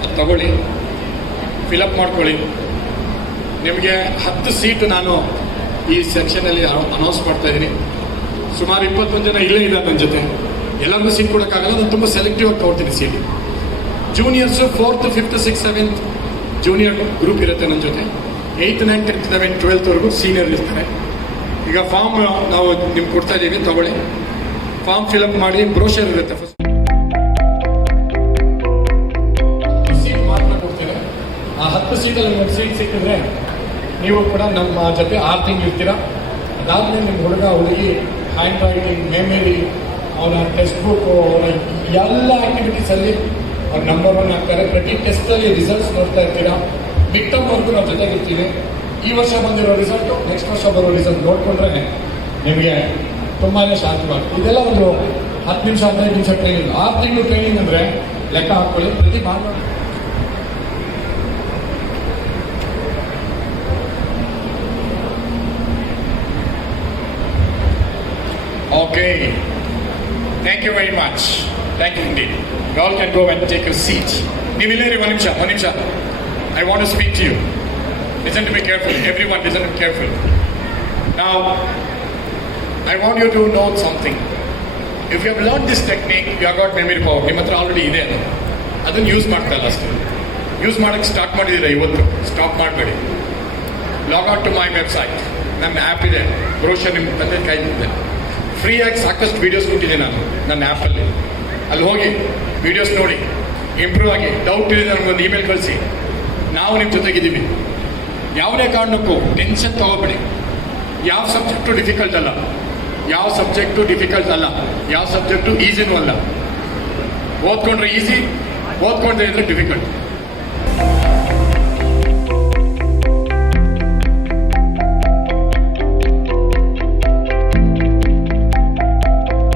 ಅದು ತಗೊಳ್ಳಿ ಫಿಲಪ್ ಮಾಡ್ಕೊಳ್ಳಿ ನಿಮಗೆ 10 ಸೀಟು ನಾನು ಈ ಸೆಕ್ಷನಲ್ಲಿ ಅನೌನ್ಸ್ ಮಾಡ್ತಾ ಇದ್ದೀನಿ ಸುಮಾರು 21 ಜನ ಇಲ್ಲೇ ಇಲ್ಲ ನನ್ನ ಜೊತೆ ಎಲ್ಲರಿಗೂ ಸೀಟ್ ಕೊಡೋಕ್ಕಾಗಲ್ಲ ನಾನು ತುಂಬ ಸೆಲೆಕ್ಟಿವ್ ಆಗಿ ತಗೊಳ್ತೀನಿ seat juniors 4th 5th 6th 7th junior group ಇರುತ್ತೆ ನನ್ನ ಜೊತೆ 8th 9th 10th 11th 12th senior ಇರ್ತಾರೆ ಈಗ ಫಾರ್ಮ್ ನಾವು ನಿಮ್ಗೆ ಕೊಡ್ತಾ ಇದ್ದೀವಿ ತಗೊಳ್ಳಿ ಫಾರ್ಮ್ ಫಿಲಪ್ ಮಾಡಿ ಬ್ರೋಷರ್ ಇರುತ್ತೆ ಫಸ್ಟ್ ಸೀಟ್ ಮಾತ್ರ ಕೊಡ್ತೇನೆ ಆ 10 ಸೀಟಲ್ಲಿ ನಿಮ್ಗೆ ಸೀಟ್ ಸಿಕ್ಕಿದ್ರೆ ನೀವು ಕೂಡ ನಮ್ಮ ಜೊತೆ 6 ತಿಂಗಳು ಇರ್ತೀರ ಅದಾದಮೇಲೆ ನಿಮ್ಮ ಹುಡುಗಿ ಹ್ಯಾಂಡ್ ರೈಟಿಂಗ್ ಮೆಮರಿ ಅವನ ಟೆಕ್ಸ್ಟ್ ಬುಕ್ಕು ಅವನ ಎಲ್ಲ ಆ್ಯಕ್ಟಿವಿಟೀಸಲ್ಲಿ ಅವ್ರು ನಂಬರ್ 1 ಆಗ್ತಾರೆ ಪ್ರತಿ ಟೆಸ್ಟಲ್ಲಿ ರಿಸಲ್ಟ್ಸ್ ನೋಡ್ತಾ ಇರ್ತೀರಾ ಮಿಡ್ ಟರ್ಮ್ವರೆಗೂ ನಾವು ಜೊತೆಗಿರ್ತೀವಿ ಈ ವರ್ಷ ಬಂದಿರೋ ರಿಸಲ್ಟು ನೆಕ್ಸ್ಟ್ ವರ್ಷ ಬರೋ ರಿಸಲ್ಟ್ ನೋಡಿಕೊಂಡ್ರೆ ನಿಮಗೆ ತುಂಬಾ ಶಾಂತವಾಗುತ್ತೆ ಇದೆಲ್ಲ ಒಂದು 10 ನಿಮಿಷ 15 ನಿಮಿಷ ಟ್ರೈನಿಂಗ್ 6 ತಿಂಗಳು ಟ್ರೈನಿಂಗ್ ಅಂದರೆ ಲೆಕ್ಕ ಹಾಕ್ಕೊಳ್ಳಿ ಪ್ರತಿ ಭಾನುವಾರ okay thank you very much thank you indeed you all can go and take you seat ನೀವು ಇಲ್ಲೇ ಒಂದು ನಿಮಿಷ I want to speak to you listen to be careful everyone listen to careful ನಾವು I want you to know something. If you have learned this technique, you have got memory power. ನಿಮ್ಮ ಹತ್ರ already ಇದೆ ಅದನ್ನು use ಮಾಡ್ತಾ ಇಲ್ಲ ಅಷ್ಟೇ use ಮಾಡೋಕ್ಕೆ start ಮಾಡಿದ್ದೀರಾ ಇವತ್ತು ಸ್ಟಾಪ್ ಮಾಡಬೇಡಿ log out to my website ನನ್ನ ಆ್ಯಪ್ ಇದೆ ಬ್ರೋಷರ್ ನಿಮ್ಮ ತಂದೆ ಕಾಯ್ದಿದ್ದೆ ಫ್ರೀಯಾಗಿ ಸಾಕಷ್ಟು ವೀಡಿಯೋಸ್ ಕೊಟ್ಟಿದ್ದೀನಿ ನಾನು ನನ್ನ ಆ್ಯಪಲ್ಲಿ ಅಲ್ಲಿ ಹೋಗಿ ವೀಡಿಯೋಸ್ ನೋಡಿ ಇಂಪ್ರೂವ್ ಆಗಿ ಡೌಟ್ ಇದೆ ನನಗೊಂದು ಇಮೇಲ್ ಕಳಿಸಿ ನಾವು ನಿಮ್ಮ ಜೊತೆಗಿದ್ದೀವಿ ಯಾವುದೇ ಕಾರಣಕ್ಕೂ ಟೆನ್ಷನ್ ತಗೋಬೇಡಿ ಯಾವ ಸಬ್ಜೆಕ್ಟು ಡಿಫಿಕಲ್ಟ್ ಅಲ್ಲ ಯಾವ ಸಬ್ಜೆಕ್ಟು ಈಸಿನೂ ಅಲ್ಲ ಓದ್ಕೊಂಡ್ರೆ ಈಸಿ ಓದ್ಕೊಂಡ್ರೆ ಇದ್ರೆ ಡಿಫಿಕಲ್ಟ್